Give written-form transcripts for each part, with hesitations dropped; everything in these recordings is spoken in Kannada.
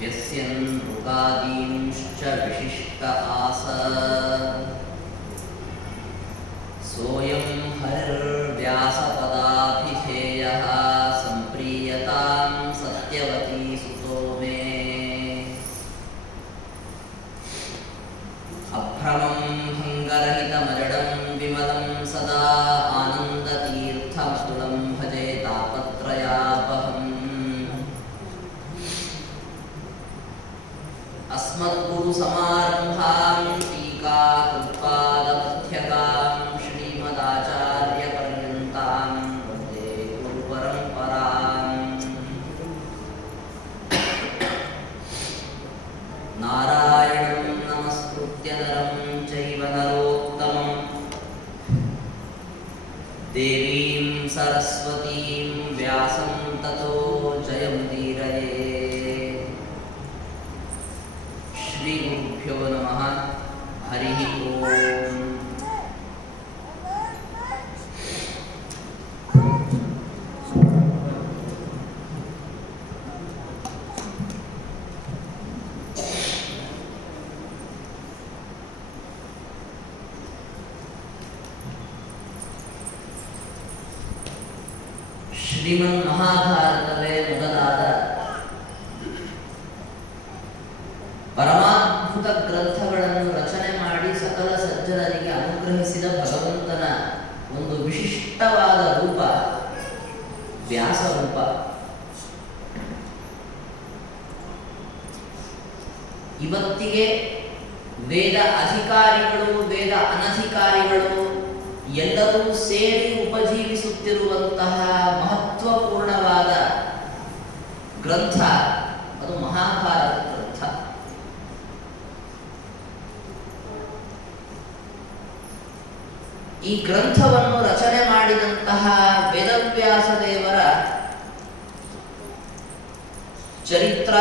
व्यस्यन् मृगादींश्च विशिष्ट आस सोऽयं हरिर्व्यासपदाभिधेयः सम्प्रीयतां सत्यवती सुतो मे अभ्रमं भङ्गरहितमजडं विमलं सदा आनन्दतीर्थमतुलं भजे तापत्रयापहम् अस्मद्गुरुसमारम्भां टीकाकृत्पादमध्यगां श्रीमदाचार्यपर्यन्तां वन्दे गुरुपरम्पराम् नारायणं नमस्कृत्य नरं चैव नरोत्तमं देवीं सरस्वतीं व्यासं ततो जयमुदीरये। श्रीगुरुभ्यो नमः। हरिः ओम्। ಶ್ರೀಮನ್ ಮಹಾಭಾರತವೇ ಮೊದಲಾದ ಪರಮಾದ್ಭುತ ಗ್ರಂಥಗಳನ್ನು ರಚನೆ ಮಾಡಿ ಸಕಲ ಸಜ್ಜನರಿಗೆ ಅನುಗ್ರಹಿಸಿದ ಭಗವಂತನ ಒಂದು ವಿಶಿಷ್ಟವಾದ ರೂಪ ವ್ಯಾಸ ರೂಪ. ಇವತ್ತಿಗೆ ವೇದ ಅಧಿಕಾರಿಗಳು ವೇದ ಅನಧಿಕಾರಿಗಳು ಎಲ್ಲರೂ ಸೇರಿ ಉಪಜೀವಿಸುತ್ತಿರುವಂತಹ ಮಹತ್ವಪೂರ್ಣವಾದ ಗ್ರಂಥ ಅದು ಮಹಾಭಾರತ ಗ್ರಂಥ. ಈ ಗ್ರಂಥವನ್ನು ರಚನೆ ಮಾಡಿದಂತಹ ವೇದವ್ಯಾಸ ದೇವರ ಚರಿತ್ರ,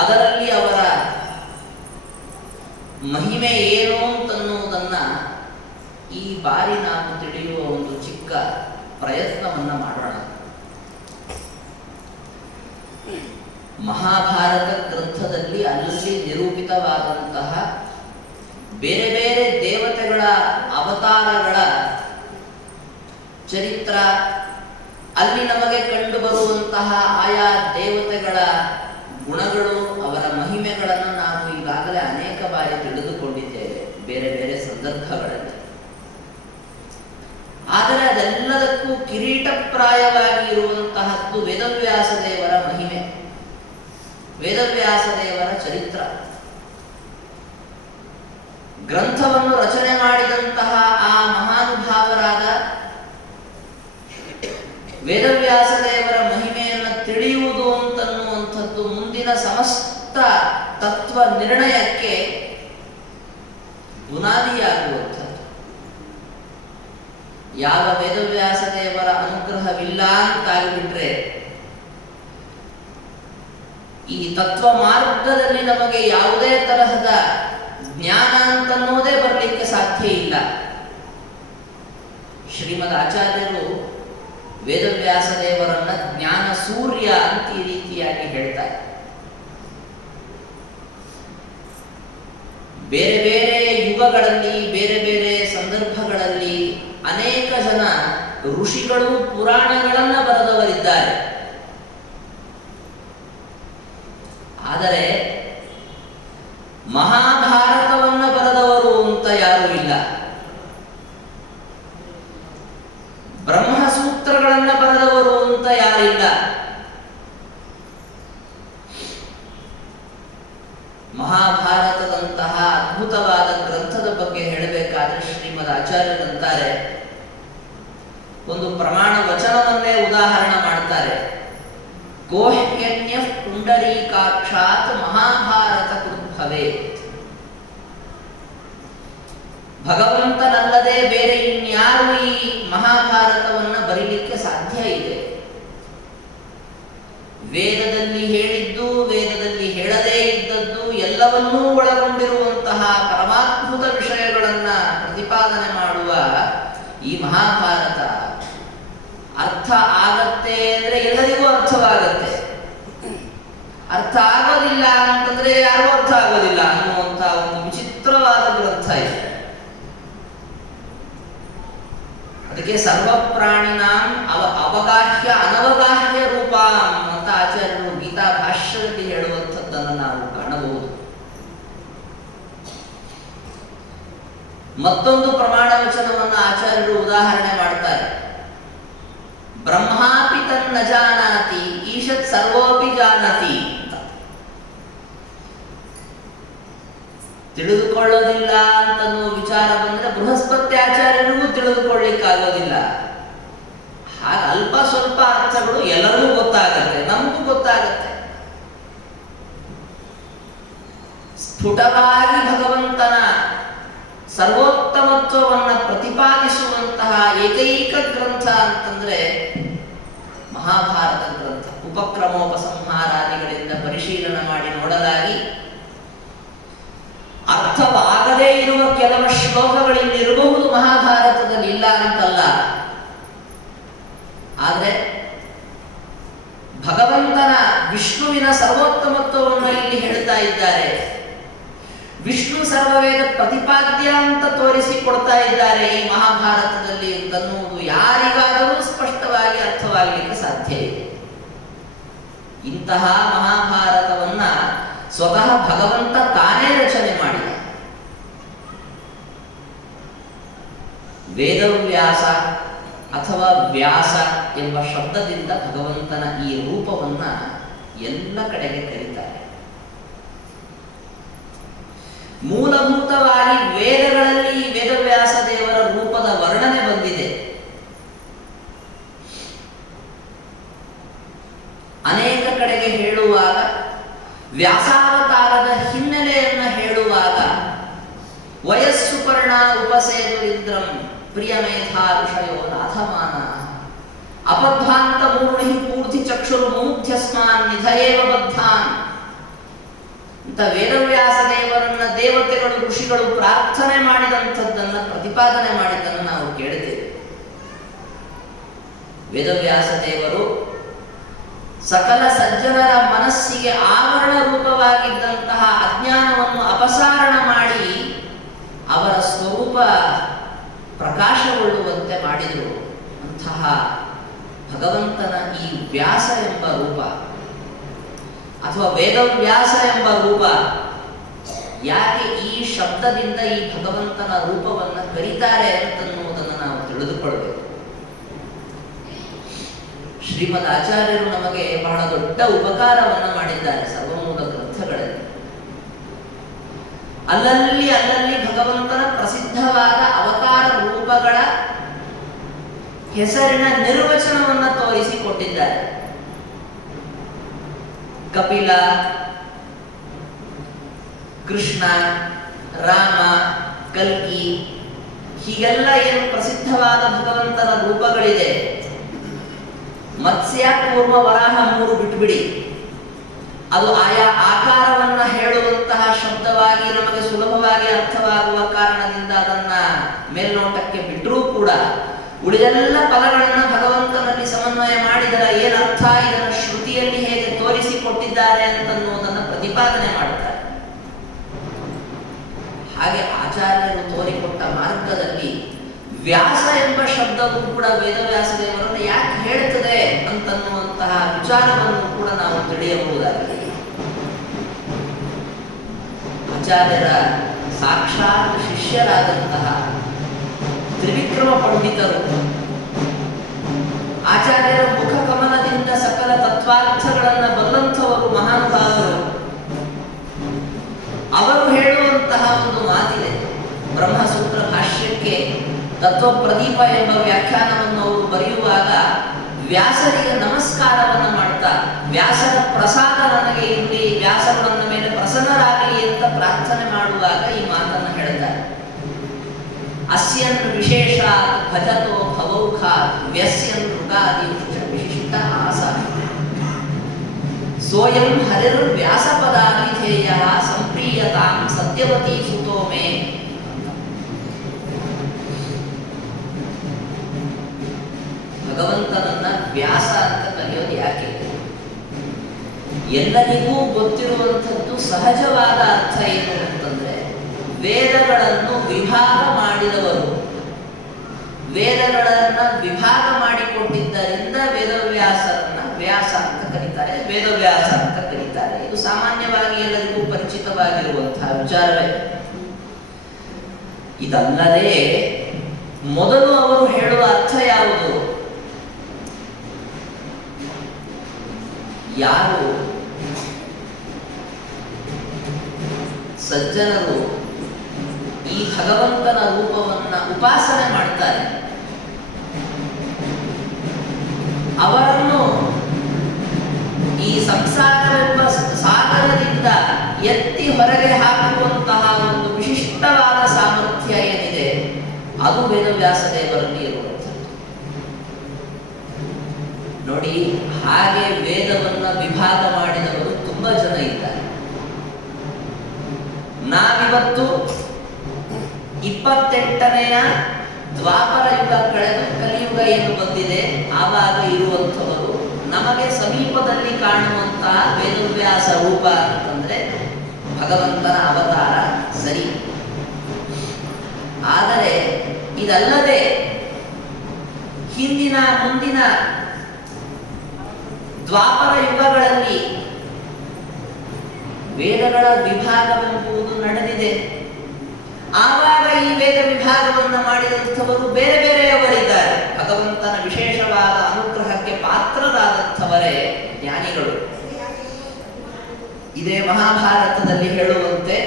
ಅದರಲ್ಲಿ ಅವರ ಮಹಿಮೆ ಏನು ಅಂತನ್ನುವುದನ್ನ ಈ ಬಾರಿ ನಾವು ತಿಳಿಯುವ ಒಂದು ಚಿಕ್ಕ ಪ್ರಯತ್ನವನ್ನ ಮಾಡೋಣ. ಮಹಾಭಾರತ ಗ್ರಂಥದಲ್ಲಿ ಅಲ್ಲಲ್ಲಿ ನಿರೂಪಿತವಾದಂತಹ ಬೇರೆ ಬೇರೆ ದೇವತೆಗಳ ಅವತಾರಗಳ ಚರಿತ್ರ, ಅಲ್ಲಿ ನಮಗೆ ಕಂಡು ಬರುವಂತಹ ಆಯಾ ದೇವತೆಗಳ ಗುಣಗಳು, ಅವರ ಮಹಿಮೆಗಳನ್ನು ನಾವು ಈಗಾಗಲೇ ಅನೇಕ ಬಾರಿ ತಿಳಿದುಕೊಂಡಿದ್ದೇವೆ ಬೇರೆ ಬೇರೆ ಸಂದರ್ಭಗಳಲ್ಲಿ. ಆದರೆ ಅದೆಲ್ಲದಕ್ಕೂ ಕಿರೀಟಪ್ರಾಯವಾಗಿ ಇರುವಂತಹದ್ದು ವೇದವ್ಯಾಸ ದೇವರ ಮಹಿಮೆ, ವೇದವ್ಯಾಸ ದೇವರ ಚರಿತ್ರ. ಗ್ರಂಥವನ್ನು ರಚನೆ ಮಾಡಿದಂತಹ ಆ ಮಹಾನುಭಾವರಾದ ವೇದವ್ಯಾಸ ದೇವರ ಮಹಿಮೆಯನ್ನು ತಿಳಿಯುವುದು ಅಂತನ್ನುವಂಥದ್ದು ಮುಂದಿನ ಸಮಸ್ತ ತತ್ವ ನಿರ್ಣಯಕ್ಕೆ ಬುನಾದಿಯಾಗುವಂಥದ್ದು. ಯಾವ ವೇದವ್ಯಾಸ ದೇವರ ಅನುಗ್ರಹವಿಲ್ಲ ಅಂತಾಗಿಬಿಟ್ರೆ ಈ ತತ್ವ ಮಾರ್ಗದಲ್ಲಿ ನಮಗೆ ಯಾವುದೇ ತರಹದ ಜ್ಞಾನ ಅಂತನ್ನೋದೇ ಬರಲಿಕ್ಕೆ ಸಾಧ್ಯ ಇಲ್ಲ. ಶ್ರೀಮದ್ ಆಚಾರ್ಯರು ವೇದವ್ಯಾಸ ದೇವರನ್ನ ಜ್ಞಾನ ಸೂರ್ಯ ಅಂತ ಈ ರೀತಿಯಾಗಿ ಹೇಳ್ತಾರೆ. ಬೇರೆ ಬೇರೆ ಯುಗಗಳಲ್ಲಿ ಬೇರೆ ಬೇರೆ ಸಂದರ್ಭಗಳಲ್ಲಿ ಅನೇಕ ಜನ ಋಷಿಗಳು ಪುರಾಣಗಳನ್ನ ಬರೆದವರಿದ್ದಾರೆ. ಆದರೆ ಮಹಾಭಾರತವನ್ನ ಬರೆದವರು ಅಂತ ಯಾರೂ ಇಲ್ಲ. ಬ್ರಹ್ಮಸೂತ್ರಗಳನ್ನ ಬರೆದವರು ಅಂತ ಯಾರಿಲ್ಲ. ಮಹಾಭಾರತದಂತಹ ಅದ್ಭುತವಾದ ಗ್ರಂಥದ ಬಗ್ಗೆ ಹೇಳಬೇಕಾದ್ರೆ ಶ್ರೀಮದ್ ಆಚಾರ್ಯರಂತಾರೆ, ಒಂದು ಪ್ರಮಾಣ ವಚನವನ್ನೇ ಉದಾಹರಣೆ ಮಾಡ್ತಾರೆ. ಗೋಹ್ಯನ್ಯ ಪುಂಡರೀಕಾಕ್ಷಾತ್ ಮಹಾಭಾರತ ಕೃದ್ಭವೇತ್. ಭಗವಂತನಲ್ಲದೆ ಬೇರೆ ಇನ್ಯಾರು ಈ ಮಹಾಭಾರತವನ್ನ ಬರೀಲಿಕ್ಕೆ ಸಾಧ್ಯ ಇದೆ? ವೇದದಲ್ಲಿ ಹೇಳಿದ್ದು, ವೇದದಲ್ಲಿ ಹೇಳದೇ ಇದ್ದದ್ದು ಎಲ್ಲವನ್ನೂ ಒಳಗೊಂಡಿರುವಂತಹ ಪರಮಾದ್ಭುತ ವಿಷಯಗಳನ್ನ ಪ್ರತಿಪಾದನೆ ಮಾಡುವ ಈ ಮಹಾಭಾರತ ಅರ್ಥ ಆಗತ್ತೆ ಅಂದ್ರೆ ಎಲ್ಲರಿಗೂ ಅರ್ಥವಾಗತ್ತೆ. ಅರ್ಥ ಆಗೋದಿಲ್ಲ ಅಂತಂದ್ರೆ ಯಾರು ಅರ್ಥ ಆಗೋದಿಲ್ಲ ಅನ್ನುವಂತಹ ಒಂದು ವಿಚಿತ್ರವಾದ ಗ್ರಂಥ ಇದೆ. ಅದಕ್ಕೆ ಸರ್ವ ಪ್ರಾಣಿನಾಂ ಅವಗಾಹ್ಯ ಅನವಗಾಹ್ಯ ರೂಪ ಅಂತ ಆಚಾರ್ಯರು ಗೀತಾ ಭಾಷ್ಯದಲ್ಲಿ ಹೇಳುವಂಥದ್ದನ್ನು ನಾವು ಕಾಣಬಹುದು. ಮತ್ತೊಂದು ಪ್ರಮಾಣ ವಚನವನ್ನು ಆಚಾರ್ಯರು ಉದಾಹರಣೆ ಮಾಡ್ತಾರೆ. ಬ್ರಹ್ಮಾಪಿ ತನ್ನ ಜಾನಾತಿ ಈಶತ್ ಸರ್ವೋಪಿ ಜಾನತಿ ಅಂತ. ತಿಳಿದುಕೊಳ್ಳೋದಿಲ್ಲ ಅಂತನ್ನುವ ವಿಚಾರ ಬಂದ್ರೆ ಬೃಹಸ್ಪತಿ ಆಚಾರ್ಯರಿಗೂ ತಿಳಿದುಕೊಳ್ಳಿಕ್ಕಾಗೋದಿಲ್ಲ. ಹಾಗೆ ಅಲ್ಪ ಸ್ವಲ್ಪ ಅರ್ಥಗಳು ಎಲ್ಲರಿಗೂ ಗೊತ್ತಾಗತ್ತೆ, ನಮಗೂ ಗೊತ್ತಾಗತ್ತೆ. ಸ್ಫುಟವಾಗಿ ಭಗವಂತನ ಸರ್ವೋತ್ತಮತ್ವವನ್ನು ಪ್ರತಿಪಾದಿಸುವಂತಹ ಏಕೈಕ ಗ್ರಂಥ ಅಂತಂದ್ರೆ ಮಹಾಭಾರತ ಗ್ರಂಥ. ಉಪಕ್ರಮೋಪಸಂಹಾರಾದಿಗಳಿಂದ ಪರಿಶೀಲನೆ ಮಾಡಿ ನೋಡಲಾಗಿ ಅರ್ಥವಾಗದೇ ಇರುವ ಕೆಲವು ಶ್ಲೋಕಗಳಿಲ್ಲಿರಬಹುದು ಮಹಾಭಾರತದಲ್ಲಿ, ಇಲ್ಲ ಅಂತಲ್ಲ. ಆದರೆ ಭಗವಂತನ ವಿಷ್ಣುವಿನ ಸರ್ವೋತ್ತಮತ್ವವನ್ನು ಇಲ್ಲಿ ಹೇಳ್ತಾ ಇದ್ದಾರೆ. ವಿಷ್ಣು ಸರ್ವವೇದ ಪ್ರತಿಪಾದ್ಯ ಅಂತ ತೋರಿಸಿಕೊಡ್ತಾ ಇದ್ದಾರೆ ಈ ಮಹಾಭಾರತದಲ್ಲಿ ಅಂತನ್ನುವುದು ಯಾರಿಗಾದರೂ ಸ್ಪಷ್ಟವಾಗಿ ಅರ್ಥವಾಗಲಿಕ್ಕೆ ಸಾಧ್ಯ ಇದೆ. ಇಂತಹ ಮಹಾಭಾರತವನ್ನ ಸ್ವತಃ ಭಗವಂತ ತಾನೇ ರಚನೆ ಮಾಡಿದ. ವೇದವ್ಯಾಸ ಅಥವಾ ವ್ಯಾಸ ಎಂಬ ಶಬ್ದದಿಂದ ಭಗವಂತನ ಈ ರೂಪವನ್ನ ಎಲ್ಲ ಕಡೆಗೆ ಕರೀತಾರೆ. ಮೂಲಭೂತವಾಗಿ ವೇದಗಳಲ್ಲಿ ವೇದವ್ಯಾಸ ದೇವರ ರೂಪದ ವರ್ಣನೆ ಬಂದಿದೆ. ಅನೇಕ ಕಡೆಗೆ ಹೇಳುವಾಗ ವ್ಯಾಸಾವತಾರದ ಹಿನ್ನೆಲೆಯನ್ನು ಹೇಳುವಾಗ ವಯಸ್ಸುಪರ್ಣ ಉಪಸೇದುರಿಂದ್ರಂ ಪ್ರಿಯಮೇಧಾ ಋಷಯೋ ನಾಥಮಾನ ಅಪಧ್ವಾಂತ ಮೂರ್ಣಿ ಪೂರ್ತಿ ಚಕ್ಷುರು ಮುಮುಧ್ಯಸ್ಮಾನ್ ನಿಧಯೇವ ಬದ್ಧಾನ್ ಅಂತ ವೇದವ್ಯಾಸ ದೇವರನ್ನ ದೇವತೆಗಳು ಋಷಿಗಳು ಪ್ರಾರ್ಥನೆ ಮಾಡಿದಂಥದ್ದನ್ನ ಪ್ರತಿಪಾದನೆ ಮಾಡಿದ್ದನ್ನು ನಾವು ಕೇಳುತ್ತೇವೆ. ವೇದವ್ಯಾಸ ದೇವರು ಸಕಲ ಸಜ್ಜನರ ಮನಸ್ಸಿಗೆ ಆವರಣ ರೂಪವಾಗಿದ್ದಂತಹ ಅಜ್ಞಾನವನ್ನು ಅಪಸಾರಣ ಮಾಡಿ ಅವರ ಸ್ವರೂಪ ಪ್ರಕಾಶಗೊಳ್ಳುವಂತೆ ಮಾಡಿದರು. ಅಂತಹ ಭಗವಂತನ ಈ ವ್ಯಾಸ ಎಂಬ ರೂಪ ಅಥವಾ ವೇದವ್ಯಾಸ ಎಂಬ ರೂಪ, ಯಾಕೆ ಈ ಶಬ್ದದಿಂದ ಈ ಭಗವಂತನ ರೂಪವನ್ನು ಕರೀತಾರೆ ಅಂತನ್ನುವುದನ್ನು ನಾವು ತಿಳಿದುಕೊಳ್ಳಬೇಕು. ಶ್ರೀಮದ್ ಆಚಾರ್ಯರು ನಮಗೆ ಬಹಳ ದೊಡ್ಡ ಉಪಕಾರವನ್ನು ಮಾಡಿದ್ದಾರೆ ಸರ್ವಮೂಲ ಗ್ರಂಥಗಳಲ್ಲಿ. ಅಲ್ಲಲ್ಲಿ ಭಗವಂತನ ಪ್ರಸಿದ್ಧವಾದ ಅವತಾರ ರೂಪಗಳ ಹೆಸರಿನ ನಿರ್ವಚನವನ್ನು ತೋರಿಸಿಕೊಟ್ಟಿದ್ದಾರೆ. ಕಪಿಲ, ಕೃಷ್ಣ, ರಾಮ, ಕಲ್ಕಿ, ಹೀಗೆಲ್ಲ ಏನು ಪ್ರಸಿದ್ಧವಾದ ಭಗವಂತನ ರೂಪಗಳಿದೆ. ಮತ್ಸ್ಯ, ಕೂರ್ಮ, ವರಾಹ ಮೂರು ಬಿಟ್ಬಿಡಿ, ಅದು ಆಯಾ ಆಕಾರವನ್ನ ಹೇಳುವಂತಹ ಶಬ್ದವಾಗಿ ನಮಗೆ ಸುಲಭವಾಗಿ ಅರ್ಥವಾಗುವ ಕಾರಣದಿಂದ ಅದನ್ನ ಮೇಲ್ನೋಟಕ್ಕೆ ಬಿಟ್ಟರೂ ಕೂಡ ಉಳಿದೆಲ್ಲ ಪದಗಳನ್ನು ಭಗವಂತನಲ್ಲಿ ಸಮನ್ವಯ ಮಾಡಿದರೆ ಏನರ್ಥ, ಇದನ್ನು ಶ್ರುತಿಯಲ್ಲಿ ಹೇಗೆ ತೋರಿಸಿಕೊಟ್ಟಿದ್ದಾರೆ ಅಂತನ್ನುವುದನ್ನು ಪ್ರತಿಪಾದನೆ ಮಾಡುತ್ತಾರೆ. ಹಾಗೆ ಆಚಾರ್ಯರು ತೋರಿಕೊಟ್ಟ ಮಾರ್ಗದಲ್ಲಿ ವ್ಯಾಸ ಎಂಬ ಶಬ್ದವು ಕೂಡ ವೇದವ್ಯಾಸ ದೇವರನ್ನು ಯಾಕೆ ಹೇಳ್ತದೆ ಅಂತನ್ನುವಂತಹ ವಿಚಾರವನ್ನು ಕೂಡ ನಾವು ತಿಳಿಯಬಹುದಾಗಿದೆ. ಆಚಾರ್ಯರ ಸಾಕ್ಷಾತ್ ಶಿಷ್ಯರಾದಂತಹ ತ್ರಿವಿಕ್ರಮ ಪಂಡಿತರು, ಆಚಾರ್ಯರ ಮುಖ ಕಮಲದಿಂದ ಸಕಲ ತತ್ವಾರ್ಥಗಳನ್ನು ಬಲ್ಲಂಥವರು ಮಹಾನುಭಾವರು, ಅವರು ಹೇಳುವಂತಹ ಒಂದು ಮಾತಿದೆ. ಬ್ರಹ್ಮಸೂತ್ರ ಭಾಷ್ಯಕ್ಕೆ ತತ್ವಪ್ರದೀಪ ಎಂಬ ವ್ಯಾಖ್ಯಾನವನ್ನು ಅವರು ಬರೆಯುವಾಗ ವ್ಯಾಸರಿಗೆ ನಮಸ್ಕಾರವನ್ನು ಮಾಡ್ತಾ, ವ್ಯಾಸರ ಪ್ರಸಾದ ನನಗೆ ಇರಲಿ, ವ್ಯಾಸರು ನನ್ನ ಮೇಲೆ ಪ್ರಸನ್ನರಾಗಲಿ ಅಂತ ಪ್ರಾರ್ಥನೆ ಮಾಡುವಾಗ ಈ ಮಾತನ್ನು ಹೇಳ್ತಾರೆ. ಅಸ್ಯನ್ ವಿಶೇಷ ಭಜತೋ ಭವೌಖಾತ್ ವ್ಯಸ್ಯನ್ ಮೃಗಾದಿ ವಿಶಿಷ್ಟ ಆಸ ಸೋಯಂ ಹರಿರ್ ವ್ಯಾಸಪದಾಭಿಧೇಯ ಸಂಪ್ರೀಯತಾಂ ಸತ್ಯವತಿ ಸುತೋ ಮೇ. ಭಗವಂತನನ್ನ ವ್ಯಾಸ ಅಂತ ಕರೆಯೋದು ಯಾಕೆ? ಎಲ್ಲರಿಗೂ ಗೊತ್ತಿರುವಂಥದ್ದು ಸಹಜವಾದ ಅರ್ಥ ಏನು ಅಂತಂದ್ರೆ, ವೇದಗಳನ್ನು ವಿಭಾಗ ಮಾಡಿದವರು, ವೇದಗಳನ್ನ ವಿಭಾಗ ಮಾಡಿಕೊಟ್ಟಿದ್ದರಿಂದ ವೇದವ್ಯಾಸರನ್ನ ವ್ಯಾಸ ಅಂತ ಕರೀತಾರೆ, ವೇದವ್ಯಾಸ ಅಂತ ಕರೀತಾರೆ. ಇದು ಸಾಮಾನ್ಯವಾಗಿ ಎಲ್ಲರಿಗೂ ಪರಿಚಿತವಾಗಿರುವಂತಹ ವಿಚಾರವೇ. ಇದಲ್ಲದೆ ಮೊದಲು ಅವರು ಹೇಳುವ ಅರ್ಥ ಯಾವುದು? ಯಾರು ಸಜ್ಜನರು ಈ ಭಗವಂತನ ರೂಪವನ್ನ ಉಪಾಸನೆ ಮಾಡ್ತಾರೆ, ಅವರನ್ನು ಈ ಸಂಸಾರವೆಂಬ ಸಾಗರದಿಂದ ಎತ್ತಿ ಹೊರಗೆ ಹಾಕುವಂತಹ ಒಂದು ವಿಶಿಷ್ಟವಾದ ಸಾಮರ್ಥ್ಯ ಏನಿದೆ, ಅದು ವೇದವ್ಯಾಸ ದೇವರಲ್ಲಿ ಇರುವಂಥದ್ದು. ನೋಡಿ, ಹಾಗೆ ವೇದವನ್ನ ವಿಭಾಗ ಮಾಡಿದವರು ತುಂಬಾ ಜನ ಇದ್ದಾರೆ. ನಾವಿವತ್ತು 28ನೆಯ ದ್ವಾಪರ ಯುಗ ಕಳೆದು ಕಲಿಯುಗ ಏನು ಬಂದಿದೆ, ಆವಾಗ ಇರುವಂಥವರು ನಮಗೆ ಸಮೀಪದಲ್ಲಿ ಕಾಣುವಂತಹ ವೇದವ್ಯಾಸ ರೂಪ ಅಂತಂದ್ರೆ ಭಗವಂತನ ಅವತಾರ ಸರಿ. ಆದರೆ ಇದಲ್ಲದೆ ಹಿಂದಿನ ಮುಂದಿನ ದ್ವಾಪರ ಯುಗಗಳಲ್ಲಿ ವೇದಗಳ ವಿಭಾಗವೆಂಬುದು ನಡೆದಿದೆ. ಆವಾಗ ಈ ವೇದ ವಿಭಾಗವನ್ನು ಮಾಡಿದಂಥವರು ಬೇರೆ ಬೇರೆಯವರಿದ್ದಾರೆ. ಭಗವಂತನ ವಿಶೇಷವಾದ ಅನುಗ್ರಹಕ್ಕೆ ಪಾತ್ರರಾದಂಥವರೇ ಜ್ಞಾನಿಗಳು. ಇದೇ ಮಹಾಭಾರತದಲ್ಲಿ ಹೇಳುವಂತೆ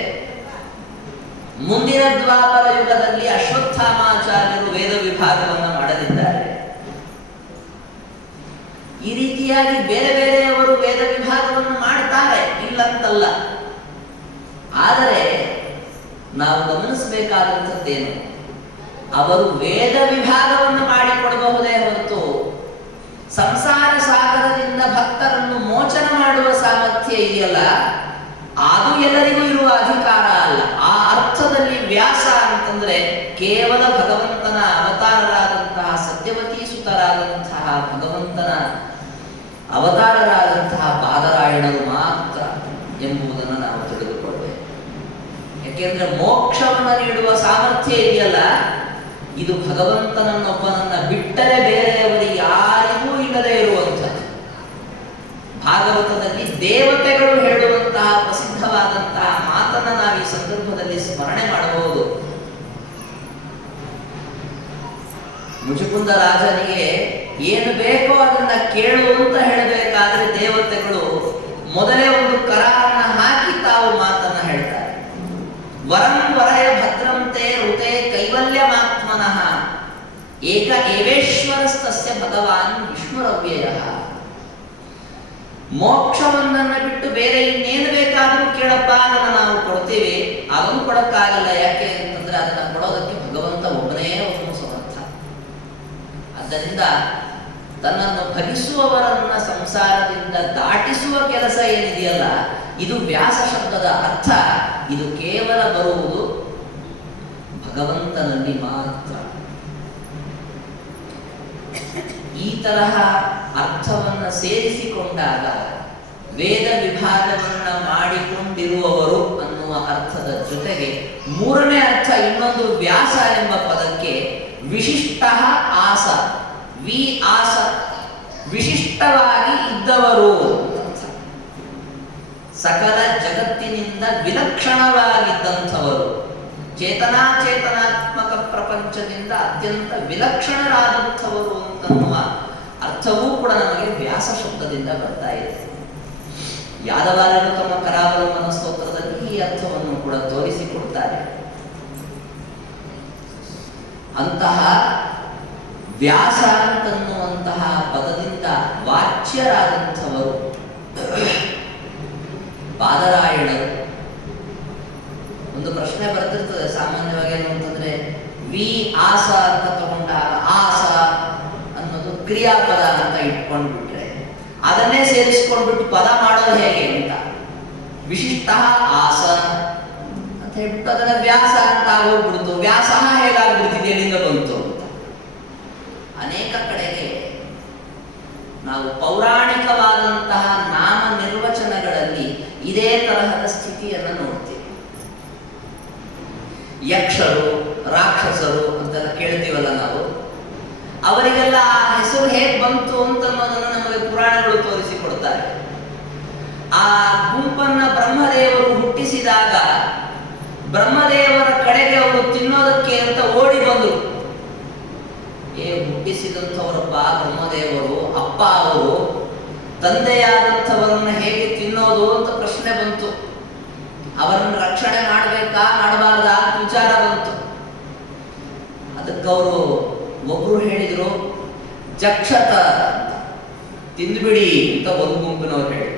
ಮುಂದಿನ ದ್ವಾಪರ ಯುಗದಲ್ಲಿ ಅಶ್ವತ್ಥಾಮಾಚಾರ್ಯರು ವೇದ ವಿಭಾಗವನ್ನು ಮಾಡಲಿದ್ದಾರೆ. ಈ ರೀತಿಯಾಗಿ ಬೇರೆ ಬೇರೆಯವರು ವೇದ ವಿಭಾಗವನ್ನು ಮಾಡ್ತಾರೆ, ಇಲ್ಲಂತಲ್ಲ. ಆದರೆ ನಾವು ಗಮನಿಸಬೇಕಾದಂಥದ್ದೇನು, ಅವರು ವೇದ ವಿಭಾಗವನ್ನು ಮಾಡಿಕೊಡಬಹುದೇ ಹೊರತು ಸಂಸಾರ ಸಾಗರದಿಂದ ಭಕ್ತರನ್ನು ಮೋಚನ ಮಾಡುವ ಸಾಮರ್ಥ್ಯ ಇದೆಯಲ್ಲ, ಅದು ಎಲ್ಲರಿಗೂ ಇರುವ ಅಧಿಕಾರ ಅಲ್ಲ. ಆ ಅರ್ಥದಲ್ಲಿ ವ್ಯಾಸ ಅಂತಂದ್ರೆ ಕೇವಲ ಭಗವಂತನ ಅವತಾರರಾದಂತಹ ಸತ್ಯವತೀ ಸುತರಾದಂತಹ ಭಗವಂತನ ಅವತಾರರಾದಂತಹ ಬಾದರಾಯಣರು ಮಾತ್ರ ಎಂಬುದನ್ನು ನಾವು ತಿಳಿದುಕೊಳ್ಳಬೇಕು. ಯಾಕೆಂದ್ರೆ ಮೋಕ್ಷವನ್ನು ನೀಡುವ ಸಾಮರ್ಥ್ಯ ಇದೆಯಲ್ಲ, ಇದು ಭಗವಂತನನ್ನೊಬ್ಬನನ್ನ ಬಿಟ್ಟರೆ ಬೇರೆಯವರಿಗೆ ಯಾರಿಗೂ ಇಲ್ಲದೆ ಇರುವಂಥದ್ದು. ಭಾಗವತದಲ್ಲಿ ದೇವತೆಗಳು ಹೇಳುವಂತಹ ಪ್ರಸಿದ್ಧವಾದಂತಹ ಮಾತನ್ನ ನಾವು ಈ ಸಂದರ್ಭದಲ್ಲಿ ಸ್ಮರಣೆ ಮಾಡಬಹುದು. ಮುಚುಕುಂದ ರಾಜನಿಗೆ ಏನು ಬೇಕೋ ಅದನ್ನ ಕೇಳು ಅಂತ ಹೇಳಬೇಕಾದ್ರೆ ದೇವತೆಗಳು ಮೊದಲೇ ಒಂದು ಕರಾರನ್ನ ಹಾಕಿ ತಾವು ಮಾತನ್ನ ಹೇಳ್ತಾರೆ. ವರಂ ವರಯ ಭದ್ರಂತೆ ಋತೆ ಕೈವಲ್ಯಮಾತ್ಮನಃ ಏಕ ಏವೇಶ್ವರಸ್ತಸ್ಯ ಭಗವಾನ್ ವಿಷ್ಣುರವ್ಯಯಃ. ಮೋಕ್ಷವನ್ನ ಬಿಟ್ಟು ಬೇರೆ ಇನ್ನೇನು ಬೇಕಾದರೂ ಕೇಳಪ್ಪ, ಅದನ್ನು ನಾವು ಕೊಡ್ತೀವಿ. ಅದನ್ನು ಕೊಡಕ್ಕಾಗಲ್ಲ. ಯಾಕೆ ಅಂತಂದ್ರೆ ಅದನ್ನ ಕೊಡೋದಕ್ಕೆ ಭಗವಂತ ಒಬ್ಬನೇ ಒಬ್ಬನು ಸಮರ್ಥ. ಆದ್ದರಿಂದ ತನ್ನನ್ನು ಭಜಿಸುವವರನ್ನ ಸಂಸಾರದಿಂದ ದಾಟಿಸುವ ಕೆಲಸ ಏನಿದೆಯಲ್ಲ, ಇದು ವ್ಯಾಸ ಶಬ್ದದ ಅರ್ಥ. ಇದು ಕೇವಲ ಬರುವುದು ಭಗವಂತನಲ್ಲಿ ಮಾತ್ರ. ಈ ತರಹ ಅರ್ಥವನ್ನು ಸೇರಿಸಿಕೊಂಡಾಗ ವೇದ ವಿಭಾಗವನ್ನು ಮಾಡಿಕೊಂಡಿರುವವರು ಅನ್ನುವ ಅರ್ಥದ ಜೊತೆಗೆ ಮೂರನೇ ಅರ್ಥ ಇನ್ನೊಂದು ವ್ಯಾಸ ಎಂಬ ಪದಕ್ಕೆ ವಿಶಿಷ್ಟ ಆಸ, ವಿ ಆಸ, ವಿಶಿಷ್ಟವಾಗಿ ಇದ್ದವರು. ಸಕಲ ಜಗತ್ತಿನಿಂದ ವಿಲಕ್ಷಣವಾಗಿದ್ದಂಥವರು, ಚೇತನಾಚೇತನಾತ್ಮಕ ಪ್ರಪಂಚದಿಂದ ಅತ್ಯಂತ ವಿಲಕ್ಷಣರಾದಂಥವರು ಅಂತನ್ನುವ ಅರ್ಥವೂ ಕೂಡ ನಮಗೆ ವ್ಯಾಸ ಶಬ್ದದಿಂದ ಬರ್ತಾ ಇದೆ. ಯಾದವಾರರು ತಮ್ಮ ಕರಾವಲಂಬನ ಸ್ತೋತ್ರದಲ್ಲಿ ಈ ಅರ್ಥವನ್ನು ಕೂಡ ತೋರಿಸಿಕೊಡ್ತಾರೆ. ಅಂತಹ ವ್ಯಾಸ ಅಂತನ್ನುವಂತಹ ಪದದಿಂದ ವಾಚ್ಯರಾದಂಥವರು ಬಾದರಾಯಣರು. ಒಂದು ಪ್ರಶ್ನೆ ಬರ್ತಿರ್ತದೆ ಸಾಮಾನ್ಯವಾಗಿ, ಏನು ಅಂತಂದ್ರೆ ವಿ ಆಸ ಅಂತ ತಗೊಂಡಾಗ ಆಸ ಅನ್ನೋದು ಕ್ರಿಯಾಪದ ಅಂತ ಇಟ್ಕೊಂಡ್ಬಿಟ್ರೆ ಅದನ್ನೇ ಸೇರಿಸ್ಕೊಂಡ್ಬಿಟ್ಟು ಪದ ಮಾಡೋದು ಹೇಗೆ ಅಂತ, ವಿಶಿಷ್ಟ ಆಸ ಅಂತ ಹೇಳ್ಬಿಟ್ಟು ಅದನ್ನ ವ್ಯಾಸ ಅಂತ ಆಗೋಗ್ಬಿಡ್ತು. ವ್ಯಾಸ ಹೇಗಾಗ್ಬಿಡ್ತಿದೆ, ಎಲ್ಲಿಂದ ಬಂತು ಅಂತ. ಅನೇಕ ಕಡೆಗೆ ನಾವು ಪೌರಾಣಿಕವಾದಂತಹ ನಾಮ ನಿರ್ವಚನಗಳು ಇದೇ ತರಹದ ಸ್ಥಿತಿಯನ್ನು ನೋಡ್ತೀವಿ. ಯಕ್ಷರು, ರಾಕ್ಷಸರು ಅಂತೆಲ್ಲ ಕೇಳ್ತೀವಲ್ಲ ನಾವು, ಅವರಿಗೆಲ್ಲ ಆ ಹೆಸರು ಹೇಗೆ ಬಂತು ಅಂತ ಅನ್ನೋದನ್ನು ನಮಗೆ ಪುರಾಣಗಳು ತೋರಿಸಿಕೊಡ್ತಾರೆ. ಆ ಗುಂಪನ್ನ ಬ್ರಹ್ಮದೇವರು ಹುಟ್ಟಿಸಿದಾಗ ಬ್ರಹ್ಮದೇವರ ಕಡೆಗೆ ಅವರು ತಿನ್ನೋದಕ್ಕೆ ಅಂತ ಓಡಿ ಬಂದರು. ಹುಟ್ಟಿಸಿದಂಥವರಪ್ಪ ಬ್ರಹ್ಮದೇವರು, ಅಪ್ಪ ಅವರು ತಂದೆಯಾದಂಥವರನ್ನ ಹೇಗೆ ತಿನ್ನೋದು ಅಂತ ಪ್ರಶ್ನೆ ಬಂತು. ಅವರನ್ನು ರಕ್ಷಣೆ ಮಾಡಬೇಕಾ ಮಾಡಬಾರ್ದ ವಿಚಾರ ಬಂತು. ಅದಕ್ಕೆ ಅವರು ಒಬ್ರು ಹೇಳಿದ್ರು, ಜಕ್ಷತ ತಿಂದ್ಬಿಡಿ ಅಂತ ಒಂದು ಗುಂಪಿನವ್ರು ಹೇಳಿ,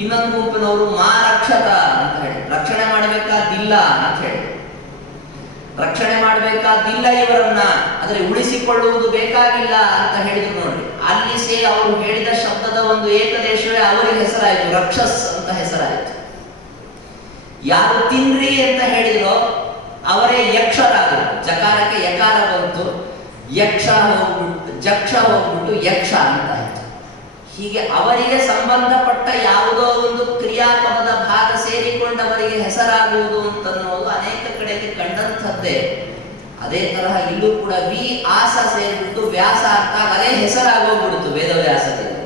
ಇನ್ನೊಂದು ಗುಂಪಿನವರು ಮಾ ರಕ್ಷತ ಅಂತ ಹೇಳಿ, ರಕ್ಷಣೆ ಮಾಡಬೇಕಾದಿಲ್ಲ ಅಂತ ಹೇಳಿ, ರಕ್ಷಣೆ ಮಾಡಬೇಕಾದಿಲ್ಲ ಇವರನ್ನ, ಆದರೆ ಉಳಿಸಿಕೊಳ್ಳುವುದು ಬೇಕಾಗಿಲ್ಲ ಅಂತ ಹೇಳಿದ್ರು. ನೋಡಿ, ಅಲ್ಲಿ ಅವರು ಹೇಳಿದ ಶಬ್ದದ ಒಂದು ಏಕದೇಶವೇ ಅವರಿಗೆ ಹೆಸರಾಯಿತು, ರಕ್ಷಸ್ ಅಂತ ಹೆಸರಾಯಿತು. ಯಾರು ತಿನ್ರಿ ಅಂತ ಹೇಳಿದ್ರೋ ಅವರೇ ಯಕ್ಷರಾದರು. ಜಕಾರಕ್ಕೆ ಯಕಾರ ಬಂತು, ಯಕ್ಷ ಹೋಗ್ಬಿಟ್ಟು ಜಕ್ಷ ಹೋಗ್ಬಿಟ್ಟು ಯಕ್ಷ ಅಂತ ಆಯ್ತು. ಹೀಗೆ ಅವರಿಗೆ ಸಂಬಂಧಪಟ್ಟ ಯಾವುದೋ ಒಂದು ಕ್ರಿಯಾಪದದ ಭಾಗ ಸೇರಿಕೊಂಡವರಿಗೆ ಹೆಸರಾಗುವುದು ಅಂತನ್ನೋದು ಅನೇಕ ಕಡೆಗೆ ಕಂಡಂಥದ್ದೇ. ಅದೇ ತರಹ ಇಲ್ಲೂ ಕೂಡ ವಿ ಆಸ ಸೇರಿಬಿಟ್ಟು ವ್ಯಾಸ ಅಂತಾಗ ಅದೇ ಹೆಸರಾಗೋಗ್ಬಿಡ್ತು ವೇದವ್ಯಾಸದಲ್ಲಿ.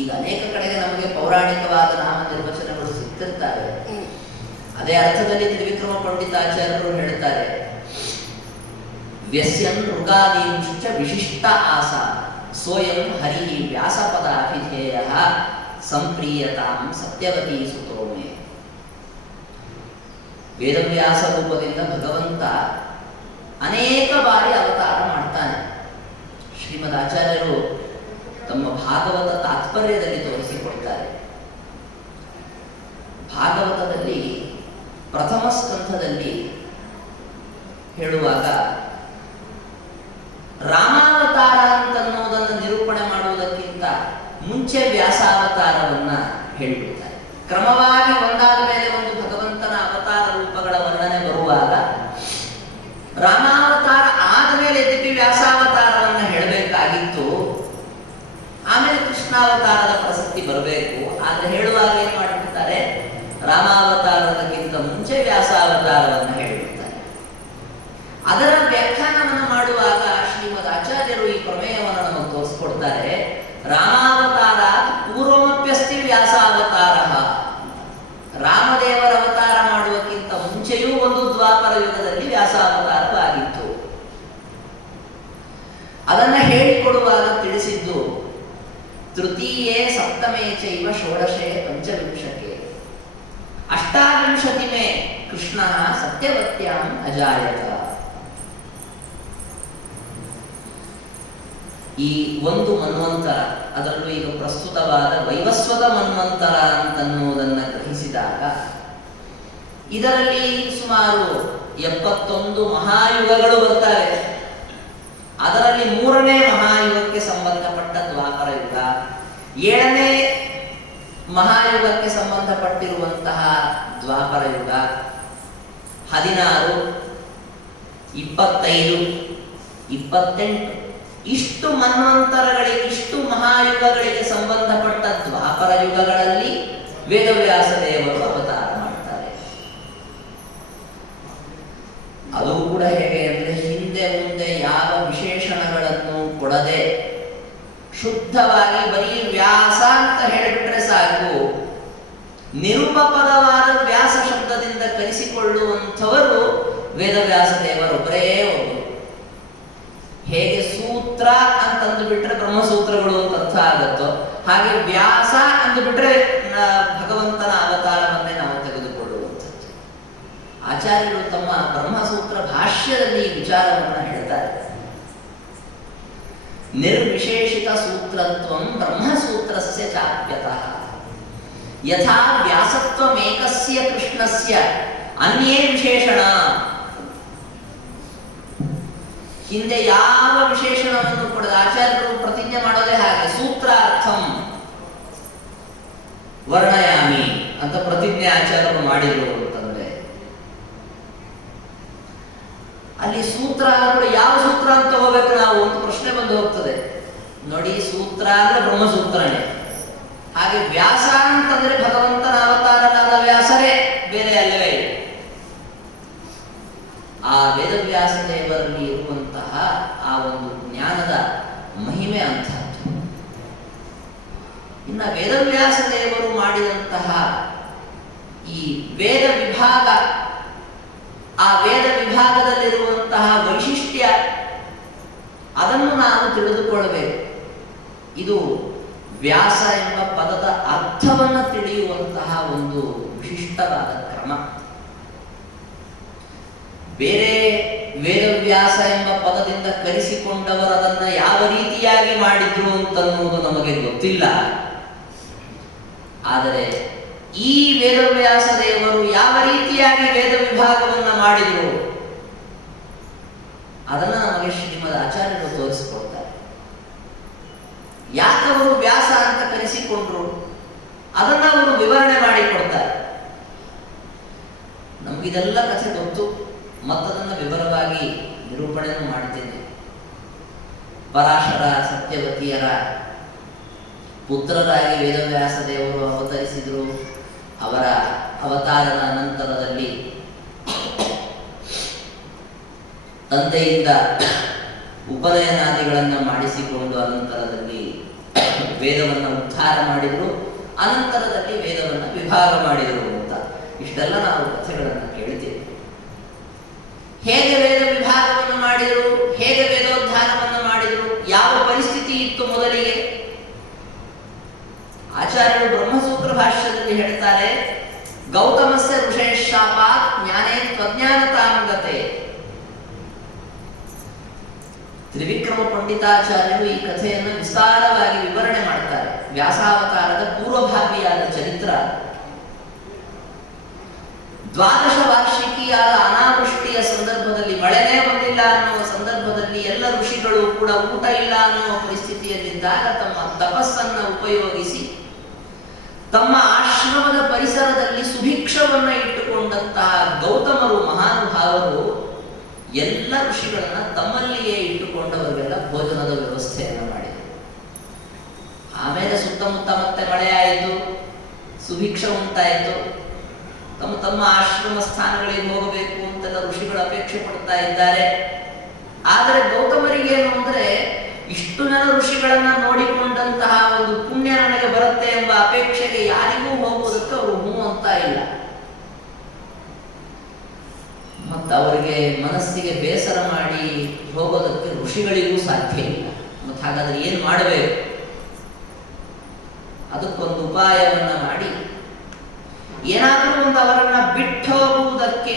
ಈಗ ಅನೇಕ ಕಡೆಗೆ ನಮಗೆ ಪೌರಾಣಿಕವಾದ ನಾಮ ನಿರ್ವಚನಗಳು ಸಿಗ್ತಿರ್ತಾರೆ. ಅದೇ ಅರ್ಥದಲ್ಲಿ ತ್ರಿವಿಕ್ರಮ ಪಂಡಿತಾಚಾರ್ಯರು ಹೇಳ್ತಾರೆ, ವ್ಯಸ್ಯನ್ ಮೃಗಾದೀಂಶ್ಚ ವಿಶಿಷ್ಟ ಆಸ ಸೋಯಂ ಹರಿ ವ್ಯಾಸಪದ ಅಭಿಧೇಯ ಸಂಪ್ರಿಯತಾಂ ಸತ್ಯವತೀ ಸುತೋಮೆ. ವೇದವ್ಯಾಸ ರೂಪದಿಂದ ಭಗವಂತ ಅನೇಕ ಬಾರಿ ಅವತಾರ ಮಾಡ್ತಾನೆ. ಶ್ರೀಮದ್ ಆಚಾರ್ಯರು ತಮ್ಮ ಭಾಗವತ ತಾತ್ಪರ್ಯದಲ್ಲಿ ತೋರಿಸಿಕೊಡ್ತಾರೆ. ಭಾಗವತದಲ್ಲಿ ಪ್ರಥಮ ಸ್ಕಂಧದಲ್ಲಿ ಹೇಳುವಾಗ ರಾಮಾವತಾರ ಅಂತನ್ನೋದನ್ನು ನಿರೂಪಣೆ ಮಾಡುವುದಕ್ಕಿಂತ ಮುಂಚೆ ವ್ಯಾಸಾವತಾರವನ್ನ ಹೇಳಿಬಿಡ್ತಾರೆ. ಕ್ರಮವಾಗಿ ಒಂದಾದ ಮೇಲೆ ಒಂದು ಭಗವಂತನ ಅವತಾರ ರೂಪಗಳ ವರ್ಣನೆ ಬರುವಾಗ ರಾಮಾವತಾರ ಆದ ಮೇಲೆ ದಿವ್ಯ ವ್ಯಾಸಾವತಾರವನ್ನ ಹೇಳಬೇಕಾಗಿತ್ತು. ಆಮೇಲೆ ಕೃಷ್ಣಾವತಾರದ ಪ್ರಸಕ್ತಿ ಬರಬೇಕು. ಆದ್ರೆ ಹೇಳುವಾಗ ಏನ್ ಮಾಡಿಬಿಡ್ತಾರೆ, ರಾಮಾವತಾರದಕ್ಕಿಂತ ಮುಂಚೆ ವ್ಯಾಸಾವತಾರವನ್ನು ಹೇಳಿಬಿಡ್ತಾರೆ. ಅದರ ವ್ಯಾಖ್ಯಾನವನ್ನು ಮಾಡುವಾಗ ಶ್ರೀಮದ್ ಆಚಾರ್ಯರು ಈ ಪ್ರಮೇಯವನ್ನು ನಮಗೆ ತೋರಿಸ್ಕೊಡ್ತಾರೆ. ರಾಮಾವತಾರ ಪೂರ್ವಮಪ್ಯಸ್ತಿ ವ್ಯಾಸಾವತಾರ. ರಾಮದೇವರ ಅವತಾರ ಮಾಡುವಕ್ಕಿಂತ ಮುಂಚೆಯೂ ಒಂದು ದ್ವಾಪರ ಯುಗದಲ್ಲಿ ವ್ಯಾಸಾವತಾರವಾಗಿತ್ತು. ಅದನ್ನ ಹೇಳಿಕೊಡುವಾಗ ತಿಳಿಸಿದ್ದು ತೃತೀಯೇ ಸಪ್ತಮೇ ಚೈವ ಷೋಡಶೇ ಪಂಚವಿಂಶಕೆ ಅಷ್ಟಾವಿಂಶತಿ ಮೇ ಕೃಷ್ಣ ಸತ್ಯವತ್ಯಾಂ ಅಜಾಯತ. ಈ ಒಂದು ಮನ್ವಂತರ, ಅದರಲ್ಲೂ ಈಗ ಪ್ರಸ್ತುತವಾದ ವೈವಸ್ವತ ಮನ್ವಂತರ ಅಂತನ್ನುವುದನ್ನು ಗ್ರಹಿಸಿದಾಗ ಇದರಲ್ಲಿ ಸುಮಾರು 71 ಮಹಾಯುಗಗಳು ಬರ್ತವೆ. ಅದರಲ್ಲಿ 3ನೇ ಮಹಾಯುಗಕ್ಕೆ ಸಂಬಂಧಪಟ್ಟ ದ್ವಾಪರ ಯುಗ, 7ನೇ ಮಹಾಯುಗಕ್ಕೆ ಸಂಬಂಧಪಟ್ಟಿರುವಂತಹ ದ್ವಾಪರ ಯುಗ, 16, 25, 28 ಇಷ್ಟು ಮನ್ವಂತರಗಳಿಗೆ, ಇಷ್ಟು ಮಹಾಯುಗಗಳಿಗೆ ಸಂಬಂಧಪಟ್ಟ ದ್ವಾಪರ ಯುಗಗಳಲ್ಲಿ ವೇದವ್ಯಾಸ ದೇವರು ಅವತಾರ ಮಾಡ್ತಾರೆ. ಅದು ಕೂಡ ಹೇಗೆ ಅಂದ್ರೆ ಹಿಂದೆ ಮುಂದೆ ಯಾವ ವಿಶೇಷಣಗಳನ್ನು ಕೊಡದೆ ಶುದ್ಧವಾಗಿ ಬರೀ ವ್ಯಾಸ ಅಂತ ಹೇಳಿಬಿಟ್ರೆ ಸಾಕು, ನಿರುಪಪದವಾದ ವ್ಯಾಸ ಶಬ್ದದಿಂದ ಕರೆಸಿಕೊಳ್ಳುವಂಥವರು ವೇದವ್ಯಾಸ ದೇವರೊಬ್ಬರೇ ಒಬ್ಬರು. ಹೇಗೆ ಸೂತ್ರ ಅಂತಂದು ಬಿಟ್ರೆ ಬ್ರಹ್ಮಸೂತ್ರಗಳು ಅಂತ ಅರ್ಥ ಆಗುತ್ತೋ, ಹಾಗೆ ವ್ಯಾಸ ಅಂದು ಬಿಟ್ರೆ ಭಗವಂತನ ಅವತಾರವನ್ನೇ ನಾವು ತೆಗೆದುಕೊಳ್ಳುವಂಥದ್ದು. ಆಚಾರ್ಯರು ತಮ್ಮ ಬ್ರಹ್ಮಸೂತ್ರ ಭಾಷ್ಯದಲ್ಲಿ ಈ ವಿಚಾರವನ್ನು ಹೇಳ್ತಾರೆ. ನಿರ್ವಿಶೇಷಿತ ಸೂತ್ರತ್ವಂ ಬ್ರಹ್ಮಸೂತ್ರಸ್ಯ ಚಾಪ್ಯತಃ ಯಥಾ ವ್ಯಾಸತ್ವಮೇಕಸ್ಯ ಕೃಷ್ಣಸ್ಯ ಅನ್ಯೇ ವಿಶೇಷಣ. ಹಿಂದೆ ಯಾವ ವಿಶೇಷಣವನ್ನು ಕೊಡದ ಆಚಾರ್ಯರು ಪ್ರತಿಜ್ಞೆ ಮಾಡೋದೇ ಹಾಗೆ, ಸೂತ್ರಾರ್ಥಂ ವರ್ಣಯಾಮಿ ಅಂತ ಪ್ರತಿಜ್ಞೆ ಆಚಾರ್ಯರು ಮಾಡಿದ್ರು ಅಂತಂದ್ರೆ, ಅಲ್ಲಿ ಸೂತ್ರ ಅಂದ್ರೆ ಯಾವ ಸೂತ್ರ ಅಂತ ತಗೋಬೇಕು ನಾವು ಅಂತ ಪ್ರಶ್ನೆ ಬಂದು ಹೋಗ್ತದೆ. ನೋಡಿ, ಸೂತ್ರ ಅಂದ್ರೆ ಬ್ರಹ್ಮಸೂತ್ರನೇ, ಹಾಗೆ ವ್ಯಾಸ ಅಂತಂದ್ರೆ ಭಗವಂತನ ಅವತಾರನಾದ ವ್ಯಾಸರೇ, ಬೇರೆ ಅಲ್ಲವೇ ಇಲ್ಲ. ಆ ವೇದವ್ಯಾಸ ದೇವರಲ್ಲಿ ಇರುವಂತಹ ಆ ಒಂದು ಜ್ಞಾನದ ಮಹಿಮೆ ಅಂತಹದ್ದು. ಇನ್ನ ವೇದವ್ಯಾಸ ದೇವರು ಮಾಡಿದಂತಹ ಈ ವೇದ ವಿಭಾಗ, ಆ ವೇದ ವಿಭಾಗದಲ್ಲಿರುವಂತಹ ವೈಶಿಷ್ಟ್ಯ, ಅದನ್ನು ನಾವು ತಿಳಿದುಕೊಳ್ಳಬೇಕು. ಇದು ವ್ಯಾಸ ಎಂಬ ಪದದ ಅರ್ಥವನ್ನು ತಿಳಿಯುವಂತಹ ಒಂದು ವಿಶಿಷ್ಟವಾದ ಕ್ರಮ. ಬೇರೆ ವೇದವ್ಯಾಸ ಎಂಬ ಪದದಿಂದ ಕರೆಸಿಕೊಂಡವರು ಅದನ್ನು ಯಾವ ರೀತಿಯಾಗಿ ಮಾಡಿದ್ರು ಅಂತನ್ನುವುದು ನಮಗೆ ಗೊತ್ತಿಲ್ಲ. ಆದರೆ ಈ ವೇದವ್ಯಾಸ ದೇವರು ಯಾವ ರೀತಿಯಾಗಿ ವೇದ ವಿಭಾಗವನ್ನ ಮಾಡಿದ್ರು ಅದನ್ನು ನಮಗೆ ಶ್ರೀಮದ್ ಆಚಾರ್ಯರು ತೋರಿಸಿಕೊಡ್ತಾರೆ. ಯಾಕವರು ವ್ಯಾಸ ಅಂತ ಕರೆಸಿಕೊಂಡ್ರು ಅದನ್ನ ಅವರು ವಿವರಣೆ ಮಾಡಿಕೊಡ್ತಾರೆ. ನಮಗಿದೆಲ್ಲ ಕಥೆ ಗೊತ್ತು, ಮತ್ತದನ್ನು ವಿವರವಾಗಿ ನಿರೂಪಣೆಯನ್ನು ಮಾಡ್ತೇನೆ. ಪರಾಶರ ಸತ್ಯವತಿಯರ ಪುತ್ರರಾಗಿ ವೇದವ್ಯಾಸ ದೇವರು ಅವತರಿಸಿದರು. ಅವರ ಅವತಾರದ ನಂತರದಲ್ಲಿ ತಂದೆಯಿಂದ ಉಪನಯನಾದಿಗಳನ್ನು ಮಾಡಿಸಿಕೊಂಡು ಅನಂತರದಲ್ಲಿ ವೇದವನ್ನು ಉದ್ಧಾರ ಮಾಡಿದರು, ಅನಂತರದಲ್ಲಿ ವೇದವನ್ನು ವಿಭಾಗ ಮಾಡಿದರು ಅಂತ ಇಷ್ಟೆಲ್ಲ ನಾವು ಕಥೆಗಳನ್ನು ಕೇಳ್ತೇವೆ. ಹೇಗೆ ವೇದ ವಿಭಾಗವನ್ನು ಮಾಡಿದರು, ಹೇಗೆ ವೇದೋದ್ಧಾರವನ್ನು ಮಾಡಿದರು, ಯಾವ ಪರಿಸ್ಥಿತಿ ಇತ್ತು ಮೊದಲಿಗೆ? ಆಚಾರ್ಯರು ಬ್ರಹ್ಮಸೂತ್ರ ಭಾಷ್ಯದಲ್ಲಿ ಹೇಳ್ತಾರೆ, ಗೌತಮಸ್ಯ ಋಷೇಶಾಪಾತ್ ಜ್ಞಾನೇ ತ್ವಜ್ಞಾನತಾಂಗತೆ. ತ್ರಿವಿಕ್ರಮ ಪಂಡಿತಾಚಾರ್ಯರು ಈ ಕಥೆಯನ್ನು ವಿಸ್ತಾರವಾಗಿ ವಿವರಣೆ ಮಾಡ್ತಾರೆ. ವ್ಯಾಸಾವತಾರದ ಪೂರ್ವಭಾವಿಯಾದ ಚರಿತ್ರ. ದ್ವಾದಶ ವಾರ್ಷಿಕಿಯಾದ ಅನಾವೃಷ್ಟಿಯ ಸಂದರ್ಭದಲ್ಲಿ, ಮಳೆನೇ ಬಂದಿಲ್ಲ ಅನ್ನುವ ಸಂದರ್ಭದಲ್ಲಿ ಎಲ್ಲ ಋಷಿಗಳು ಕೂಡ ಊಟ ಇಲ್ಲ ಅನ್ನುವ ಪರಿಸ್ಥಿತಿಯಲ್ಲಿದ್ದಾಗ ತಮ್ಮ ತಪಸ್ಸನ್ನು ಉಪಯೋಗಿಸಿ ತಮ್ಮ ಆಶ್ರಮದ ಪರಿಸರದಲ್ಲಿ ಸುಭಿಕ್ಷವನ್ನ ಇಟ್ಟುಕೊಂಡಂತಹ ಗೌತಮರು ಮಹಾನುಭಾವರು ಎಲ್ಲ ಋಷಿಗಳನ್ನ ತಮ್ಮಲ್ಲಿಯೇ ಇಟ್ಟುಕೊಂಡವರಿಗೆಲ್ಲ ಭೋಜನದ ವ್ಯವಸ್ಥೆಯನ್ನು ಮಾಡಿದರು. ಆಮೇಲೆ ಸುತ್ತಮುತ್ತ ಮತ್ತೆ ಮಳೆಯಾಯಿತು, ಸುಭಿಕ್ಷ ಉಂಟಾಯಿತು. ತಮ್ಮ ತಮ್ಮ ಆಶ್ರಮ ಸ್ಥಾನಗಳಿಗೆ ಹೋಗಬೇಕು ಅಂತೆಲ್ಲ ಋಷಿಗಳು ಅಪೇಕ್ಷೆ ಪಡ್ತಾ ಇದ್ದಾರೆ. ಆದರೆ ಗೌತಮರಿಗೇನು ಅಂದ್ರೆ, ಇಷ್ಟು ಜನ ಋಷಿಗಳನ್ನ ನೋಡಿಕೊಂಡಂತಹ ಒಂದು ಪುಣ್ಯ ನನಗೆ ಬರುತ್ತೆ ಎಂಬ ಅಪೇಕ್ಷೆಗೆ ಯಾರಿಗೂ ಹೋಗುವುದಕ್ಕೆ ಅವರು ಹೂ ಅಂತ ಇಲ್ಲ. ಮತ್ತು ಅವರಿಗೆ ಮನಸ್ಸಿಗೆ ಬೇಸರ ಮಾಡಿ ಹೋಗೋದಕ್ಕೆ ಋಷಿಗಳಿಗೂ ಸಾಧ್ಯ ಇಲ್ಲ. ಮತ್ತು ಹಾಗಾದ್ರೆ ಏನು ಮಾಡಬೇಕು? ಅದಕ್ಕೊಂದು ಉಪಾಯವನ್ನ ಮಾಡಿ ಏನಾದರೂ ಒಂದು ಅವರನ್ನ ಬಿಟ್ಟು ಹೋಗುವುದಕ್ಕೆ,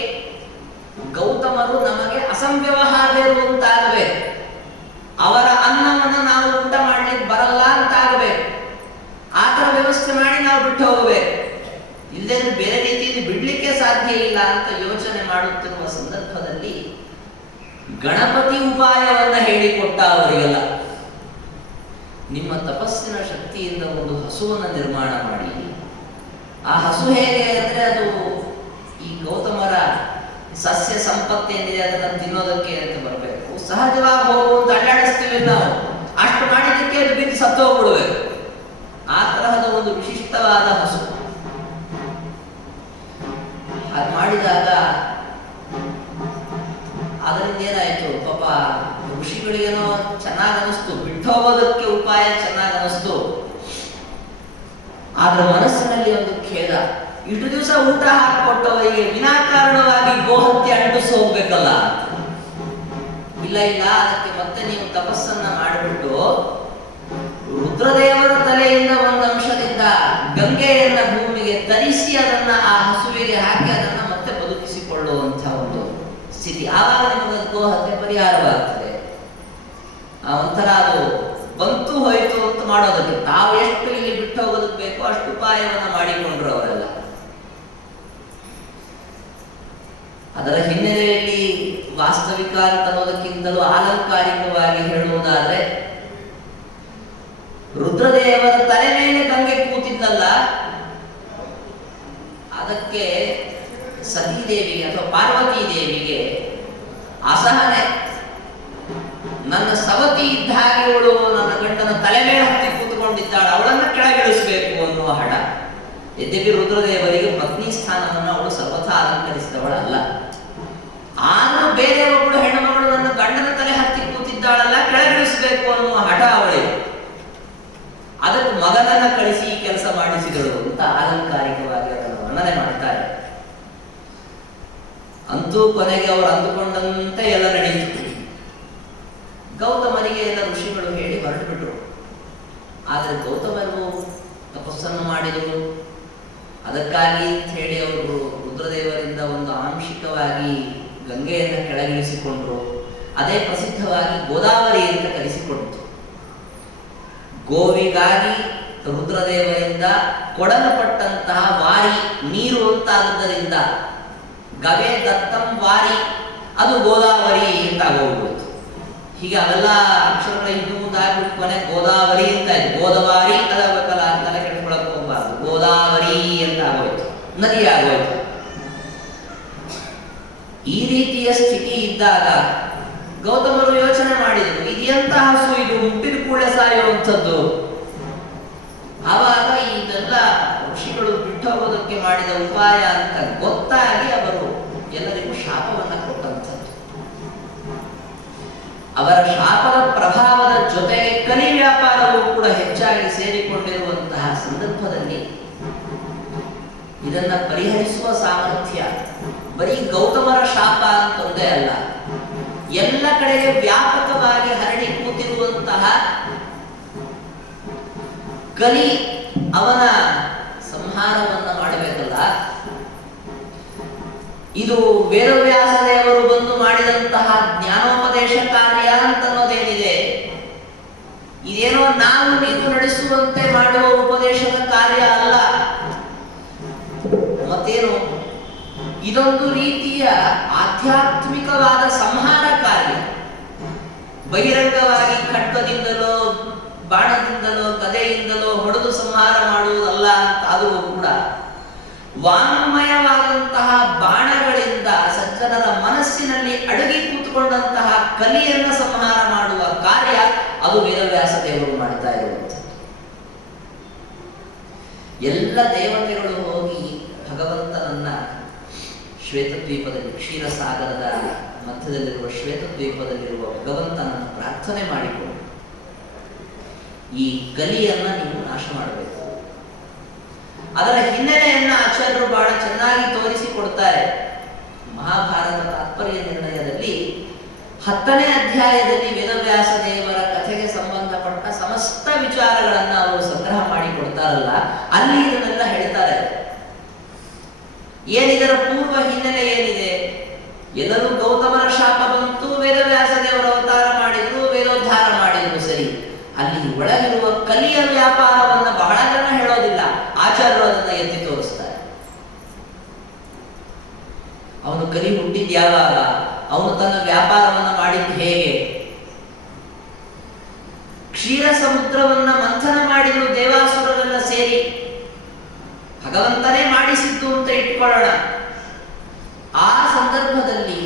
ಗೌತಮರು ನಮಗೆ ಅಸಂವ್ಯವಹಾರ ಇರುವಂತಾಗಬೇಕು, ಅವರ ಅನ್ನವನ್ನು ನಾವು ಊಟ ಮಾಡ್ಲಿಕ್ಕೆ ಬರಲ್ಲ ಅಂತಾಗಬೇಕು. ಆ ಥರ ವ್ಯವಸ್ಥೆ ಮಾಡಿ ನಾವು ಬಿಟ್ಟು ಹೋಗಬೇಕು. ಇಲ್ಲದೇ ಬೇರೆ ರೀತಿಯಲ್ಲಿ ಬಿಡ್ಲಿಕ್ಕೆ ಸಾಧ್ಯ ಇಲ್ಲ ಅಂತ ಯೋಚನೆ ಮಾಡುತ್ತಿರುವ ಸಂದರ್ಭದಲ್ಲಿ ಗಣಪತಿ ಉಪಾಯವನ್ನ ಹೇಳಿಕೊಟ್ಟ ಅವರಿಗೆಲ್ಲ. ನಿಮ್ಮ ತಪಸ್ಸಿನ ಶಕ್ತಿಯಿಂದ ಒಂದು ಹಸುವನ್ನು ನಿರ್ಮಾಣ ಮಾಡಿ. ಆ ಹಸು ಹೇಗೆ ಅಂದ್ರೆ, ಅದು ಈ ಗೌತಮರ ಸಸ್ಯ ಸಂಪತ್ತೇನಿದೆ ಅದನ್ನು ತಿನ್ನೋದಕ್ಕೆ ಅಂತ ಬರಬೇಕು. ಸಹಜವಾಗಿ ಹೋಗುವಂತ ಅಡ್ಡಾಡಿಸ್ತೀವಿ ನಾವು, ಅಷ್ಟು ಮಾಡಿದ್ದಕ್ಕೆ ಅದು ಬಿದ್ದು ಸತ್ತು ಹೋಗ್ಬಿಡ್ಬೇಕು. ಆ ತರಹದ ಒಂದು ವಿಶಿಷ್ಟವಾದ ಹಸು. ಅದು ಮಾಡಿದಾಗ ಅದರಿಂದ ಏನಾಯ್ತು, ಪಾಪ ಋಷಿಗಳಿಗೇನೋ ಚೆನ್ನಾಗಿ ಅನಿಸ್ತು, ಬಿಟ್ಟು ಹೋಗೋದಕ್ಕೆ ಉಪಾಯ ಚೆನ್ನಾಗಿ ಅನಿಸ್ತು. ಆದ್ರೆ ಮನಸ್ಸಿನಲ್ಲಿ ಒಂದು ಖೇದ, ಇಷ್ಟು ದಿವಸ ಊಟ ಹಾಕಿಕೊಟ್ಟವರಿಗೆ ವಿನಾಕಾರಣವಾಗಿ ಗೋಹತ್ಯೆ ಅಂಟಿಸಿ ಹೋಗ್ಬೇಕಲ್ಲ. ಇಲ್ಲ ಇಲ್ಲ, ಅದಕ್ಕೆ ಮತ್ತೆ ನೀವು ತಪಸ್ಸನ್ನ ಮಾಡಿಬಿಟ್ಟು ರುದ್ರದೇವರ ತಲೆಯಿಂದ ಒಂದು ಅಂಶದಿಂದ ಗಂಗೆಯನ್ನ ಭೂಮಿಗೆ ತರಿಸಿ ಅದನ್ನ ಆ ಹಸುವಿಗೆ ಹಾಕಿ ಅದನ್ನ ಮತ್ತೆ ಬದುಕಿಸಿಕೊಳ್ಳುವಂತ ಒಂದು ಸ್ಥಿತಿ. ಆವಾಗ ನಿಮಗೆ ಗೋಹತ್ಯೆ ಪರಿಹಾರವಾಗ್ತದೆ. ಒಂಥರ ಅದು ಬಂತು ಹೋಯ್ತು ಅಂತ ಮಾಡೋದಕ್ಕೆ ತಾವು ಎಷ್ಟು ಇಲ್ಲಿ ಬಿಟ್ಟು ಹೋಗೋದಕ್ಕೆ ಬೇಕೋ ಅಷ್ಟು ಉಪಾಯವನ್ನ ಮಾಡಿಕೊಂಡ್ರು ಅವರೆಲ್ಲ. ಅದರ ಹಿನ್ನೆಲೆಯಲ್ಲಿ ವಾಸ್ತವಿಕ ಅಂತ ಅನ್ನೋದಕ್ಕಿಂತಲೂ ಆಲಂಕಾರಿಕವಾಗಿ ಹೇಳುವುದಾದ್ರೆ, ರುದ್ರದೇವರ ತಲೆ ಮೇಲೆ ಗಂಗೆ ಕೂತಿದ್ದಲ್ಲ, ಅದಕ್ಕೆ ಸತೀದೇವಿಗೆ ಅಥವಾ ಪಾರ್ವತೀ ದೇವಿಗೆ ಅಸಹನೆ. ನನ್ನ ಸವತಿ ಇದ್ದ ಹಾಗೆ ಇವಳು ನನ್ನ ಗಂಡನ ತಲೆ ಮೇಲೆ ಹತ್ತಿ ಕೂತ್ಕೊಂಡಿದ್ದಾಳೆ, ಅವಳನ್ನ ಕೆಳಗಿಳಿಸಬೇಕು ಅಂತ ಯದ್ಯಪಿ ರುದ್ರದೇವರಿಗೆ ಪತ್ನಿ ಸ್ಥಾನವನ್ನು ಅವಳು ಸರ್ವಥಾ ಅಲಂಕರಿಸಿದವಳಲ್ಲ. ಆದರೂ ಬೇರೆ ಒಬ್ಬಳು ಹೆಣ್ಣುಮಗಳು ನನ್ನ ಗಂಡನ ತಲೆ ಹತ್ತಿ ಕೂತಿದ್ದಾಳಲ್ಲ, ಕೆಳಗಿಳಿಸಬೇಕು ಅನ್ನುವ ಹಠ ಅವಳಿಗೆ. ಅದಕ್ಕೆ ಮಗನನ್ನ ಕಳಿಸಿ ಈ ಕೆಲಸ ಮಾಡಿಸಿದಳು ಅಂತ ಆಲಂಕಾರಿಕವಾಗಿ ಅದನ್ನು ವರ್ಣನೆ ಮಾಡ್ತಾರೆ. ಅಂತೂ ಕೊನೆಗೆ ಅವರು ಅಂದುಕೊಂಡಂತೆ ಎಲ್ಲ ನಡೆಯಿತು. ಗೌತಮನಿಗೆ ಎಲ್ಲ ಋಷಿಗಳು ಹೇಳಿ ಹೊರಟು ಬಿಟ್ರು. ಆದರೆ ಗೌತಮರು ತಪಸ್ಸನ್ನು ಮಾಡಿದರು. ಅದಕ್ಕಾಗಿ ಅಂತ ಹೇಳಿ ಅವರು ರುದ್ರದೇವರಿಂದ ಒಂದು ಆಂಶಿಕವಾಗಿ ಗಂಗೆಯನ್ನು ಕೆಳಗಿಳಿಸಿಕೊಂಡ್ರು. ಅದೇ ಪ್ರಸಿದ್ಧವಾಗಿ ಗೋದಾವರಿ ಅಂತ ಕರೆಸಿಕೊಂಡಿತು. ಗೋವಿಗಾಗಿ ರುದ್ರದೇವರಿಂದ ಕೊಡಲ್ಪಟ್ಟಂತಹ ವಾರಿ ನೀರು ಅಂತಾದದ್ದರಿಂದ ಗವೆ ದತ್ತಂ ವಾರಿ, ಅದು ಗೋದಾವರಿ ಅಂತ ಆಗೋಗ್ಬಿಡ್ತು. ಹೀಗೆ ಅವೆಲ್ಲ ಅಕ್ಷರಗಳ ಹಿಂದೆ ಮುಂದಾಗಿ ಕೊನೆ ಗೋದಾವರಿ ಅಂತ ಇದೆ. ಗೋದಾವರಿ ಅದಾಗಬೇಕಲ್ಲ ಅಂತಾನೆ ಕೆಡ್ಕೊಳಕ್ ಹೋಗ್ಬಾರ್ದು. ಗೋದಾವರಿ ಅಂತ ಆಗೋಯ್ತು, ನದಿ ಆಗೋಯ್ತು. ಈ ರೀತಿಯ ಸ್ಥಿತಿ ಇದ್ದಾಗ ಗೌತಮರು ಯೋಚನೆ ಮಾಡಿದರು, ಇದೆಂತ ಹಸು ಇದು, ಮುಟ್ಟಿದ ಕೂಡಲೇ ಸಾಯುವಂಥದ್ದು. ಆವಾಗ ಇದೆಲ್ಲ ಋಷಿಗಳು ಬಿಟ್ಟು ಹೋಗೋದಕ್ಕೆ ಮಾಡಿದ ಉಪಾಯ ಅಂತ ಗೊತ್ತಾಗಿ ಅವರು ಎಲ್ಲರಿಗೂ ಶಾಪವನ್ನ ಕೊಟ್ಟಂಥದ್ದು. ಅವರ ಶಾಪದ ಪ್ರಭಾವದ ಜೊತೆಗೆ ಕಲಿ ವ್ಯಾಪಾರವು ಕೂಡ ಹೆಚ್ಚಾಗಿ ಸೇರಿಕೊಂಡಿರುವಂತಹ ಸಂದರ್ಭದಲ್ಲಿ ಇದನ್ನ ಪರಿಹರಿಸುವ ಸಾಮರ್ಥ್ಯ ಬರೀ ಗೌತಮರ ಶಾಪ ಅಂತಂದೇ ಅಲ್ಲ, ಎಲ್ಲ ಕಡೆಗೆ ವ್ಯಾಪಕವಾಗಿ ಹರಡಿ ಕೂತಿರುವಂತಹ ಕಲಿ ಅವನ ಸಂಹಾರವನ್ನ ಮಾಡಬೇಕಲ್ಲ. ಇದು ವೇದವ್ಯಾಸ ದೇವರು ಬಂದು ಮಾಡಿದಂತಹ ಜ್ಞಾನೋಪದೇಶ ಕಾರ್ಯ ಅಂತನ್ನೋದೇನಿದೆ, ಇದೇನೋ ನಾವು ನೀವು ನಡೆಸುವಂತೆ ಮಾಡುವ ಉಪದೇಶದ ಕಾರ್ಯ ಅಲ್ಲ. ಮತ್ತೇನು, ಇದೊಂದು ರೀತಿಯ ಆಧ್ಯಾತ್ಮಿಕವಾದ ಸಂಹಾರ ಕಾರ್ಯ. ಬಹಿರಂಗವಾಗಿ ಖಡ್ಗದಿಂದಲೋ ಬಾಣದಿಂದಲೋ ಗದೆಯಿಂದಲೋ ಹೊಡೆದು ಸಂಹಾರ ಮಾಡುವುದಲ್ಲ ಅಂತ ಆದರೂ ಕೂಡ ವಾಂಗ್ಮಯವಾದಂತಹ ಬಾಣಗಳಿಂದ ಸಜ್ಜನರ ಮನಸ್ಸಿನಲ್ಲಿ ಅಡಗಿ ಕೂತ್ಕೊಂಡಂತಹ ಕಲಿಯನ್ನು ಸಂಹಾರ ಮಾಡುವ ಕಾರ್ಯ ಅದು ವೇದವ್ಯಾಸ ದೇವರು ಮಾಡ್ತಾ ಇರುವಂಥದ್ದು. ಎಲ್ಲ ದೇವತೆಗಳು ಹೋಗಿ ಭಗವಂತನನ್ನ ಶ್ವೇತದ್ವೀಪದಲ್ಲಿ, ಕ್ಷೀರಸಾಗರದ ಮಧ್ಯದಲ್ಲಿರುವ ಶ್ವೇತದ್ವೀಪದಲ್ಲಿರುವ ಭಗವಂತನನ್ನು ಪ್ರಾರ್ಥನೆ ಮಾಡಿಕೊಂಡು ಈ ಕಲಿಯನ್ನ ನೀವು ನಾಶ ಮಾಡಬೇಕು. ಅದರ ಹಿನ್ನೆಲೆಯನ್ನ ಆಚಾರ್ಯರು ಬಹಳ ಚೆನ್ನಾಗಿ ತೋರಿಸಿಕೊಡ್ತಾರೆ. ಮಹಾಭಾರತ ತಾತ್ಪರ್ಯ ನಿರ್ಣಯದಲ್ಲಿ 10ನೇ ಅಧ್ಯಾಯದಲ್ಲಿ ವೇದವ್ಯಾಸ ದೇವರ ಕಥೆಗೆ ಸಂಬಂಧಪಟ್ಟ ಸಮಸ್ತ ವಿಚಾರಗಳನ್ನ ಅವರು ಸಂಗ್ರಹ ಮಾಡಿ ಕೊಡ್ತಾರಲ್ಲ, ಅಲ್ಲಿ ಇದನ್ನೆಲ್ಲ ಹೇಳ್ತಾರೆ. ಏನಿದರ ಪೂರ್ವ ಹಿನ್ನೆಲೆ ಏನಿದೆ? ಎಲ್ಲರೂ ಗೌತಮರ ಶಾಪ ಬಂತು, ವೇದವ್ಯಾಸ ದೇವರ ಅವತಾರ ಮಾಡಿದ್ರು, ವೇದೋದ್ಧಾರ ಮಾಡಿದ್ರು, ಸರಿ. ಅಲ್ಲಿ ಒಳಗಿರುವ ಕಲಿಯ ವ್ಯಾಪಾರವನ್ನ ಬಹಳ ಜನ ಹೇಳೋದಿಲ್ಲ, ಆಚಾರ್ಯರು ಅದನ್ನ ಎತ್ತಿ ತೋರಿಸ್ತಾರೆ. ಅವನು ಕಲಿ ಹುಟ್ಟಿದ್ ಯಾವಾಗ, ಅವನು ತನ್ನ ವ್ಯಾಪಾರವನ್ನ ಮಾಡಿದ್ದು ಹೇಗೆ, ಕ್ಷೀರ ಸಮುದ್ರವನ್ನ ಮಂಥನ ಮಾಡಿದ್ರು ದೇವಾಸುರರೆಲ್ಲ ಸೇರಿ, ಭಗವಂತನೇ ಮಾಡಿಸಿದ್ದು ಅಂತ ಇಟ್ಕೊಳ್ಳೋಣ. ಆ ಸಂದರ್ಭದಲ್ಲಿ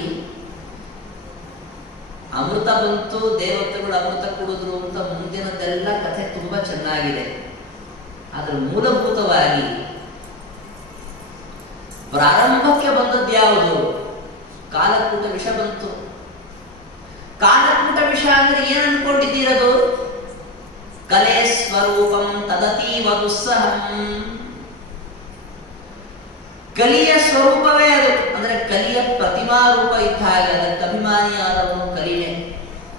ಅಮೃತ ಬಂತು, ದೇವತೆಗಳು ಅಮೃತ ಕುಡಿದ್ರು ಅಂತ ಮುಂದಿನದೆಲ್ಲ ಕಥೆ ತುಂಬಾ ಚೆನ್ನಾಗಿದೆ. ಆದ್ರೆ ಮೂಲಭೂತವಾಗಿ ಪ್ರಾರಂಭಕ್ಕೆ ಬಂದದ್ದು ಯಾವುದು? ಕಾಲಕೂಟ ವಿಷ ಬಂತು. ಕಾಲಕೂಟ ವಿಷ ಅಂದ್ರೆ ಏನ್ ಅನ್ಕೊಂಡಿದ್ದೀರದು? ಕಲೆ ಸ್ವರೂಪಂ ತದತೀವ ದುಸ್ಸಹಂ. ಕಲಿಯ ಸ್ವರೂಪವೇ ಅದು. ಅಂದ್ರೆ ಕಲಿಯ ಪ್ರತಿಮಾ ರೂಪ ಇದ್ದ ಹಾಗೆ, ಅದಕ್ಕೆ ಅಭಿಮಾನಿಯಾದವನು ಕಲಿಯೇ.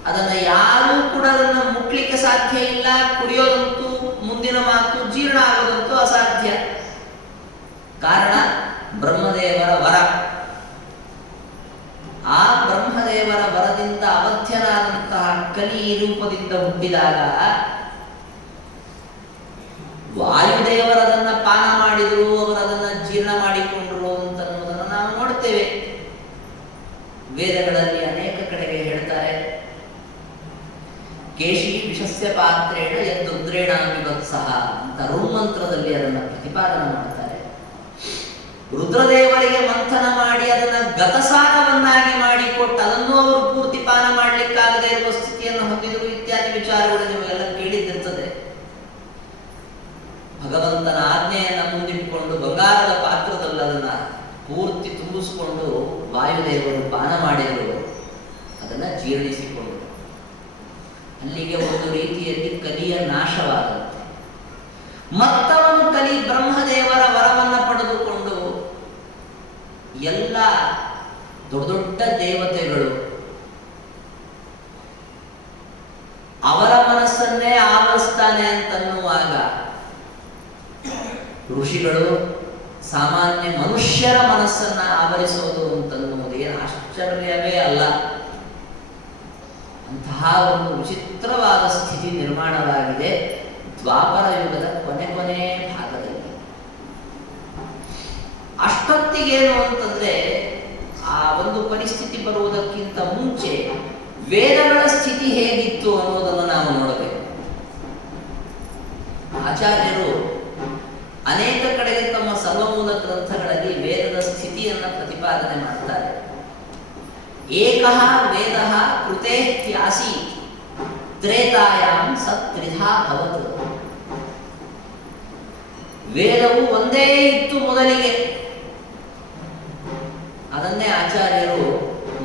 ಅದನ್ನ ಯಾರೂ ಕೂಡ ಅದನ್ನ ಮುಟ್ಲಿಕ್ಕೆ ಸಾಧ್ಯ ಇಲ್ಲ. ಕುಡಿಯೋದಂತೂ, ಮುಂದಿನ ಮಾತು ಜೀರ್ಣ ಆಗೋದಂತೂ ಅಸಾಧ್ಯ. ಕಾರಣ ಬ್ರಹ್ಮದೇವರ ವರ. ಆ ಬ್ರಹ್ಮದೇವರ ವರದಿಂದ ಅವಧ್ಯನಾದಂತಹ ಕಲಿ ರೂಪದಿಂದ ಹುಟ್ಟಿದಾಗ ವಾಯುದೇವರದನ್ನ ಪಾನ ಮಾಡಿದ್ರು, ಅವರದನ್ನ ಜೀರ್ಣ ಮಾಡಿಕೊಂಡ್ರು ಅಂತನ್ನುವುದನ್ನು ನಾವು ನೋಡ್ತೇವೆ. ವೇದಗಳಲ್ಲಿ ಅನೇಕ ಕಡೆಗೆ ಹೇಳ್ತಾರೆ, ಕೇಶಿ ವಿಷಸ್ಯ ಪಾತ್ರೇಣ ಯದ್ರುದ್ರೇಣ ವಿವತ್ಸಹ ಅಂತ ಋನ್ಮಂತ್ರದಲ್ಲಿ ಅದನ್ನ ಪ್ರತಿಪಾದನೆ ಮಾಡ್ತಾರೆ. ರುದ್ರದೇವರಿಗೆ ಮಂಥನ ಮಾಡಿ ಅದನ್ನ ಗತಸಾರವನ್ನಾಗಿ ಮಾಡಿಕೊಟ್ಟು ಅದನ್ನು ಅವರು ಪೂರ್ತಿ ಪಾನ ಮಾಡಲಿಕ್ಕಾಗದೇ ಇರುವ ಸ್ಥಿತಿಯನ್ನು ಹೊಂದಿದ್ರು ಇತ್ಯಾದಿ ವಿಚಾರಗಳು ನಿಮಗೆಲ್ಲ ಕೇಳಿದ್ದಿರ್ತದೆ. ಭಗವಂತನ ಆಜ್ಞೆಯನ್ನು ಮುಂದಿಟ್ಟುಕೊಂಡು ನಾಶವಾದಂತೆ. ಮತ್ತವನು ಕಲಿ ಬ್ರಹ್ಮದೇವರ ವರವನ್ನು ಪಡೆದುಕೊಂಡು ಎಲ್ಲ ದೊಡ್ಡ ದೊಡ್ಡ ದೇವತೆಗಳು ಅವರ ಮನಸ್ಸನ್ನೇ ಆವರಿಸ್ತಾನೆ ಅಂತನ್ನುವಾಗ ಋಷಿಗಳು ಸಾಮಾನ್ಯ ಮನುಷ್ಯರ ಮನಸ್ಸನ್ನ ಆವರಿಸೋದು ಅಂತನ್ನುವುದು ಏನು ಆಶ್ಚರ್ಯವೇ ಅಲ್ಲ. ಅಂತಹ ಒಂದು ವಿಚಿತ್ರವಾದ ಸ್ಥಿತಿ ನಿರ್ಮಾಣವಾಗಿದೆ ದ್ವಾಪರ ಯುಗದ ಕೊನೆ ಭಾಗದಲ್ಲಿ. ಅಷ್ಟೊತ್ತಿಗೇನು ಅಂತಂದ್ರೆ ಆ ಒಂದು ಪರಿಸ್ಥಿತಿ ಬರುವುದಕ್ಕಿಂತ ಮುಂಚೆ ವೇದಗಳ ಸ್ಥಿತಿ ಹೇಗಿತ್ತು ಅನ್ನೋದನ್ನು ನಾವು ನೋಡಬೇಕು. ಆಚಾರ್ಯರು ಅನೇಕ ಕಡೆಗೆ ತಮ್ಮ ಸರ್ವಮೂಲ ಗ್ರಂಥಗಳಲ್ಲಿ ವೇದದ ಸ್ಥಿತಿಯನ್ನು ಪ್ರತಿಪಾದನೆ ಮಾಡ್ತಾರೆ. ಏಕಃ ವೇದಃ ಕೃತೇತ್ಯಾಸೀತ್ ತ್ರೇತಾಯಾಂ ಸತ್ತ್ರಿಧಾ ಭವತ್. ವೇದವು ಒಂದೇ ಇತ್ತು ಮೊದಲಿಗೆ. ಅದನ್ನೇ ಆಚಾರ್ಯರು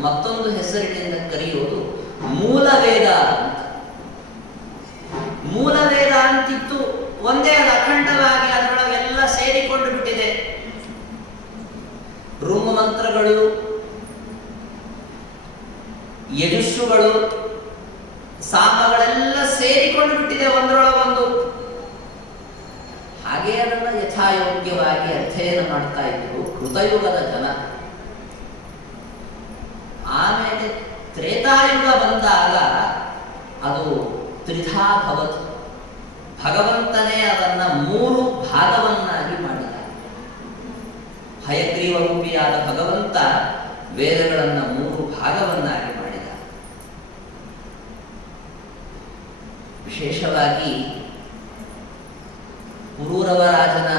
ಮತ್ತೊಂದು ಹೆಸರಿನಿಂದ ಕರೆಯುವುದು ಮೂಲ ವೇದ ಅಂತ. ಮೂಲ ವೇದ ಅಂತಿತ್ತು, ಒಂದೇ ಅದು ಅಖಂಡವಾಗಿ ಅದರೊಳಗೆಲ್ಲ ಸೇರಿಕೊಂಡು ಬಿಟ್ಟಿದೆ. ಋಮ ಮಂತ್ರಗಳು, ಯಜುಸ್ಸುಗಳು, ಸಾಮಗಳೆಲ್ಲ ಸೇರಿಕೊಂಡು ಬಿಟ್ಟಿದೆ ಒಂದರೊಳಗೊಂದು. ಹಾಗೆ ಅದನ್ನು ಯಥಾಯೋಗ್ಯವಾಗಿ ಅಧ್ಯಯನ ಮಾಡ್ತಾ ಇದ್ರು ಕೃತಯುಗದ ಜನ. ಆಮೇಲೆ ತ್ರೇತಾಯುಗ ಬಂದಾಗ ಅದು ತ್ರಿಧಾ ಭವತ್. ಭಗವಂತನೇ ಅದನ್ನ 3 ಭಾಗವನ್ನಾಗಿ ಮಾಡಿದ. ಹಯಗ್ರೀವ ರೂಪಿಯಾದ ಭಗವಂತ ವೇದಗಳನ್ನು 3 ಭಾಗವನ್ನಾಗಿ ಮಾಡಿದ. ವಿಶೇಷವಾಗಿ ಪುರೂರವ ರಾಜನ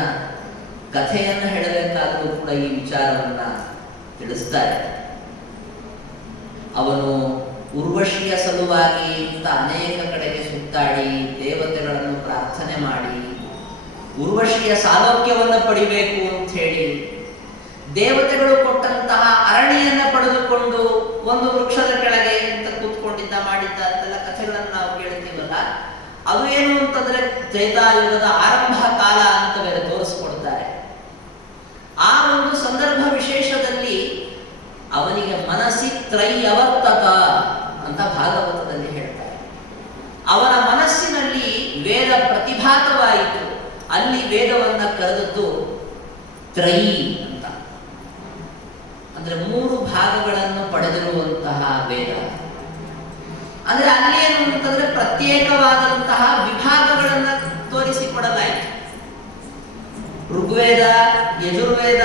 ಕಥೆಯನ್ನು ಹೇಳಬೇಕಾದರೂ ಕೂಡ ಈ ವಿಚಾರವನ್ನ ತಿಳಿಸ್ತಾರೆ. ಅವನು ಉರ್ವಶಿಯ ಸಲುವಾಗಿ ಇಂಥ ಅನೇಕ ಕಡೆಗೆ ಸುತ್ತಾಡಿ ದೇವತೆಗಳನ್ನು ಪ್ರಾರ್ಥನೆ ಮಾಡಿ ಉರ್ವಶಿಯ ಸಾಲೋಕ್ಯವನ್ನು ಪಡಿಬೇಕು ಅಂತ ಹೇಳಿ ದೇವತೆಗಳು ಕೊಟ್ಟಂತಹ ಅರಣಿಯನ್ನು ಪಡೆದುಕೊಂಡು ಒಂದು ವೃಕ್ಷದ ಕೆಳಗೆ ಅಂತ ಕೂತ್ಕೊಂಡಿದ್ದ ಮಾಡಿದ್ದ ಅಂತೆಲ್ಲ ಕಥೆಗಳನ್ನು ನಾವು ಕೇಳ್ತೀವಲ್ಲ. ಅದು ಏನು ಅಂತಂದ್ರೆ ತ್ರೇತಾಯುಗದ ಆರಂಭ ಕಾಲ ಅಂತ ಬೇರೆ ತೋರಿಸ್ಕೊಡ್ತಾರೆ. ಆ ಒಂದು ಸಂದರ್ಭ ವಿಶೇಷದಲ್ಲಿ ಅವನಿಗೆ ಮನಸ್ಸಿ ತ್ರೈಯವರ್ತಕ ಅಂತ ಭಾಗವತದಲ್ಲಿ ಹೇಳ್ತಾರೆ. ಅವನ ಮನಸ್ಸಿನಲ್ಲಿ ವೇದ ಪ್ರತಿಭಾತವಾಯಿತು. ಅಲ್ಲಿ ವೇದವನ್ನ ಕರೆದದ್ದು ತ್ರೈ ಅಂತ, ಅಂದ್ರೆ 3 ಭಾಗಗಳನ್ನು ಪಡೆದಿರುವಂತಹ ವೇದ. ಅಂದ್ರೆ ಅಲ್ಲೇನು ಅಂತಂದ್ರೆ ಪ್ರತ್ಯೇಕವಾದಂತಹ ವಿಭಾಗಗಳನ್ನು ತೋರಿಸಿಕೊಡಲಾಯಿತು. ಋಗ್ವೇದ, ಯಜುರ್ವೇದ,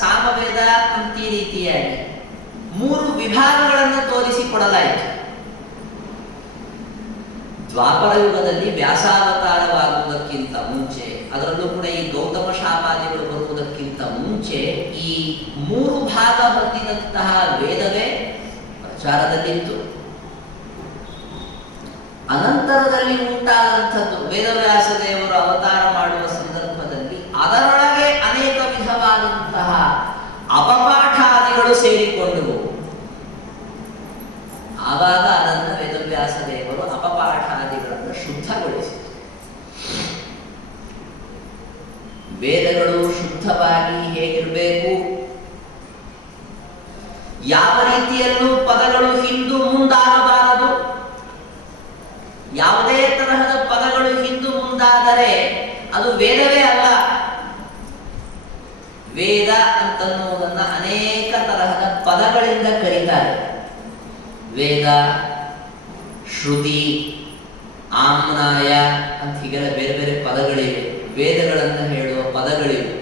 ಸಾಮವೇದ ಅಂತ ಈ ರೀತಿಯಾಗಿ 3 ವಿಭಾಗಗಳನ್ನು ತೋರಿಸಿಕೊಡಲಾಯಿತು. ದ್ವಾಪರ ಯುಗದಲ್ಲಿ ವ್ಯಾಸಾವತಾರವಾಗುವುದಕ್ಕಿಂತ ಮುಂಚೆ, ಅದರಲ್ಲೂ ಕೂಡ ಈ ಗೌತಮ ಶಾಪಾದಿಗಳು ಬರುವುದಕ್ಕಿಂತ ಮುಂಚೆ ಈ 3 ಭಾಗ ಹೊಂದಿದಂತಹ ವೇದವೇ ಪ್ರಚಾರದಲ್ಲಿತ್ತು. ಅನಂತರದಲ್ಲಿ ಉಂಟಾದಂಥದ್ದು ವೇದವ್ಯಾಸ ದೇವರು ಅವತಾರ ಮಾಡುವ ಸಂದರ್ಭದಲ್ಲಿ ಅದರೊಳಗೆ ಅನೇಕ ವಿಧವಾದಂತಹ ಅಪಪಾಠಾದಿಗಳು ಸೇರಿಕೊಂಡು ಆವಾಗ ಅದನ್ನು ವೇದವ್ಯಾಸ ದೇವರು ಅಪಪಾಠಾದಿಗಳನ್ನು ಶುದ್ಧಗೊಳಿಸಿದರು. ವೇದಗಳು ಶುದ್ಧವಾಗಿ ಹೇಗಿರಬೇಕು, ಯಾವ ರೀತಿಯಲ್ಲೂ ಪದಗಳು ಹಿಂದು ಮುಂದಾಗಬಾರದು. ಯಾವುದೇ ತರಹದ ಪದಗಳು ಹಿಂದು ಮುಂದಾದರೆ ಅದು ವೇದವೇ ಅಲ್ಲ. ವೇದ ಅಂತನ್ನುವುದನ್ನು ಅನೇಕ ತರಹದ ಪದಗಳಿಂದ ಕರೀತಾರೆ. ವೇದ, ಶ್ರುತಿ, ಆಮ್ನಾಯ ಅಂತ ಹೀಗೆಲ್ಲ ಬೇರೆ ಬೇರೆ ಪದಗಳಿವೆ. ವೇದಗಳನ್ನು ಹೇಳುವ ಪದಗಳಿವೆ.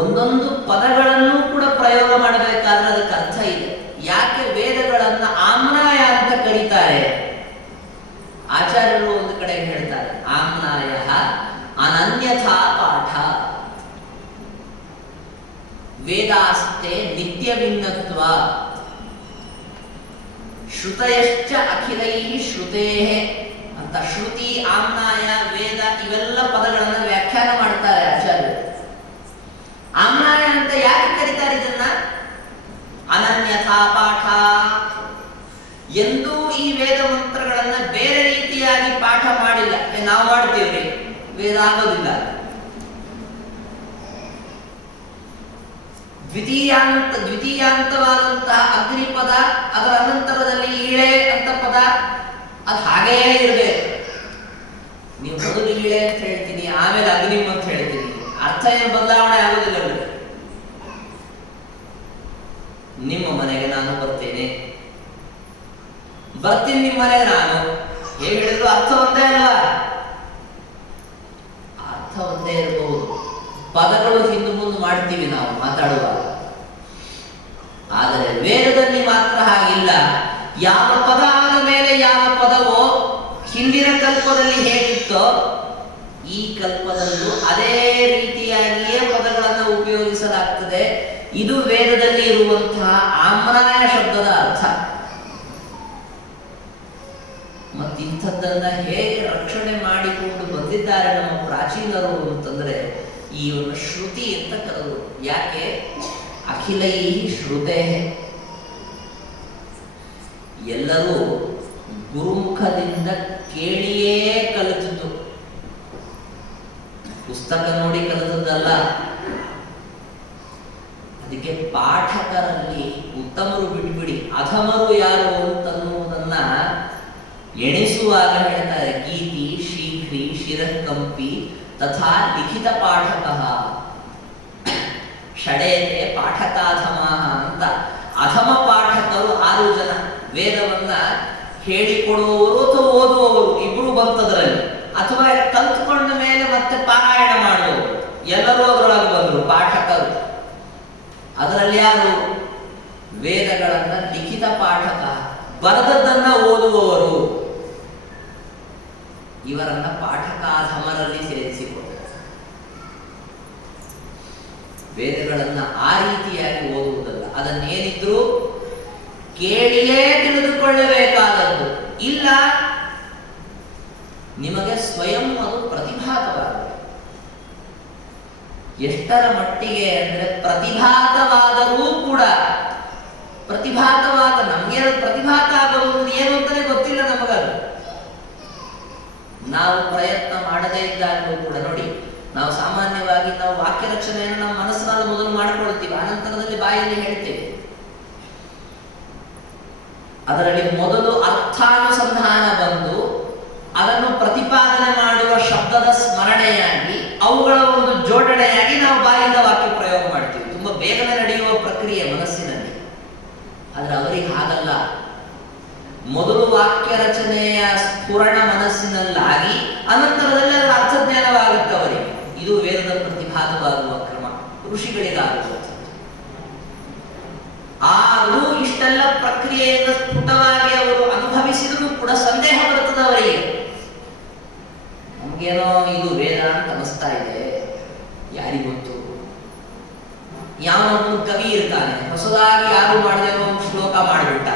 ಒಂದೊಂದು ಪದಗಳನ್ನು ಕೂಡ ಪ್ರಯೋಗ ಮಾಡಬೇಕಾದ್ರೆ ಅದಕ್ಕೆ ಅರ್ಥ ಇದೆ. ಯಾಕೆ ವೇದಗಳನ್ನ ಆಮ್ನಾಯ ಅಂತ ಕರೀತಾರೆ? ಆಚಾರ್ಯರು ಒಂದು ಕಡೆ ಹೇಳ್ತಾರೆ, ಆಮ್ನಾಯ ಅನನ್ಯಥಾ ಪಾಠ ವೇದಾಸ್ತೆ ನಿತ್ಯ ಭಿನ್ನತ್ವ ಶ್ರುತಯಶ್ಚ ಅಖಿಲೈ ಶ್ರುತೇ ಅಂತ ಶ್ರುತಿ, ಆಮ್ನಾಯ, ವೇದ ಇವೆಲ್ಲ ಪದಗಳನ್ನು ವ್ಯಾಖ್ಯಾನ ಮಾಡ್ತಾರೆ ಆಚಾರ್ಯರು. ಆಮ್ನಾಯ ಅಂತ ಯಾಕೆ ಕರೀತಾರೆ ಇದನ್ನ? ಅನನ್ಯಥಾ ಪಾಠ, ಎಂದೂ ಈ ವೇದ ಮಂತ್ರಗಳನ್ನ ಬೇರೆ ರೀತಿಯಾಗಿ ಮಾಡಿಲ್ಲ, ನಾವು ಮಾಡ್ತೀವ್ರಿ, ವೇದ ಆಗೋದಿಲ್ಲ. ದ್ವಿತೀಯಾಂತವಾದಂತಹ ಅಗ್ನಿಪದ, ಅದರ ಅನಂತರದಲ್ಲಿ ಈಳೆ ಅಂತ ಪದ, ಅದು ಹಾಗೇ ಇರಬೇಕು. ನೀವು ಮೊದಲು ಈಳೆ ಅಂತ ಹೇಳ್ತೀನಿ, ಆಮೇಲೆ ಅಗ್ನಿಮ್ ಅಂತ ಹೇಳ್ತೀನಿ, ಅರ್ಥ ಏನು ಬದಲಾವಣೆ ಆಗೋದಿಲ್ಲ. ನಿಮ್ಮ ಮನೆಗೆ ನಾನು ಬರ್ತೀನಿ ನಿಮ್ಮ ಮನೆಗೆ ನಾನು ಹೇಗೆ ಹೇಳಿದ್ರು ಅರ್ಥ ಒಂದೇ ಅಲ್ವಾ? ಅರ್ಥ ಒಂದೇ ಇರಬಹುದು, ಪದಗಳು ಹಿಂದೆ ಮುಂದೆ ಮಾಡ್ತೀವಿ ನಾವು ಮಾತಾಡುವಾಗ. ಆದರೆ ವೇದದಲ್ಲಿ ಮಾತ್ರ ಹಾಗಿಲ್ಲ. ಯಾವ ಪದ ಆದ ಮೇಲೆ ಯಾವ ಪದವೋ ಹಿಂದಿನ ಕಲ್ಪದಲ್ಲಿ ಹೇಗಿತ್ತೋ ಈ ಕಲ್ಪದಲ್ಲೂ ಅದೇ ರೀತಿಯಾಗಿಯೇ ಪದಗಳನ್ನು ಉಪಯೋಗಿಸಲಾಗ್ತದೆ. ಇದು ವೇದದಲ್ಲಿ ಇರುವಂತಹ ಆಮ್ನಾಯ ಶಬ್ದದ ಅರ್ಥ. ಮತ್ತಿಂಥದ್ದನ್ನ ಹೇಗೆ ರಕ್ಷಣೆ ಮಾಡಿಕೊಂಡು ಬಂದಿದ್ದಾರೆ ನಮ್ಮ ಪ್ರಾಚೀನರು ಅಂತಂದ್ರೆ ಈ ಒಂದು ಶ್ರುತಿ ಅಂತ ಕರೆದರು. ಯಾಕೆ? ಅಖಿಲೈ ಶ್ರುತೇ, ಎಲ್ಲರೂ ಗುರುಮುಖದಿಂದ ಕೇಳಿಯೇ ಕಲಿತದ್ದು, ಪುಸ್ತಕ ನೋಡಿ ಕಲಿತದ್ದಲ್ಲ. ಅದಕ್ಕೆ ಪಾಠಕರಲ್ಲಿ ಉತ್ತಮರು ಬಿಟ್ಬಿಡಿ, ಅಧಮರು ಯಾರು ಅಂತನ್ನುವುದನ್ನ ಎಣಿಸುವಾಗ ಹೇಳ್ತಾರೆ. ಗೀತಿ ಶೀಘ್ರಿ ಶಿರಕಂಪಿ ತಥಾ ಲಿಖಿತ ಪಾಠಕಃ ಷಡೇತೆ ಪಾಠಕಾಧಮಃ ಅಂತ. ಅಧಮ ಪಾಠಕರು 6 ಜನ, ವೇದವನ್ನ ಹೇಳಿಕೊಡುವವರು ಅಥವಾ ಓದುವವರು ಇಬ್ರು ಬಂತದ್ರಲ್ಲಿ, ಅಥವಾ ಕಲ್ತ್ಕೊಂಡ ಮೇಲೆ ಮತ್ತೆ ಪಾರಾಯಣ ಮಾಡುವವರು, ಎಲ್ಲರೂ ಅದರೊಳಗೆ ಬಂದರು ಪಾಠಕರು. ಅದರಲ್ಲಿ ಯಾರು? ವೇದಗಳನ್ನ ಲಿಖಿತ ಪಾಠಕ, ಬರೆದದ್ದನ್ನ ಓದುವವರು, ಇವರನ್ನ ಪಾಠಕಾಧಮರಲ್ಲಿ ಸೇರಿಸಿಕೊಂಡು ವೇದಗಳನ್ನ ಆ ರೀತಿಯಾಗಿ ಓದುವುದಲ್ಲ. ಅದನ್ನೇನಿದ್ರು ಕೇಳಿಯೇ ತಿಳಿದುಕೊಳ್ಳಬೇಕಾದದ್ದು. ಇಲ್ಲ ನಿಮಗೆ ಸ್ವಯಂ ಅದು ಪ್ರತಿಭಾತವಾಗಬೇಕು. ಎಷ್ಟರ ಮಟ್ಟಿಗೆ ಅಂದ್ರೆ ಪ್ರತಿಭಾತವಾದರೂ ಕೂಡ, ಪ್ರತಿಭಾತವಾದ ನಮ್ಗೆ ಪ್ರತಿಭಾತ ಆಗೋದು ಏನು ಅಂತಾನೆ ಗೊತ್ತಿಲ್ಲ ನಮಗದು. ನಾವು ಪ್ರಯತ್ನ ಮಾಡದೇ ಇದ್ದಾಗಲೂ ಕೂಡ ನೋಡಿ, ನಾವು ಸಾಮಾನ್ಯವಾಗಿ ನಾವು ವಾಕ್ಯ ರಕ್ಷಣೆಯನ್ನು ನಮ್ಮ ಮನಸ್ಸಿನಲ್ಲಿ ಮೊದಲು ಮಾಡಿಕೊಳ್ತೀವಿ, ಅನಂತರದಲ್ಲಿ ಬಾಯಲ್ಲಿ ಹೇಳ್ತೇವೆ. ಅದರಲ್ಲಿ ಮೊದಲು ಅರ್ಥಾನುಸಂಧಾನ ಬಂದು ಅದನ್ನು ಪ್ರತಿಪಾದನೆ ಮಾಡುವ ಶಬ್ದದ ಸ್ಮರಣೆಯಾಗಿ ಅವುಗಳ ಒಂದು ಜೋಡಣೆಯಾಗಿ ನಾವು ಬಾಯಿಂದ ವಾಕ್ಯ ಪ್ರಯೋಗ ಮಾಡ್ತೀವಿ. ತುಂಬಾ ಬೇಗನೆ ನಡೆಯುವ ಪ್ರಕ್ರಿಯೆ ಮನಸ್ಸಿನಲ್ಲಿ. ಆದ್ರೆ ಅವರಿಗೆ ಹಾಗಲ್ಲ. ಮೊದಲು ವಾಕ್ಯ ರಚನೆಯ ಸ್ಫುರಣ ಮನಸ್ಸಿನಲ್ಲಾಗಿ ಅನಂತರದಲ್ಲಿ ಅದರ ಅರ್ಥಜ್ಞಾನವಾಗುತ್ತೆ ಅವರಿಗೆ. ಇದು ವೇದದ ಪ್ರತಿಭಾತವಾಗುವ ಕ್ರಮ, ಋಷಿಗಳಿಗಾಗುತ್ತದೆ. ಆದರೂ ಇಷ್ಟೆಲ್ಲ ಪ್ರಕ್ರಿಯೆಯನ್ನು ಸ್ಫುಟವಾಗಿ ಅವರು ಅನುಭವಿಸಿದರೂ ಕೂಡ ಸಂದೇಹ ಬರುತ್ತದೆ ಅವರಿಗೆ. ನಮ್ಗೇನೋ ಇದು ವೇದ ಅಂತ ಅನಿಸ್ತಾ ಇದೆ, ಯಾರಿಗೊತ್ತು? ಯಾವನೊಬ್ಬನು ಕವಿ ಇರ್ತಾನೆ, ಹೊಸದಾಗಿ ಯಾರು ಮಾಡದೇನೋ ಒಂದು ಶ್ಲೋಕ ಮಾಡಿಬಿಟ್ಟ,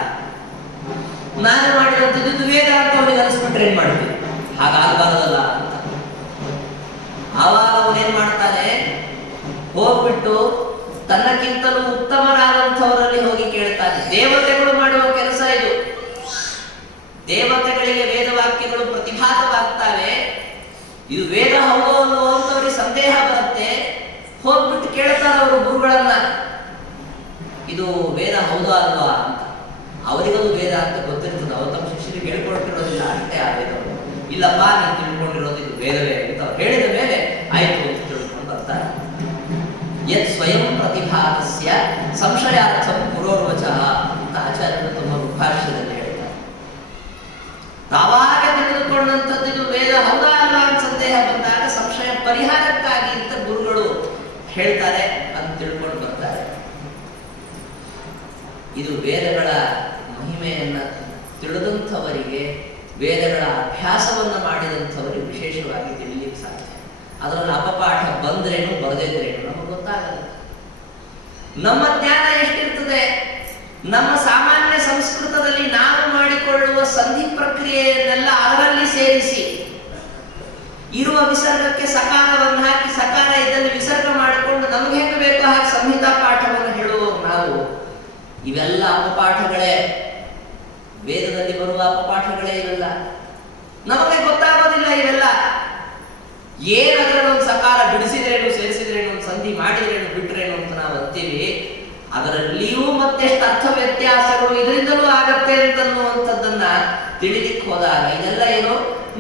ನಾನು ಮಾಡಿರೋದು ವೇದ ಅಂತ ಅವನಿಗೆ ಅನಿಸ್ಬಿಟ್ರೆ ಏನ್ ಮಾಡ್ತೀವಿ? ಹಾಗಾಗಬಾರದಲ್ಲ ಅಂತ. ಆವಾಗ ಅವನೇನ್ ಮಾಡ್ತಾನೆ, ಹೋಗ್ಬಿಟ್ಟು ತನ್ನಕ್ಕಿಂತಲೂ ಉತ್ತಮರಾದಂಥವರಲ್ಲಿ ಹೋಗಿ ಕೇಳ್ತಾನೆ. ದೇವತೆಗಳು ಮಾಡುವ ಕೆಲಸ ಇದು. ದೇವತೆಗಳಿಗೆ ವೇದವಾಕ್ಯಗಳು ಪ್ರತಿಭಾತವಾಗ್ತವೆ. ಇದು ವೇದ ಹೌದು ಅನ್ನೋ ಅಂತವ್ರಿಗೆ ಸಂದೇಹ ಬರುತ್ತೆ. ಹೋಗ್ಬಿಟ್ಟು ಕೇಳ್ತಾರೆ ಅವರು ಗುರುಗಳನ್ನ, ಇದು ವೇದ ಹೌದಾ ಅಲ್ವಾ ಅಂತ. ಅವರಿಗದು ವೇದ ಅಂತ ಗೊತ್ತಿರ್ತದೆ, ಅವ್ರು ತಮ್ಮ ಶಿಷ್ಯರಿಗೆ ಹೇಳ್ಕೊಟ್ಟಿರೋದಿಲ್ಲ ಅಷ್ಟೇ ಆ ವೇದ. ಇಲ್ಲಪ್ಪ ನೀವು ತಿಳ್ಕೊಂಡಿರೋದು ಇದು ವೇದವೇ ಅಂತ ಅವ್ರು ಹೇಳಿದ ಮೇಲೆ ಆಯ್ತು ಅಂತ ತಿಳ್ಕೊಂಡು ಬರ್ತಾರೆ. ಯತ್ ಸ್ವಯಂ ಪ್ರತಿಭಾತಸ್ಯ ಸಂಶಯಾರ್ಥಂ ಪುರೋರ್ವಚಃ ಅಂತ ಆಚಾರ್ಯರು ತಮ್ಮ ಭಾಷ್ಯದಲ್ಲಿ ಹೇಳ್ತಾರೆ. ತಾವಾಗ ತಿಳಿದುಕೊಂಡಂಥದ್ದು ಇದು ವೇದ ಹೌದಾ ಅಲ್ಲ ಅಂತ ಸಂದೇಹ ಬಂದಾಗ ಸಂಶಯ ಪರಿಹಾರಕ್ಕಾಗಿ ಅಂತ ಗುರುಗಳು ಹೇಳ್ತಾರೆ ಅಂತ ತಿಳ್ಕೊಂಡು ಬರ್ತಾರೆ. ಇದು ವೇದಗಳ ಮಹಿಮೆಯನ್ನ ತಿಳಿದಂಥವರಿಗೆ, ವೇದಗಳ ಅಭ್ಯಾಸವನ್ನ ಮಾಡಿದಂಥವರಿಗೆ ವಿಶೇಷವಾಗಿ ತಿಳಿಲಿಕ್ಕೆ ಸಾಧ್ಯ. ಅದರಲ್ಲಿ ಅಪಪಾಠ ಬಂದ್ರೇನು ಬರದಿದ್ರೇನು ನಮಗೆ ಗೊತ್ತಾಗಲ್ಲ. ನಮ್ಮ ಜ್ಞಾನ ಎಷ್ಟಿರ್ತದೆ? ನಮ್ಮ ಸಾಮಾನ್ಯ ಸಂಸ್ಕೃತದಲ್ಲಿ ನಾವು ಮಾಡಿಕೊಳ್ಳುವ ಸಂಧಿ ಪ್ರಕ್ರಿಯೆಯನ್ನೆಲ್ಲ ಅದರಲ್ಲಿ ಸೇರಿಸಿ ಇರುವ ವಿಸರ್ಗಕ್ಕೆ ಸಕಾರವನ್ನು ಹಾಕಿ, ಸಕಾರ ಇದನ್ನು ವಿಸರ್ಗ ಮಾಡಿಕೊಂಡು ನಮ್ಗೆ ಹೆಂಗೆ ಬೇಕೋ ಹಾಗೆ ಸಂಹಿತಾ ಪಾಠವನ್ನು ಹೇಳುವವರು ನಾವು. ಇವೆಲ್ಲ ಅಪಪಾಠಗಳೇ, ವೇದದಲ್ಲಿ ಬರುವ ಅಪಪಾಠಗಳೇ ಇರಲ್ಲ. ನಮಗೆ ಗೊತ್ತಾಗೋದು ಏನದರಲ್ಲೊಂದು ಸಕಾರ ಬಿಡಿಸಿದ್ರೇನು, ಸೇರಿಸಿದ್ರೇನು, ಒಂದು ಸಂಧಿ ಮಾಡಿದ್ರೇನು, ಬಿಟ್ರೇನು ಅಂತ ನಾವು ಅಂತೀವಿ. ಅದರಲ್ಲಿಯೂ ಮತ್ತೆಷ್ಟು ಅರ್ಥ ವ್ಯತ್ಯಾಸಗಳು ಇದರಿಂದಲೂ ಆಗತ್ತೆ ಅಂತನ್ನುವಂಥದ್ದನ್ನ ತಿಳಿಲಿಕ್ಕೆ ಹೋದಾಗ ಇದೆಲ್ಲ ಏನು,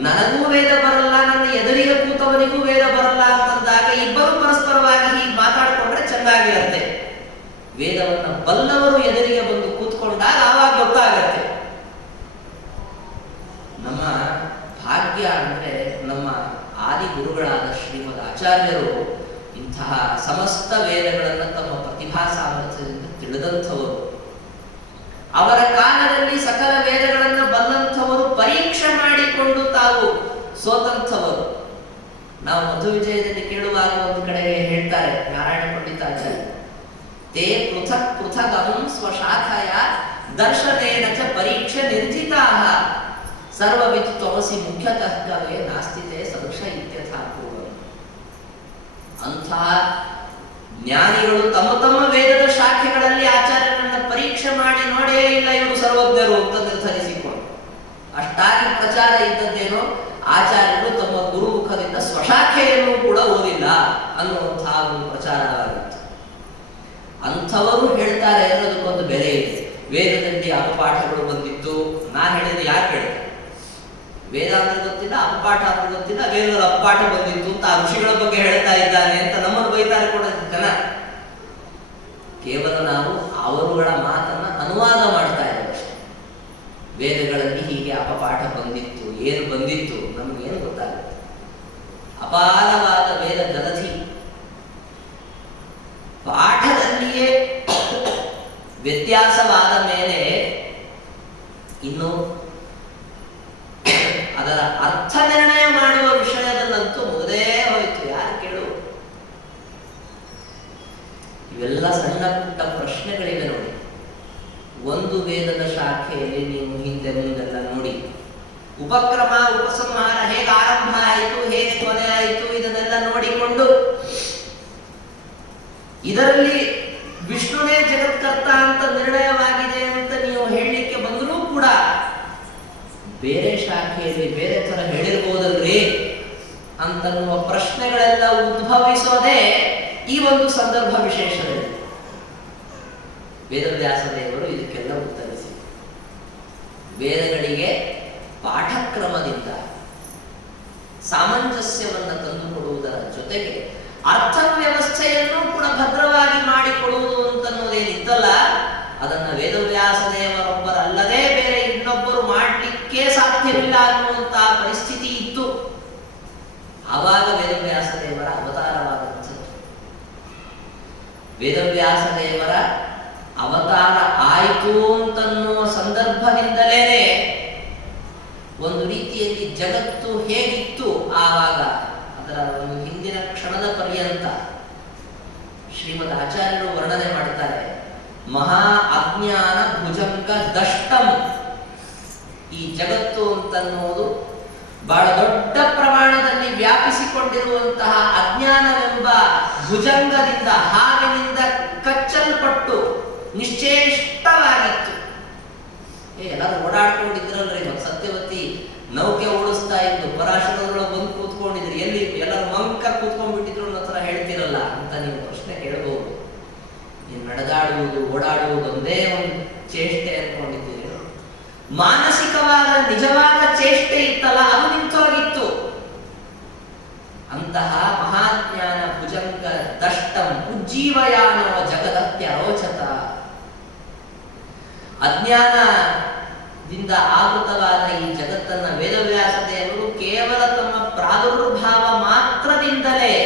ನನಗೂ ವೇದ ಬರಲ್ಲ, ನನ್ನ ಎದುರಿಗೆ ಕೂತವನಿಗೂ ವೇದ ಬರಲ್ಲ ಅಂತಂದಾಗ ಇಬ್ಬರು ಪರಸ್ಪರವಾಗಿ ಹೀಗೆ ಮಾತಾಡಿಕೊಂಡ್ರೆ ಚೆನ್ನಾಗಿರುತ್ತೆ. ವೇದವನ್ನ ಬಲ್ಲವರು ಎದುರಿಗೆ ಬಂದು ಕೂತ್ಕೊಂಡಾಗ ಆವಾಗ ಗೊತ್ತಾಗತ್ತೆ. ನಮ್ಮ ಭಾಗ್ಯ ಅಂದ್ರೆ ನಮ್ಮ ಆದಿ ಗುರುಗಳಾದ ಶ್ರೀಮದ್ ಆಚಾರ್ಯರು ಇಂತಹ ಸಮಸ್ತ ವೇದಗಳನ್ನು ತಮ್ಮ ಪ್ರತಿಭಾ ಸಾಮರ್ಥ್ಯದಿಂದ ತಿಳಿದಂಥವರು. ಅವರ ಕಾಲದಲ್ಲಿ ಸಕಲ ವೇದಗಳನ್ನು ಬಲ್ಲಂಥವರು, ಪರೀಕ್ಷೆ ಮಾಡಿಕೊಂಡು ತಾವು ಸೋತಂಥವರು. ನಾವು ಮಧು ವಿಜಯದಲ್ಲಿ ಕೇಳುವಾಗ ಒಂದು ಕಡೆಗೆ ಹೇಳ್ತಾರೆ ನಾರಾಯಣ ಪಂಡಿತಾಚಾರ್ಯ, ತೇ ಪೃಥಕ್ ಪೃಥಕ್ ಅಹಂ ಸ್ವಶಾಖಯ ದರ್ಶನೇನ ಚ ಪರೀಕ್ಷೆ ನಿರ್ಜಿತಾಃ ಸರ್ವವಿತ್ ತ್ವಮಸಿ ಮುಖ್ಯತಃ ಕವೇ ನಾಸ್ತಿತೆ ಸದೃಶ ಇತ್ಯಥಾ ಪೂರ್ವ. ಅಂತಹ ಜ್ಞಾನಿಗಳು ತಮ್ಮ ತಮ್ಮ ವೇದದ ಶಾಖೆಗಳಲ್ಲಿ ಆಚಾರ್ಯರನ್ನ ಪರೀಕ್ಷೆ ಮಾಡಿ ನೋಡೇ ಇಲ್ಲ ಇವರು ಸರ್ವಜ್ಞರು ಅಂತ ನಿರ್ಧರಿಸಿಕೊಂಡು, ಅಷ್ಟಾಗಿ ಪ್ರಚಾರ ಇದ್ದದ್ದೇನೋ ಆಚಾರ್ಯರು ತಮ್ಮ ಗುರುಮುಖದಿಂದ ಸ್ವಶಾಖೆಯನ್ನು ಕೂಡ ಓದಿಲ್ಲ ಅನ್ನುವಂತಹ ಒಂದು ಪ್ರಚಾರವಾಗಿತ್ತು. ಅಂಥವರು ಹೇಳ್ತಾರೆ ಅನ್ನೋದಕ್ಕೊಂದು ಬೆಲೆ ಇದೆ. ವೇದದಲ್ಲಿ ಅಪಪಾಠಗಳು ಬಂದಿದ್ದು ನಾನು ಹೇಳಿದ್ರೆ ಯಾಕೆ ಹೇಳಿದೆ, ವೇದ ಅಂದ್ರೆ ಗೊತ್ತಿಲ್ಲ, ಅಪಪಾಠ ಅಂದ್ರೆ ಗೊತ್ತಿಲ್ಲ, ವೇದದಲ್ಲಿ ಅಪಪಾಠ ಬಂದಿತ್ತು ಅಂತ ಆ ಋಷಿಗಳ ಬಗ್ಗೆ ಹೇಳ್ತಾ ಇದ್ದಾನೆ ಅಂತ ನಮ್ಮನ್ನು ಬೈತಾರೆ ಕೂಡ ಜನ. ಕೇವಲ ನಾವು ಅವರುಗಳ ಮಾತನ್ನ ಅನುವಾದ ಮಾಡ್ತಾ ಇದ್ದೇವೆ ಅಷ್ಟೇ. ವೇದಗಳಲ್ಲಿ ಹೀಗೆ ಅಪಪಾಠ ಬಂದಿತ್ತು, ಏನು ಬಂದಿತ್ತು ನಮಗೇನು ಗೊತ್ತಾಗುತ್ತೆ. ಅಪಾರವಾದ ವೇದ ಗದಧಿ, ಪಾಠದಲ್ಲಿಯೇ ವ್ಯತ್ಯಾಸವಾದ ಮೇಲೆ ಇನ್ನು ಅದರ ಅರ್ಥ ನಿರ್ಣಯ ಮಾಡುವ ವಿಷಯದಲ್ಲಂತೂ ಮುಗದೇ ಹೋಯಿತು. ಯಾರು ಕೇಳು. ಇವೆಲ್ಲ ಸಣ್ಣ ಪುಟ್ಟ ಪ್ರಶ್ನೆಗಳಿವೆ ನೋಡಿ. ಒಂದು ವೇದದ ಶಾಖೆಯಲ್ಲಿ ನೀವು ಹಿಂದೆ ಮುಂದೆಲ್ಲ ನೋಡಿ, ಉಪಕ್ರಮ ಉಪಸಂಹಾರ ಹೇಗೆ ಆರಂಭ ಆಯಿತು, ಹೇಗೆ ಕೊನೆ ಆಯಿತು, ಇದನ್ನೆಲ್ಲ ನೋಡಿಕೊಂಡು ಇದರಲ್ಲಿ ವಿಷ್ಣುವೇ ಜಗತ್ಕರ್ತ ಅಂತ ನಿರ್ಣಯವಾಗಿದೆ ಅಂತ ನೀವು ಹೇಳಲಿಕ್ಕೆ ಬಂದರೂ ಕೂಡ ಬೇರೆ ಶಾಖೆಯಲ್ಲಿ ಬೇರೆ ತರ ಹೇಳಿರ್ಬೋದಲ್ರಿ ಅಂತನ್ನುವ ಪ್ರಶ್ನೆಗಳೆಲ್ಲ ಉದ್ಭವಿಸೋದೇ ಈ ಒಂದು ಸಂದರ್ಭ ವಿಶೇಷದಲ್ಲಿ. ವೇದವ್ಯಾಸ ದೇವರು ಇದಕ್ಕೆಲ್ಲ ಉತ್ತರಿಸಿ ವೇದಗಳಿಗೆ ಪಾಠಕ್ರಮದಿಂದ ಸಾಮಂಜಸ್ಯವನ್ನು ತಂದುಕೊಡುವುದರ ಜೊತೆಗೆ ಅರ್ಥ ವ್ಯವಸ್ಥೆಯನ್ನು ಕೂಡ ಭದ್ರವಾಗಿ ಮಾಡಿಕೊಡುವುದು ಅಂತನ್ನೋದೇನಿತ್ತಲ್ಲ, ಅದನ್ನ ವೇದವ್ಯಾಸ ದೇವರೊಬ್ಬರಲ್ಲದೆ ಬೇರೆ ಇನ್ನೊಬ್ಬರು ಮಾಡಲಿಕ್ಕೆ ಸಾಧ್ಯವಿಲ್ಲ ಅನ್ನುವಂತಹ ಪರಿಸ್ಥಿತಿ ಇತ್ತು. ಆವಾಗ ವೇದವ್ಯಾಸ ದೇವರ ಅವತಾರವಾದಂಥದ್ದು. ವೇದವ್ಯಾಸ ದೇವರ ಅವತಾರ ಆಯಿತು ಅಂತನ್ನುವ ಸಂದರ್ಭದಿಂದಲೇ ಒಂದು ರೀತಿಯಲ್ಲಿ ಜಗತ್ತು ಹೇಗಿತ್ತು ಆವಾಗ ಅದರ ಒಂದು ಹಿಂದಿನ ಕ್ಷಣದ ಪರ್ಯಂತ ಶ್ರೀಮದ್ ಆಚಾರ್ಯರು ವರ್ಣನೆ ಮಾಡ್ತಾರೆ. ಮಹಾ ಅಜ್ಞಾನ ಭುಜಂಗ ದಷ್ಟಂ. ಈ ಜಗತ್ತು ಅಂತನ್ನುವುದು ಬಹಳ ದೊಡ್ಡ ಪ್ರಮಾಣದಲ್ಲಿ ವ್ಯಾಪಿಸಿಕೊಂಡಿರುವಂತಹ ಅಜ್ಞಾನವೆಂಬ ಭುಜಂಗದಿಂದ, ಹಾವಿನಿಂದ ಕಚ್ಚಲ್ಪಟ್ಟು ನಿಶ್ಚೇಷ್ಟವಾಗಿತ್ತು. ಎಲ್ಲರೂ ಓಡಾಡ್ಕೊಂಡಿದ್ರಲ್ರಿ, ಸತ್ಯವತಿ ನೌಕೆ ಓಡಿಸ್ತಾ ಇದ್ದು ಪರಾಶರದೊಳಗೆ ಬಂದು ಕೂತ್ಕೊಂಡಿದ್ರಿ, ಎಲ್ಲಿ ಎಲ್ಲರೂ ಮಂಕ ಕೂತ್ಕೊಂಡ್ಬಿಟ್ಟಿದ್ರು ಅನ್ನೋ ಥರ ಹೇಳ್ತಿರಲ್ಲ ಅಂತ ನೀವು ಪ್ರಶ್ನೆ ಕೇಳಬಹುದು. ನೀವು ನಡೆದಾಡುವುದು ಓಡಾಡುವುದು ಒಂದೇ ಒಂದು ಚೇಷ್ಟೆ ಅನ್ಕೊಂಡಿದ್ದೀರಿ. ಮಾನಸಿಕವಾದ ನಿಜವಾದ ಚೇಷ್ಟೆ ಇತ್ತಲ್ಲ, ಅದು ನಿಂತೋಗಿತ್ತು. ಅಂತಹ ಮಹಾಜ್ಞಾನ ಭುಜಂಗ ದಷ್ಟಂ ಉಜ್ಜೀವಯಾನೋ ಜಗದತ್ಯರೋಚತ. ಅಜ್ಞಾನದಿಂದ ಆವೃತವಾದ ಈ ಜಗತ್ತನ್ನ ವೇದವ್ಯಾಸ ದೇವರು ಕೇವಲ ತಮ್ಮ ಪ್ರಾದುರ್ಭಾವ ಮಾತ್ರದಿಂದಲೇ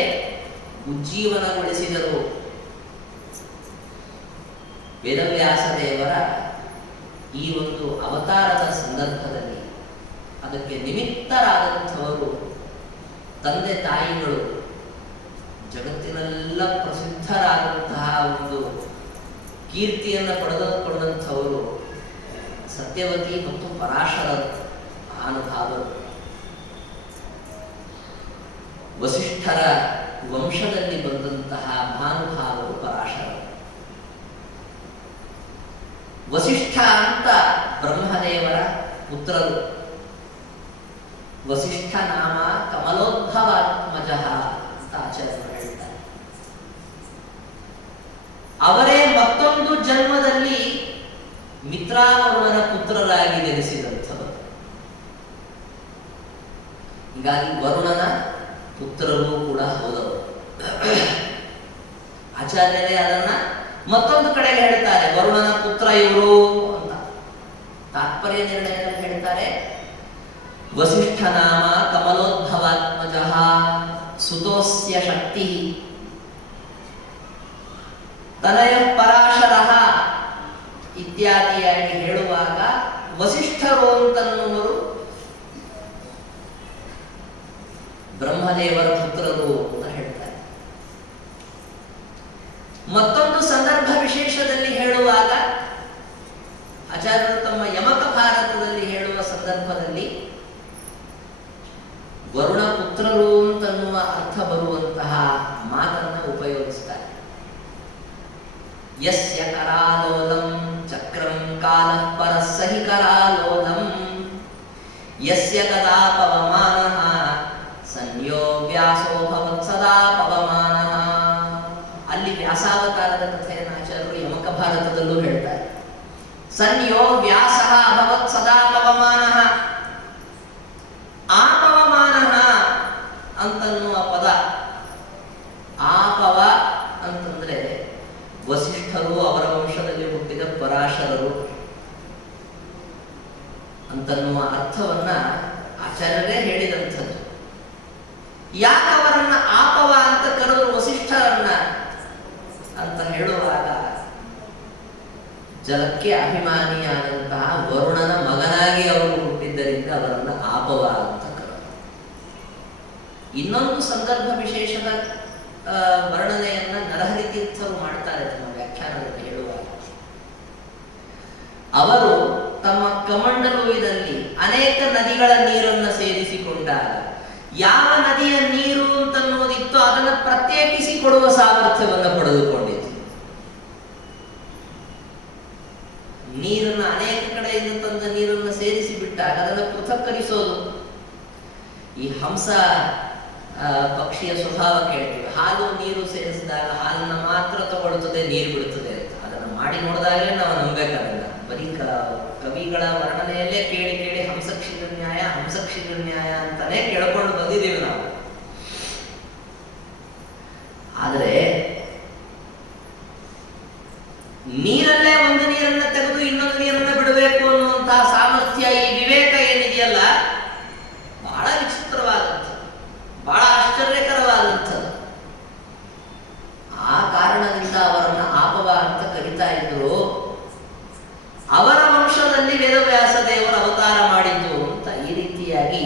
ಉಜ್ಜೀವನಗೊಳಿಸಿದರು. ವೇದವ್ಯಾಸ ದೇವರ ಈ ಒಂದು ಅವತಾರದ ಸಂದರ್ಭದಲ್ಲಿ ಅದಕ್ಕೆ ನಿಮಿತ್ತರಾದಂಥವರು ತಂದೆ ತಾಯಿಗಳು, ಜಗತ್ತಿನೆಲ್ಲ ಪ್ರಸಿದ್ಧರಾದಂತಹ ಒಂದು ಕೀರ್ತಿಯನ್ನು ಪಡೆದುಕೊಂಡಂಥವರು ಸತ್ಯವತಿ ಮತ್ತು ಪರಾಶರ ಮಹಾನುಭಾವರು. ವಸಿಷ್ಠರ ವಂಶದಲ್ಲಿ ಬಂದಂತಹ ಮಹಾನುಭಾವರು ಪರಾಶರ. ವಸಿಷ್ಠ ಅಂತ ಬ್ರಹ್ಮದೇವರ ಪುತ್ರರು. ವಸಿಷ್ಠ ನಾಮ ಕಮಲೋದ್ಭವಾತ್ಮಜ. ಆತ್ಮಜ ಅಂತ ಆಚಾರ್ಯರು ಹೇಳ್ತಾರೆ. ಅವರೇ ಮತ್ತೊಂದು ಜನ್ಮದಲ್ಲಿ ಮಿತ್ರಾವರುಣನ ಪುತ್ರರಾಗಿ ನೆಲೆಸಿದಂಥವರು. ಹೀಗಾಗಿ ವರುಣನ ಪುತ್ರರು ಕೂಡ ಹೋದವರು. ಆಚಾರ್ಯರೇ ಅದನ್ನ ಮತ್ತೊಂದು ಕಡೆಗೆ ಹೇಳ್ತಾರೆ, ವರುಣನ ಪುತ್ರ ಇವರು ಅಂತ. ತಾತ್ಪರ್ಯ ನಿರ್ಣಯದಲ್ಲಿ ಹೇಳ್ತಾರೆ, ವಸಿಷ್ಠ ನಾಮ ಕಮಲೋದ್ಭವಾತ್ಮಜ ಸುತೋಸ್ಯ ಶಕ್ತಿ ತನಯ ಪರಾಶರಃ ಇತ್ಯಾದಿಯಾಗಿ ಹೇಳುವಾಗ ವಸಿಷ್ಠರು ಅಂತನ್ನುವರು ಬ್ರಹ್ಮದೇವರ ಪುತ್ರರು ಅಂತ ಹೇಳ್ತಾರೆ. ಮತ್ತೊಂದು ಸಂದರ್ಭ ವಿಶೇಷದಲ್ಲಿ ಹೇಳುವಾಗ ಆಚಾರ್ಯರು ತಮ್ಮ ಯಮಕ ಭಾರತದಲ್ಲಿ ಹೇಳುವ ಸಂದರ್ಭದಲ್ಲಿ ವರುಣ ಪುತ್ರರು ಅಂತನ್ನುವ ಅರ್ಥ ಬರುವಂತಹ ಮಾತನ್ನ ಉಪಯೋಗಿಸ್ತಾರೆ. ಯಸ್ಯ ಕರಾಲೋಲಂ ಚಕ್ರಂ ಕಾಲಃ ಪರಸ್ಸಹಿ ಕರಾಲೋಲಂ ಯಸ್ಯ ಕದಾ ಪವಮಾನಃ ಸಂಯೋ ವ್ಯಾಸೋ ಭವತ್ ಸದಾ ಪವಮಾನಃ. ಅಲ್ಲಿ ವ್ಯಾಸಾವತಾರದ ಕಥೆಯನ್ನು ಆಚಾರ್ಯರು ಯಮಕ ಭಾರತದಲ್ಲೂ ಹೇಳ್ತಾರೆ. ಸಂಯೋ ವ್ಯಾಸಃ ಅಭವತ್ ಸದಾ ಪವಮಾನಃ. ಆಪವಮಾನಃ ಅಂತನ್ನುವ ಪದ, ಆಪವ ಅಂತಂದ್ರೆ ವಸಿಷ್ಠರು ಅವರ ವಂಶದಲ್ಲಿ ಹುಟ್ಟಿದ ಪರಾಶರರು ಅಂತನ್ನುವ ಅರ್ಥವನ್ನ ಆಚಾರ್ಯರೇ ಹೇಳಿದಂಥದ್ದು. ಯಾಕವರನ್ನ ಆಪವ ಅಂತ ಕರೆದ್ರು ವಸಿಷ್ಠರನ್ನ ಅಂತ ಹೇಳುವಾಗ, ಜಲಕ್ಕೆ ಅಭಿಮಾನಿಯಾದಂತಹ ವರುಣನ ಮಗನಾಗಿ ಅವರು ಹುಟ್ಟಿದ್ದರಿಂದ ಅವರನ್ನ ಆಪವ ಅಂತ ಕರೆದರು. ಇನ್ನೊಂದು ಸಂದರ್ಭ ವಿಶೇಷದ ವರ್ಣನೆಯನ್ನ ನರಹರಿ ತೀರ್ಥರು ಮಾಡ್ತಾರೆ ತಮ್ಮ ವ್ಯಾಖ್ಯಾನದಲ್ಲಿ ಹೇಳುವಾಗ. ಅವರು ತಮ್ಮ ಕಮಂಡಲುವಿನಲ್ಲಿ ಅನೇಕ ನದಿಗಳ ನೀರನ್ನು ಸೇರಿಸಿಕೊಂಡಾಗ ಯಾವ ನದಿಯ ನೀರು ಅಂತನ್ನುವುದಿತ್ತು ಅದನ್ನು ಪ್ರತ್ಯೇಕಿಸಿ ಕೊಡುವ ಸಾಮರ್ಥ್ಯವನ್ನು ಪಡೆದುಕೊಂಡಿತ್ತು. ನೀರನ್ನು ಅನೇಕ ಕಡೆಯಿಂದ ತಂದ ನೀರನ್ನು ಸೇರಿಸಿ ಬಿಟ್ಟಾಗ ಅದನ್ನು ಪೃಥಕ್ಕರಿಸೋದು. ಈ ಹಂಸ ಪಕ್ಷಿಯ ಸ್ವಭಾವ ಕೇಳ್ತೀವಿ, ಹಾಲು ನೀರು ಸೇರಿಸಿದಾಗ ಹಾಲನ್ನ ಮಾತ್ರ ತಗೊಳ್ತದೆ, ನೀರು ಬಿಡುತ್ತದೆ ಅಂತ. ಅದನ್ನು ಮಾಡಿ ನೋಡಿದಾಗಲೇ ನಾವು ನಂಬೇಕಾಗಲ್ಲ. ಬರೀ ಕವಿಗಳ ವರ್ಣನೆಯಲ್ಲೇ ಕೇಳಿ ಕೇಳಿ ಹಂಸಕ್ಷೀರ ನ್ಯಾಯ ಅಂತಾನೆ ಕೇಳ್ಕೊಂಡು ಬಂದಿದ್ದೀವಿ ನಾವು. ಆದರೆ ನೀರಲ್ಲೇ ಒಂದು ನೀರನ್ನ ತೆಗೆದು ಇನ್ನೊಂದು ನೀರನ್ನ ಬಿಡಬೇಕು ಅನ್ನುವಂತಹ ಸಾಮರ್ಥ್ಯ, ಈ ವಿವೇಕ ಏನಿದೆಯಲ್ಲ, ಬಹಳ ವಿಚಿತ್ರವಾದಂಥದ್ದು, ಬಹಳ ಆಶ್ಚರ್ಯಕರವಾದಂಥದ್ದು. ಆ ಕಾರಣದಿಂದ ಅವರನ್ನ ಆಪವ ಅಂತ ಕರೀತಾ ಇದ್ರು. ಅವರ ವಂಶದಲ್ಲಿ ವೇದವ್ಯಾಸ ದೇವರು ಅವತಾರ ಮಾಡಿದ್ದು ಅಂತ ಈ ರೀತಿಯಾಗಿ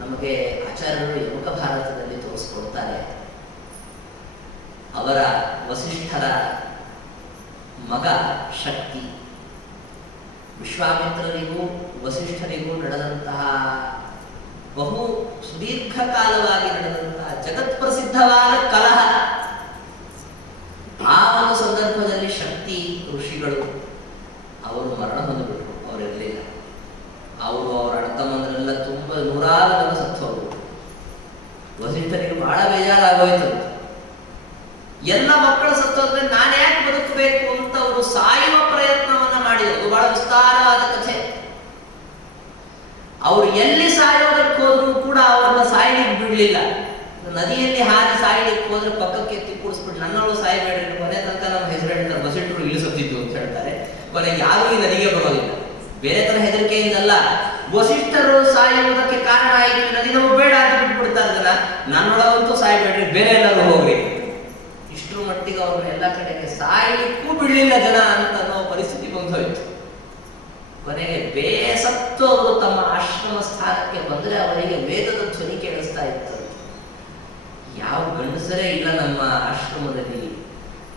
ನಮಗೆ ಆಚಾರ್ಯರು ಯಮಕ ಭಾರತದಲ್ಲಿ ತೋರಿಸ್ಕೊಡ್ತಾರೆ. ಅವರ ವಸಿಷ್ಠರ ಮಗ ಶಕ್ತಿ. ವಿಶ್ವಾಮಿತ್ರರಿಗೂ ವಸಿಷ್ಠರಿಗೂ ನಡೆದಂತಹ ಬಹು ಸುದೀರ್ಘ ಕಾಲವಾಗಿ ನಡೆದಂತಹ ಜಗತ್ಪ್ರಸಿದ್ಧವಾದ ಕಲಹ. ಆ ಒಂದು ಸಂದರ್ಭದಲ್ಲಿ ಶಕ್ತಿ ಋಷಿಗಳು ಅವರು ಮರಣ ಹೊಂದಿಬಿಟ್ರು. ಅವರಿರಲಿಲ್ಲ. ಅವರು ಅವರ ಅಣ್ಣತಮ್ಮಂದರೆಲ್ಲ ತುಂಬ ನೂರಾರು ಜನ ಸತ್ತು ಹೋಗ್ಬಿಟ್ರು. ವಸಿಷ್ಠರಿಗೆ ಬಹಳ ಬೇಜಾರಾಗೋಯ್ತು. ಎಲ್ಲ ಮಕ್ಕಳು ಸತ್ತೋದ್ರೆ ನಾನು ಯಾಕೆ ಬದುಕಬೇಕು ಅಂತ ಅವರು ಸಾಯುವ ಪ್ರಯತ್ನವನ್ನ ಮಾಡಿದರು. ಬಹಳ ವಿಸ್ತಾರವಾದ ಕಥೆ. ಅವರು ಎಲ್ಲಿ ಸಾಯೋದಕ್ಕೆ ಹೋದ್ರು ಕೂಡ ಅವ್ರನ್ನ ಸಾಯಲಿಕ್ಕೆ ಬಿಡ್ಲಿಲ್ಲ. ನದಿಯಲ್ಲಿ ಹಾರಿ ಸಾಯಲಿಕ್ಕೆ ಹೋದ್ರೆ ಪಕ್ಕಕ್ಕೆ ಎತ್ತಿ ಕೂಡಿಸ್ಬಿಟ್ಟು ನನ್ನವಳು ಸಾಯಬೇಡಿ, ಕೊನೆ ತನಕ ನಮ್ಮ ಹೆಸರು ಹೇಳ್ತಾರೆ, ಬಸಿಟ್ಟರು ಇಳಿಸುತ್ತಿದ್ದು ಅಂತ ಹೇಳ್ತಾರೆ. ಕೊನೆಗೆ ಯಾರು ಈ ನದಿಗೆ ಬರೋದಿಲ್ಲ. ಬೇರೆ ತರ ಹೆದರಿಕೆಯಿಂದಲ್ಲ, ವಸಿಷ್ಠರು ಸಾಯುವುದಕ್ಕೆ ಕಾರಣ ಆಯಿತು, ನದಿ ನಾವು ಬೇಡ ಅಂತ ಬಿಟ್ಬಿಡ್ತಾರೆ ಜನ. ನನ್ನೊಳಗಂತೂ ಸಾಯಬೇಡ್ರಿ, ಬೇರೆ ಎಲ್ಲರೂ ಹೋಗ್ರಿ. ಇಷ್ಟರ ಮಟ್ಟಿಗೆ ಅವ್ರನ್ನ ಎಲ್ಲ ಕಡೆಗೆ ಸಾಯಲಿಕ್ಕೂ ಬಿಡ್ಲಿಲ್ಲ ಜನ ಅಂತ ಅನ್ನೋ ಪರಿಸ್ಥಿತಿ ಬಂದೋಯ್ತು. ಕೊನೆಗೆ ಬೇಸತ್ತು ಅವರು ತಮ್ಮ ಆಶ್ರಮ ಸ್ಥಾನಕ್ಕೆ ಬಂದ್ರೆ ಅವರಿಗೆ ವೇದದ ಧ್ವನಿ ಕೇಳಿಸ್ತಾ ಇತ್ತು. ಯಾವ ಗಂಡಸರೇ ಇಲ್ಲ ನಮ್ಮ ಆಶ್ರಮದಲ್ಲಿ.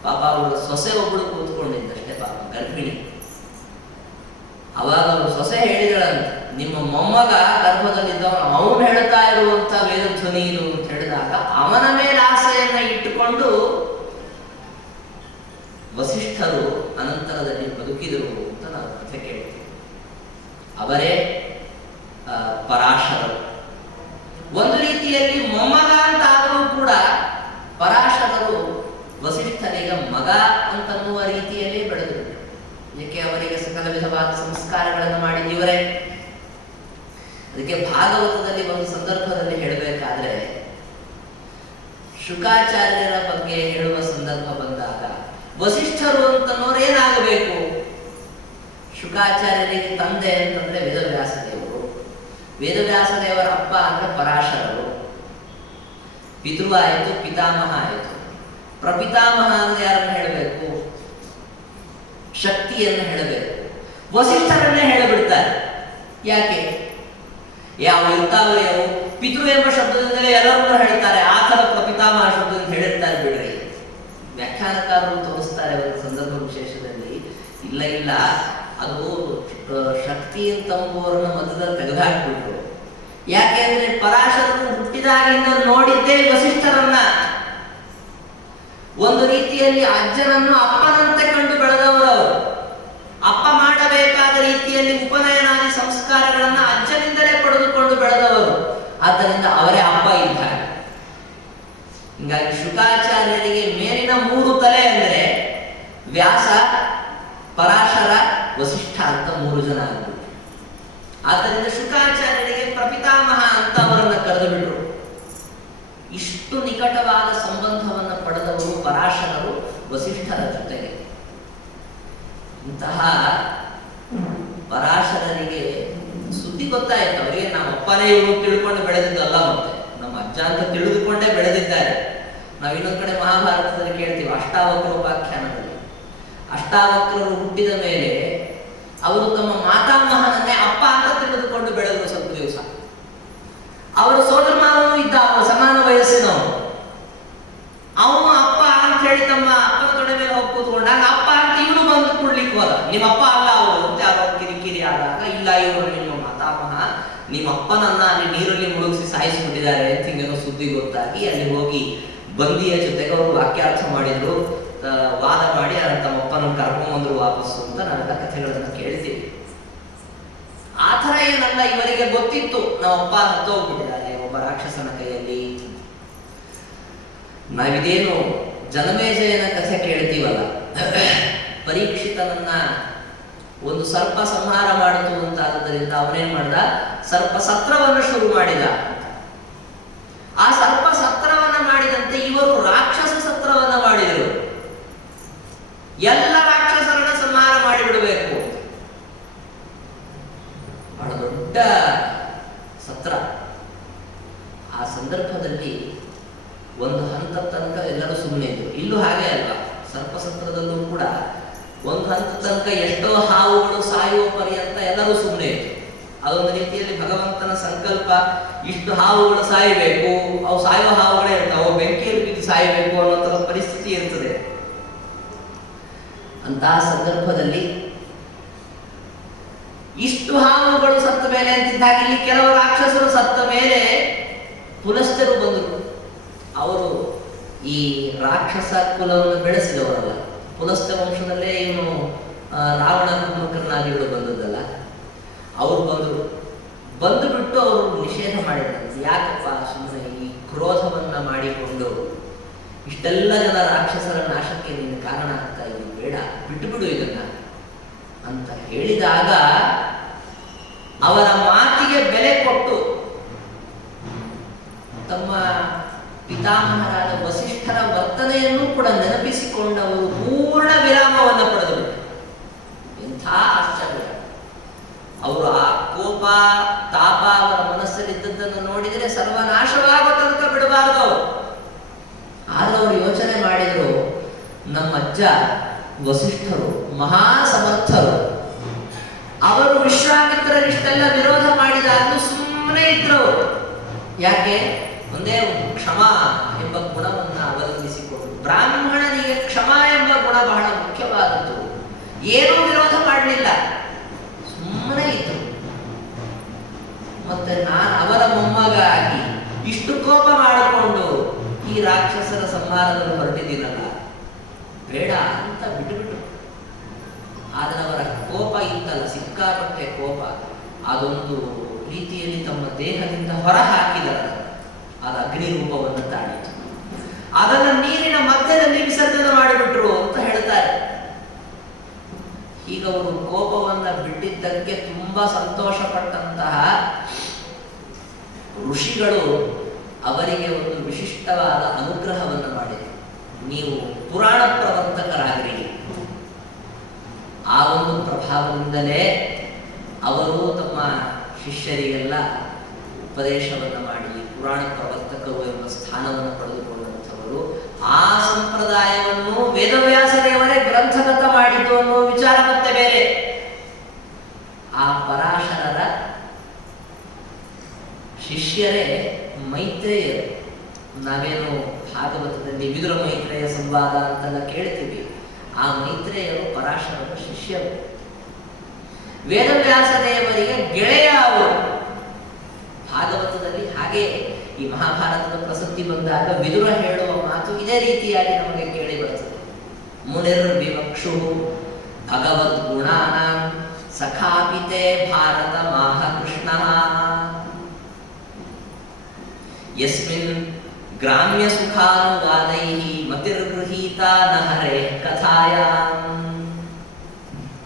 ಪಾಪ ಅವರು ಸೊಸೆ ಒಬ್ಬಳು ಕೂತ್ಕೊಂಡಿದ್ದಷ್ಟೇ, ಪಾಪ ಗರ್ಭಿಣಿ. ಅವಾಗ ಅವರು ಸೊಸೆ ಹೇಳಿದಳಂತ, ನಿಮ್ಮ ಮೊಮ್ಮಗ ಗರ್ಭದಲ್ಲಿದ್ದವ ಅವನು ಹೇಳ್ತಾ ಇರುವಂತ ವೇದ ಧ್ವನಿ ಇದು ಅಂತ ಹೇಳಿದಾಗ ಅವನ ಮೇಲೆ ಆಸೆಯನ್ನ ಇಟ್ಟುಕೊಂಡು ವಸಿಷ್ಠರು ಅನಂತರದಲ್ಲಿ ಬದುಕಿದರು ಅಂತ ನಾವು ಕಥೆ ಕೇಳ್ತೀವಿ. ಅವರೇ ಪರಾಶರರು. ಒಂದು ರೀತಿಯಲ್ಲಿ ಮೊಮ್ಮಗ ಭಾಗವತದಲ್ಲಿ ಒಂದು ಸಂದರ್ಭದಲ್ಲಿ ಹೇಳಬೇಕಾದ್ರೆ, ಶುಕಾಚಾರ್ಯರ ಬಗ್ಗೆ ಹೇಳುವ ಸಂದರ್ಭ ಬಂದಾಗ ವಸಿಷ್ಠರು ಅಂತನೋರು ಏನಾಗಬೇಕು? ಶುಕಾಚಾರ್ಯರಿಗೆ ತಂದೆ ಅಂತಂದ್ರೆ ವೇದವ್ಯಾಸ ದೇವರು, ವೇದವ್ಯಾಸ ದೇವರ ಅಪ್ಪ ಅಂದ್ರೆ ಪರಾಶರರು, ಪಿತೃ ಆಯಿತು, ಪಿತಾಮಹ ಆಯಿತು. ಪ್ರಪಿತಾಮಹ ಅಂದ್ರೆ ಯಾರನ್ನು ಹೇಳಬೇಕು? ಶಕ್ತಿಯನ್ನು ಹೇಳಬೇಕು. ವಸಿಷ್ಠರನ್ನೇ ಹೇಳಿಬಿಡ್ತಾರೆ. ಯಾಕೆ? ಯಾವ ಇರ್ತಾವೆ ಅವು ಪಿತೃ ಎಂಬ ಶಬ್ದದಿಂದಲೇ ಎಲ್ಲರನ್ನೂ ಹೇಳ್ತಾರೆ. ಆ ಥರ ಪ್ರಪಿತಾಮಹ ಶಬ್ದದಿಂದ ಹೇಳಿರ್ತಾರೆ ಬಿಡ್ರಿ. ವ್ಯಾಖ್ಯಾನಕಾರರು ತೋರಿಸ್ತಾರೆ ಒಂದು ಸಂದರ್ಭ ವಿಶೇಷದಲ್ಲಿ, ಇಲ್ಲ ಇಲ್ಲ ಅದು ಶಕ್ತಿ ಅಂತಂಬುವರನ್ನ ಮಧ್ಯದಲ್ಲಿ ತೆಗೆದುಹಾಕ್ಬಿಟ್ರು. ಯಾಕೆಂದ್ರೆ ಪರಾಶರರು ಹುಟ್ಟಿದಾಗಿಂದ ನೋಡಿದ್ದೇ ವಸಿಷ್ಠರನ್ನ. ಒಂದು ರೀತಿಯಲ್ಲಿ ಅಜ್ಜನನ್ನು ಅಪ್ಪನಂತೆ ಕಂಡು ಬೆಳೆದವರು. ಅಪ್ಪ ಮಾಡಬೇಕಾದ ರೀತಿಯಲ್ಲಿ ಉಪನಯನಾದಿ ಸಂಸ್ಕಾರಗಳನ್ನ ಅಜ್ಜನಿಂದಲೇ ಪಡೆದುಕೊಂಡು ಬೆಳೆದವರು. ಆದ್ದರಿಂದ ಅವರೇ ಅಪ್ಪ ಇದ್ದಾರೆ. ಹೀಗಾಗಿ ಶುಕಾಚಾರ್ಯರಿಗೆ ಮೇಲಿನ 3 ತಲೆ ಅಂದರೆ ವ್ಯಾಸ, ಪರಾಶರ, ವಸಿಷ್ಠ ಅಂತ 3 ಜನ ಆಗ್ಬಿಟ್ರು. ಆದ್ದರಿಂದ ಶುಕಾಚಾರ್ಯರಿಗೆ ಪ್ರಪಿತಾಮಹ ಅಂತ ಅವರನ್ನು ಕರೆದು ಬಿಟ್ರು. ಇಷ್ಟು ನಿಕಟವಾದ ಸಂಬಂಧವನ್ನು ಪಡೆದವರು ಪರಾಶರರು ವಸಿಷ್ಠರ ಜೊತೆಗೆ. ಇಂತಹ ಪರಾಶರರಿಗೆ ಸುದ್ದಿ ಗೊತ್ತಾಯ್ತು. ಅವರಿಗೆ ನಮ್ಮ ಅಪ್ಪನೇ ಇವರು ತಿಳ್ಕೊಂಡು ಬೆಳೆದಿದ್ದಲ್ಲ, ಮತ್ತೆ ನಮ್ಮ ಅಜ್ಜ ಅಂತ ತಿಳಿದುಕೊಂಡೇ ಬೆಳೆದಿದ್ದಾರೆ. ನಾವು ಇನ್ನೊಂದು ಕಡೆ ಮಹಾಭಾರತದಲ್ಲಿ ಕೇಳ್ತೀವಿ, ಅಷ್ಟಾವಕ್ರೋಪಾಖ್ಯಾನದಲ್ಲಿ ಅಷ್ಟಾವಕ್ರರು ಹುಟ್ಟಿದ ಮೇಲೆ ಅವರು ತಮ್ಮ ಮಾತಾಮಹನನ್ನೇ ಅಪ್ಪ ಅಂತ ತಿಳಿದುಕೊಂಡು ಬೆಳೆದರು. ಸ್ವಲ್ಪ ದಿವಸ ಅವರ ಸೋದರ ಮಾವನೂ ಇದ್ದ, ಅವನು ಸಮಾನ ವಯಸ್ಸಿನವನು. ಅವನು ಅಪ್ಪ ಅಂತ ಹೇಳಿ ತಮ್ಮ ಅಪ್ಪನ ತೊಡೆ ಮೇಲೆ ಹೋಗಿ ಕೂತ್ಕೊಂಡಾಗ ಅಪ್ಪ ಅಂತ ಇವನು ಬಂದು ಕೊಡ್ಲಿಕ್ಕೆ ಹೋದ. ನಿಮ್ಮ ಅಪ್ಪ ಅಲ್ಲ ಅವರು ಅಂತ ಯಾರೋ ಕಿರಿಕಿರಿ ಆದಾಗ, ಇಲ್ಲ ಇವರು ನಿಮ್ಮ ಮಾತಾಮಹ, ನಿಮ್ಮ ಅಪ್ಪನನ್ನ ಅಲ್ಲಿ ನೀರಲ್ಲಿ ಮುಳುಗಿಸಿ ಸಾಯಿಸಿಬಿಟ್ಟಿದ್ದಾರೆ ಅಂತ ಹಿಂಗೇನೋ ಸುದ್ದಿ ಗೊತ್ತಾಗಿ ಅಲ್ಲಿ ಹೋಗಿ ಬಂದಿಯ ಜೊತೆಗೆ ಅವರು ವಾಕ್ಯಾರ್ಥ ಮಾಡಿದ್ರು, ವಾದ ಮಾಡಿ ತಮ್ಮ ಅಪ್ಪನನ್ನು ಕರ್ಕೊಂಡ್ಬಂದ್ರು ವಾಪಸ್ಸು ಅಂತ ನಾವೆಲ್ಲ ಕಥೆಗಳನ್ನ ಕೇಳ್ತೀವಿ. ಆ ಥರ ಏನಲ್ಲ, ಇವರಿಗೆ ಗೊತ್ತಿತ್ತು ನಮ್ಮಪ್ಪ ಹತ್ತೋಗ್ಬಿಟ್ಟಿದ್ದಾರೆ ಒಬ್ಬ ರಾಕ್ಷಸನ ಕೈಯಲ್ಲಿ. ನಾವಿದೇನು ಜನಮೇಜಯನ ಕಥೆ ಕೇಳ್ತೀವಲ್ಲ, ಪರೀಕ್ಷಿತನನ್ನ ಒಂದು ಸರ್ಪ ಸಂಹಾರ ಮಾಡಿತು ಅಂತಾದ್ದರಿಂದ ಅವನೇನ್ ಮಾಡ್ದ? ಸರ್ಪ ಸತ್ರವನ್ನು ಶುರು ಮಾಡಿದ. ಆ ಸರ್ಪ ಸತ್ರವನ್ನ ಮಾಡಿದಂತೆ ಇವರು ರಾಕ್ಷಸ ಸತ್ರವನ್ನ ಮಾಡಿದರು. ಎಲ್ಲ ರಾಕ್ಷಸರನ್ನ ಸಂಹಾರ ಮಾಡಿಬಿಡಬೇಕು. ಬಹಳ ದೊಡ್ಡ ಸತ್ರ. ಆ ಸಂದರ್ಭದಲ್ಲಿ ಒಂದು ಹಂತ ತನಕ ಎಲ್ಲರೂ ಸುಮ್ಮನೆ ಇದ್ರು. ಇಲ್ಲೂ ಹಾಗೆ ಅಲ್ವಾ, ಸರ್ಪಸತ್ರದಲ್ಲೂ ಕೂಡ ಒಂದು ಹಂತ ತನಕ ಎಷ್ಟೋ ಹಾವುಗಳು ಸಾಯುವ ಪರ್ಯಂತ ಎಲ್ಲರೂ ಸುಮ್ಮನೆ ಇದ್ರು. ಅದೊಂದು ರೀತಿಯಲ್ಲಿ ಭಗವಂತನ ಸಂಕಲ್ಪ, ಇಷ್ಟು ಹಾವುಗಳು ಸಾಯಬೇಕು, ಅವು ಸಾಯುವ ಹಾವುಗಳೇ ಇರ್ತಾವೆ, ಅವು ಬೆಂಕಿಯಲ್ಲಿ ಬಿದ್ದು ಸಾಯಬೇಕು ಅನ್ನೋ ಪರಿಸ್ಥಿತಿ ಇರ್ತದೆ. ಅಂತಹ ಸಂದರ್ಭದಲ್ಲಿ ಇಷ್ಟು ಹಾವುಗಳು ಸತ್ತ ಮೇಲೆ ಅಂತಿದ್ದಾಗ ಇಲ್ಲಿ ಕೆಲವು ರಾಕ್ಷಸರು ಸತ್ತ ಮೇಲೆ ಪುಲಸ್ತ್ಯರು ಬಂದರು. ಅವರು ಈ ರಾಕ್ಷಸ ಕುಲವನ್ನು ಬೆಳೆಸಿದವರಲ್ಲ, ಪುಲಸ್ತ್ಯ ವಂಶದಲ್ಲೇ ಇವನು ರಾವಣ ಕುಂಭಕರ್ಣಾದಿಗಳು ಬಂದದ್ದಲ್ಲ. ಅವರು ಬಂದು ಬಿಟ್ಟು ಅವರು ನಿಷೇಧ ಮಾಡಿದ್ದಾರೆ. ಯಾಕಪ್ಪ ಸುಮ್ಮನೆ ಈ ಕ್ರೋಧವನ್ನ ಮಾಡಿಕೊಂಡು ಇಷ್ಟೆಲ್ಲ ಜನ ರಾಕ್ಷಸರ ನಾಶಕ್ಕೆ ನೀನು ಕಾರಣ ಆಗ್ತಾ ಇದ್ದೀನಿ, ಬೇಡ, ಬಿಟ್ಟು ಬಿಡು ಇದನ್ನ ಅಂತ ಹೇಳಿದಾಗ ಅವರ ಮಾತಿಗೆ ಬೆಲೆ ಕೊಟ್ಟು ತಮ್ಮ ಪಿತಾಮಹರಾದ ವಸಿಷ್ಠರ ವರ್ತನೆಯನ್ನು ಕೂಡ ನೆನಪಿಸಿಕೊಂಡವರು ಪೂರ್ಣ ವಿರಾಮವನ್ನು ಪಡೆದರು. ಎಂಥ ಆಶ್ಚರ್ಯ! ಅವರು ಆ ಕೋಪ ತಾಪ ಅವರ ಮನಸ್ಸಲ್ಲಿದ್ದದ್ದನ್ನು ನೋಡಿದರೆ ಸರ್ವನಾಶವಾಗುವ ತನಕ ಬಿಡಬಾರದು ಅವರು. ಆದ್ರೆ ಅವರು ಯೋಚನೆ ಮಾಡಿದ್ರು, ನಮ್ಮ ಅಜ್ಜ ವಸಿಷ್ಠರು ಮಹಾ ಸಮರ್ಥರು, ಅವರು ವಿಶ್ವಾಮಿತ್ರರಿಷ್ಟೆಲ್ಲ ವಿರೋಧ ಮಾಡಿದಾಗಲೂ ಸುಮ್ಮನೆ ಇದ್ರು ಅವರು. ಯಾಕೆ? ಒಂದೇ ಕ್ಷಮ ಎಂಬ ಗುಣವನ್ನ ಅವಲಂಬಿಸಿಕೊಂಡು, ಬ್ರಾಹ್ಮಣನಿಗೆ ಕ್ಷಮ ಎಂಬ ಗುಣ ಬಹಳ ಮುಖ್ಯವಾದದ್ದು. ಏನೂ ವಿರೋಧ ಮಾಡಲಿಲ್ಲ, ಸುಮ್ಮನೆ ಇದ್ರು. ಮತ್ತೆ ನಾನು ಅವರ ಮೊಮ್ಮಗ ಆಗಿ ಇಷ್ಟು ಕೋಪ ಮಾಡಿಕೊಂಡು ಈ ರಾಕ್ಷಸರ ಸಂಹಾರದಲ್ಲಿ ಹೊರಟಿದ್ದೀನಲ್ಲ, ಬೇಡ ಅಂತ ಬಿಟ್ಟುಬಿಟ್ಟು. ಆದ್ರೆ ಅವರ ಕೋಪ ಇತ್ತಲ್ಲ, ಸಿಕ್ಕಾಪಟ್ಟೆ ಕೋಪ, ಅದೊಂದು ರೀತಿಯಲ್ಲಿ ತಮ್ಮ ದೇಹದಿಂದ ಹೊರ ಹಾಕಿದರ ಅದು ಅಗ್ನಿ ರೂಪವನ್ನು ತಾಳಿತು. ಅದನ್ನ ನೀರಿನ ಮಧ್ಯದಲ್ಲಿ ವಿಸರ್ಜನೆ ಮಾಡಿಬಿಟ್ರು ಅಂತ ಹೇಳ್ತಾರೆ. ಈಗ ಅವರು ಕೋಪವನ್ನ ಬಿಟ್ಟಿದ್ದಕ್ಕೆ ತುಂಬಾ ಸಂತೋಷ ಪಟ್ಟಂತಹ ಋಷಿಗಳು ಅವರಿಗೆ ಒಂದು ವಿಶಿಷ್ಟವಾದ ಅನುಗ್ರಹವನ್ನು ಮಾಡಿದರು. ನೀವು ಪುರಾಣ ಪ್ರವರ್ತಕರಾಗಿರಿ. ಆ ಒಂದು ಪ್ರಭಾವದಿಂದಲೇ ಅವರು ತಮ್ಮ ಶಿಷ್ಯರಿಗೆಲ್ಲ ಉಪದೇಶವನ್ನು ಮಾಡಿ ಪುರಾಣ ಪ್ರವರ್ತಕರು ಎಂಬ ಸ್ಥಾನವನ್ನು ಪಡೆದುಕೊಂಡಂಥವರು. ಆ ಸಂಪ್ರದಾಯವನ್ನು ವೇದವ್ಯಾಸ ದೇವರೇ ಗ್ರಂಥಗತ ಮಾಡಿತು ಅನ್ನೋ ವಿಚಾರ ಮತ್ತೆ ಬೇರೆ. ಆ ಪರಾಶರರ ಶಿಷ್ಯರೇ ಮೈತ್ರೇಯರು. ನಾವೇನು ಭಾಗವತದಲ್ಲಿ ವಿದುರ ಮೈತ್ರೇಯ ಸಂವಾದ ಅಂತೆಲ್ಲ ಕೇಳ್ತೀವಿ. ಆ ಮೈತ್ರೇಯರು ಪರಾಶರರ ಶಿಷ್ಯರು. ವೇದವ್ಯಾಸ ದೇವರಿಗೆ ಗೆಳೆಯ ಅವರು. ಭಾಗವತದಲ್ಲಿ ಹಾಗೆ ಈ ಮಹಾಭಾರತದ ಪ್ರಸಕ್ತಿ ಬಂದಾಗ ವಿದುರ ಹೇಳುವ ಮಾತು ಇದೇ ರೀತಿಯಾಗಿ ನಮಗೆ ಕೇಳಿ ಬರುತ್ತದೆ. ಮುನಿರ್ ವಿವಕ್ಷು ಭಗವದ್ಗುಣಾನಾಂ ಸಖಾಪಿತೆ ಭಾರತ ಮಾಹ ಕೃಷ್ಣ ಯಸ್ಮಿನ್ ಗ್ರಾಮ್ಯ ಸುಖಾನುವಾದೈಃ ಮತಿರ್ಗೃಹೀತಾ ನ ಹರೇಃ ಕಥಾಯಾಂ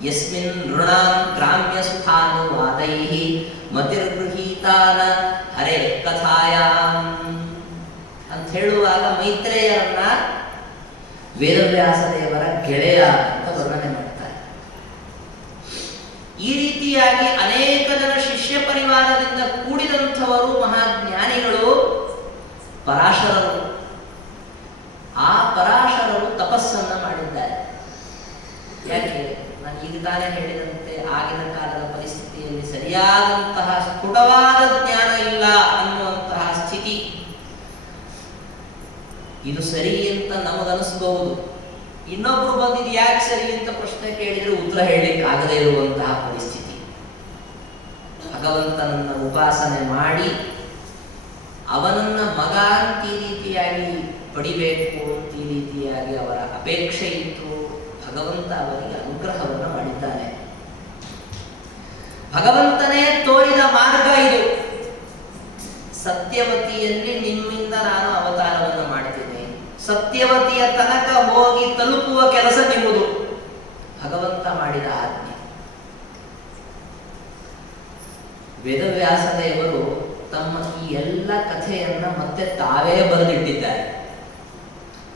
ಯಸ್ಮಿನ್ ನೃಣಾಂ ಗ್ರಾಮ್ಯ ಸುಖಾನುವಾದೈಃ ಮತಿರ್ಗೃಹೀತಾ ನ ಹರೇಃ ಕಥಾಯಾಂ ಅಂತ ಹೇಳುವಾಗ ಮೈತ್ರೇಯರನ್ನ ವೇದವ್ಯಾಸ ದೇವರ ಗೆಳೆಯ ಅಂತ ವರ್ಣನೆ ಮಾಡ್ತಾರೆ. ಈ ರೀತಿಯಾಗಿ ಅನೇಕ ಜನ ಶಿಷ್ಯ ಪರಿವಾರದಿಂದ ಕೂಡಿದಂಥವರು ಮಹಾಜ್ಞಾನಿಗಳು ಪರಾಶರರು. ಆ ಪರಾಶರರು ತಪಸ್ಸನ್ನ ಮಾಡಿದ್ದಾರೆ. ಯಾಕೆ? ನಾನು ಈಗ ತಾನೇ ಹೇಳಿದಂತೆ ಆಗಿನ ಕಾಲದ ಪರಿಸ್ಥಿತಿಯಲ್ಲಿ ಸರಿಯಾದಂತಹ ಸ್ಫುಟವಾದ ಜ್ಞಾನ ಇಲ್ಲ ಅನ್ನುವಂತಹ ಸ್ಥಿತಿ. ಇದು ಸರಿ ಅಂತ ನಮಗನಿಸಬಹುದು. ಇನ್ನೊಬ್ರು ಬಂದಿದ್ದು ಯಾಕೆ ಸರಿ ಅಂತ ಪ್ರಶ್ನೆ ಕೇಳಿದ್ರೆ ಉತ್ತರ ಹೇಳಲಿಕ್ಕೆ ಆಗದೇ ಇರುವಂತಹ ಪರಿಸ್ಥಿತಿ. ಭಗವಂತನನ್ನ ಉಪಾಸನೆ ಮಾಡಿ ಅವನನ್ನ ಮಗ ಅಂತ ಈ ರೀತಿಯಾಗಿ ಪಡಿಬೇಕು ಅಂತ ಈ ರೀತಿಯಾಗಿ ಅವರ ಅಪೇಕ್ಷೆ ಇತ್ತು. ಭಗವಂತ ಅವರಿಗೆ ಅನುಗ್ರಹವನ್ನು ಮಾಡಿದ್ದಾನೆ. ಭಗವಂತನೇ ತೋರಿದ ಮಾರ್ಗ ಇದು. ಸತ್ಯವತಿಯಲ್ಲಿ ನಿಮ್ಮಿಂದ ನಾನು ಅವತಾರವನ್ನು ಮಾಡ್ತೇನೆ. ಸತ್ಯವತಿಯ ತನಕ ಹೋಗಿ ತಲುಪುವ ಕೆಲಸ ನಿಮ್ಮದು. ಭಗವಂತ ಮಾಡಿದ ಆಜ್ಞೆ. ವೇದವ್ಯಾಸ ದೇವರು ತಮ್ಮ ಈ ಎಲ್ಲ ಕಥೆಯನ್ನ ಮತ್ತೆ ತಾವೇ ಬರೆದಿಟ್ಟಿದ್ದಾರೆ.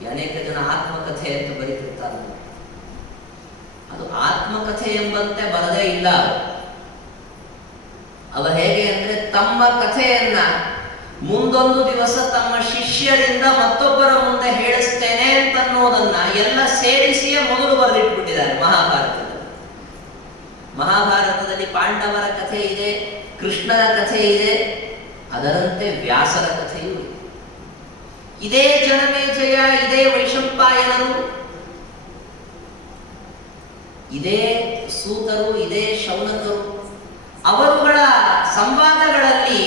ಅನೇಕ ಜನ ಆತ್ಮಕಥೆ ಅಂತ ಬರೀತಿರ್ತಾರೆ. ಅದು ಆತ್ಮಕಥೆ ಎಂಬಂತೆ ಬರದೇ ಇಲ್ಲ. ಅವ ಹೇಗೆ ಅಂದ್ರೆ ತಮ್ಮ ಕಥೆಯನ್ನ ಮುಂದೊಂದು ದಿವಸ ತಮ್ಮ ಶಿಷ್ಯರಿಂದ ಮತ್ತೊಬ್ಬರ ಮುಂದೆ ಹೇಳಿಸ್ತೇನೆ ಅಂತನ್ನೋದನ್ನ ಎಲ್ಲ ಸೇರಿಸಿಯೇ ಮೊದಲು ಬರೆದಿಟ್ಬಿಟ್ಟಿದ್ದಾರೆ. ಮಹಾಭಾರತದಲ್ಲಿ ಪಾಂಡವರ ಕಥೆ ಇದೆ, ಕೃಷ್ಣನ ಕಥೆ ಇದೆ, ಅದರಂತೆ ವ್ಯಾಸರ ಕಥೆಯೂ ಇದೆ. ಇದೇ ಜನಮೇಜಯ, ಇದೇ ವೈಶಂಪಾಯನರು, ಇದೇ ಸೂತರು, ಇದೇ ಶೌನಕರು, ಅವರುಗಳ ಸಂವಾದಗಳಲ್ಲಿ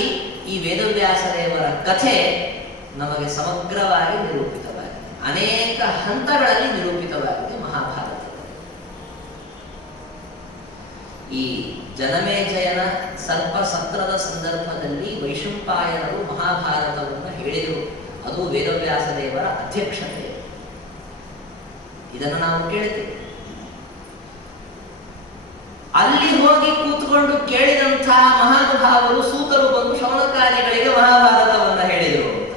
ಈ ವೇದವ್ಯಾಸ ದೇವರ ಕಥೆ ನಮಗೆ ಸಮಗ್ರವಾಗಿ ನಿರೂಪಿತವಾಗಿದೆ. ಅನೇಕ ಹಂತಗಳಲ್ಲಿ ನಿರೂಪಿತವಾಗಿದೆ ಮಹಾಭಾರತದಲ್ಲಿ. ಈ ಜನಮೇಜಯನ ಸರ್ಪ ಸತ್ರದ ಸಂದರ್ಭದಲ್ಲಿ ವೈಶಂಪಾಯನರು ಮಹಾಭಾರತವನ್ನು ಹೇಳಿದರು. ಅದು ವೇದವ್ಯಾಸ ದೇವರ ಅಧ್ಯಕ್ಷತೆ. ಇದನ್ನು ನಾವು ಕೇಳ್ತೇವೆ. ಅಲ್ಲಿ ಹೋಗಿ ಕೂತ್ಕೊಂಡು ಕೇಳಿದಂತಹ ಮಹಾನುಭಾವರು ಸೂತರು ಬಂದು ಶೌನಕಾದಿಗಳಿಗೆ ಮಹಾಭಾರತವನ್ನು ಹೇಳಿದರು ಅಂತ.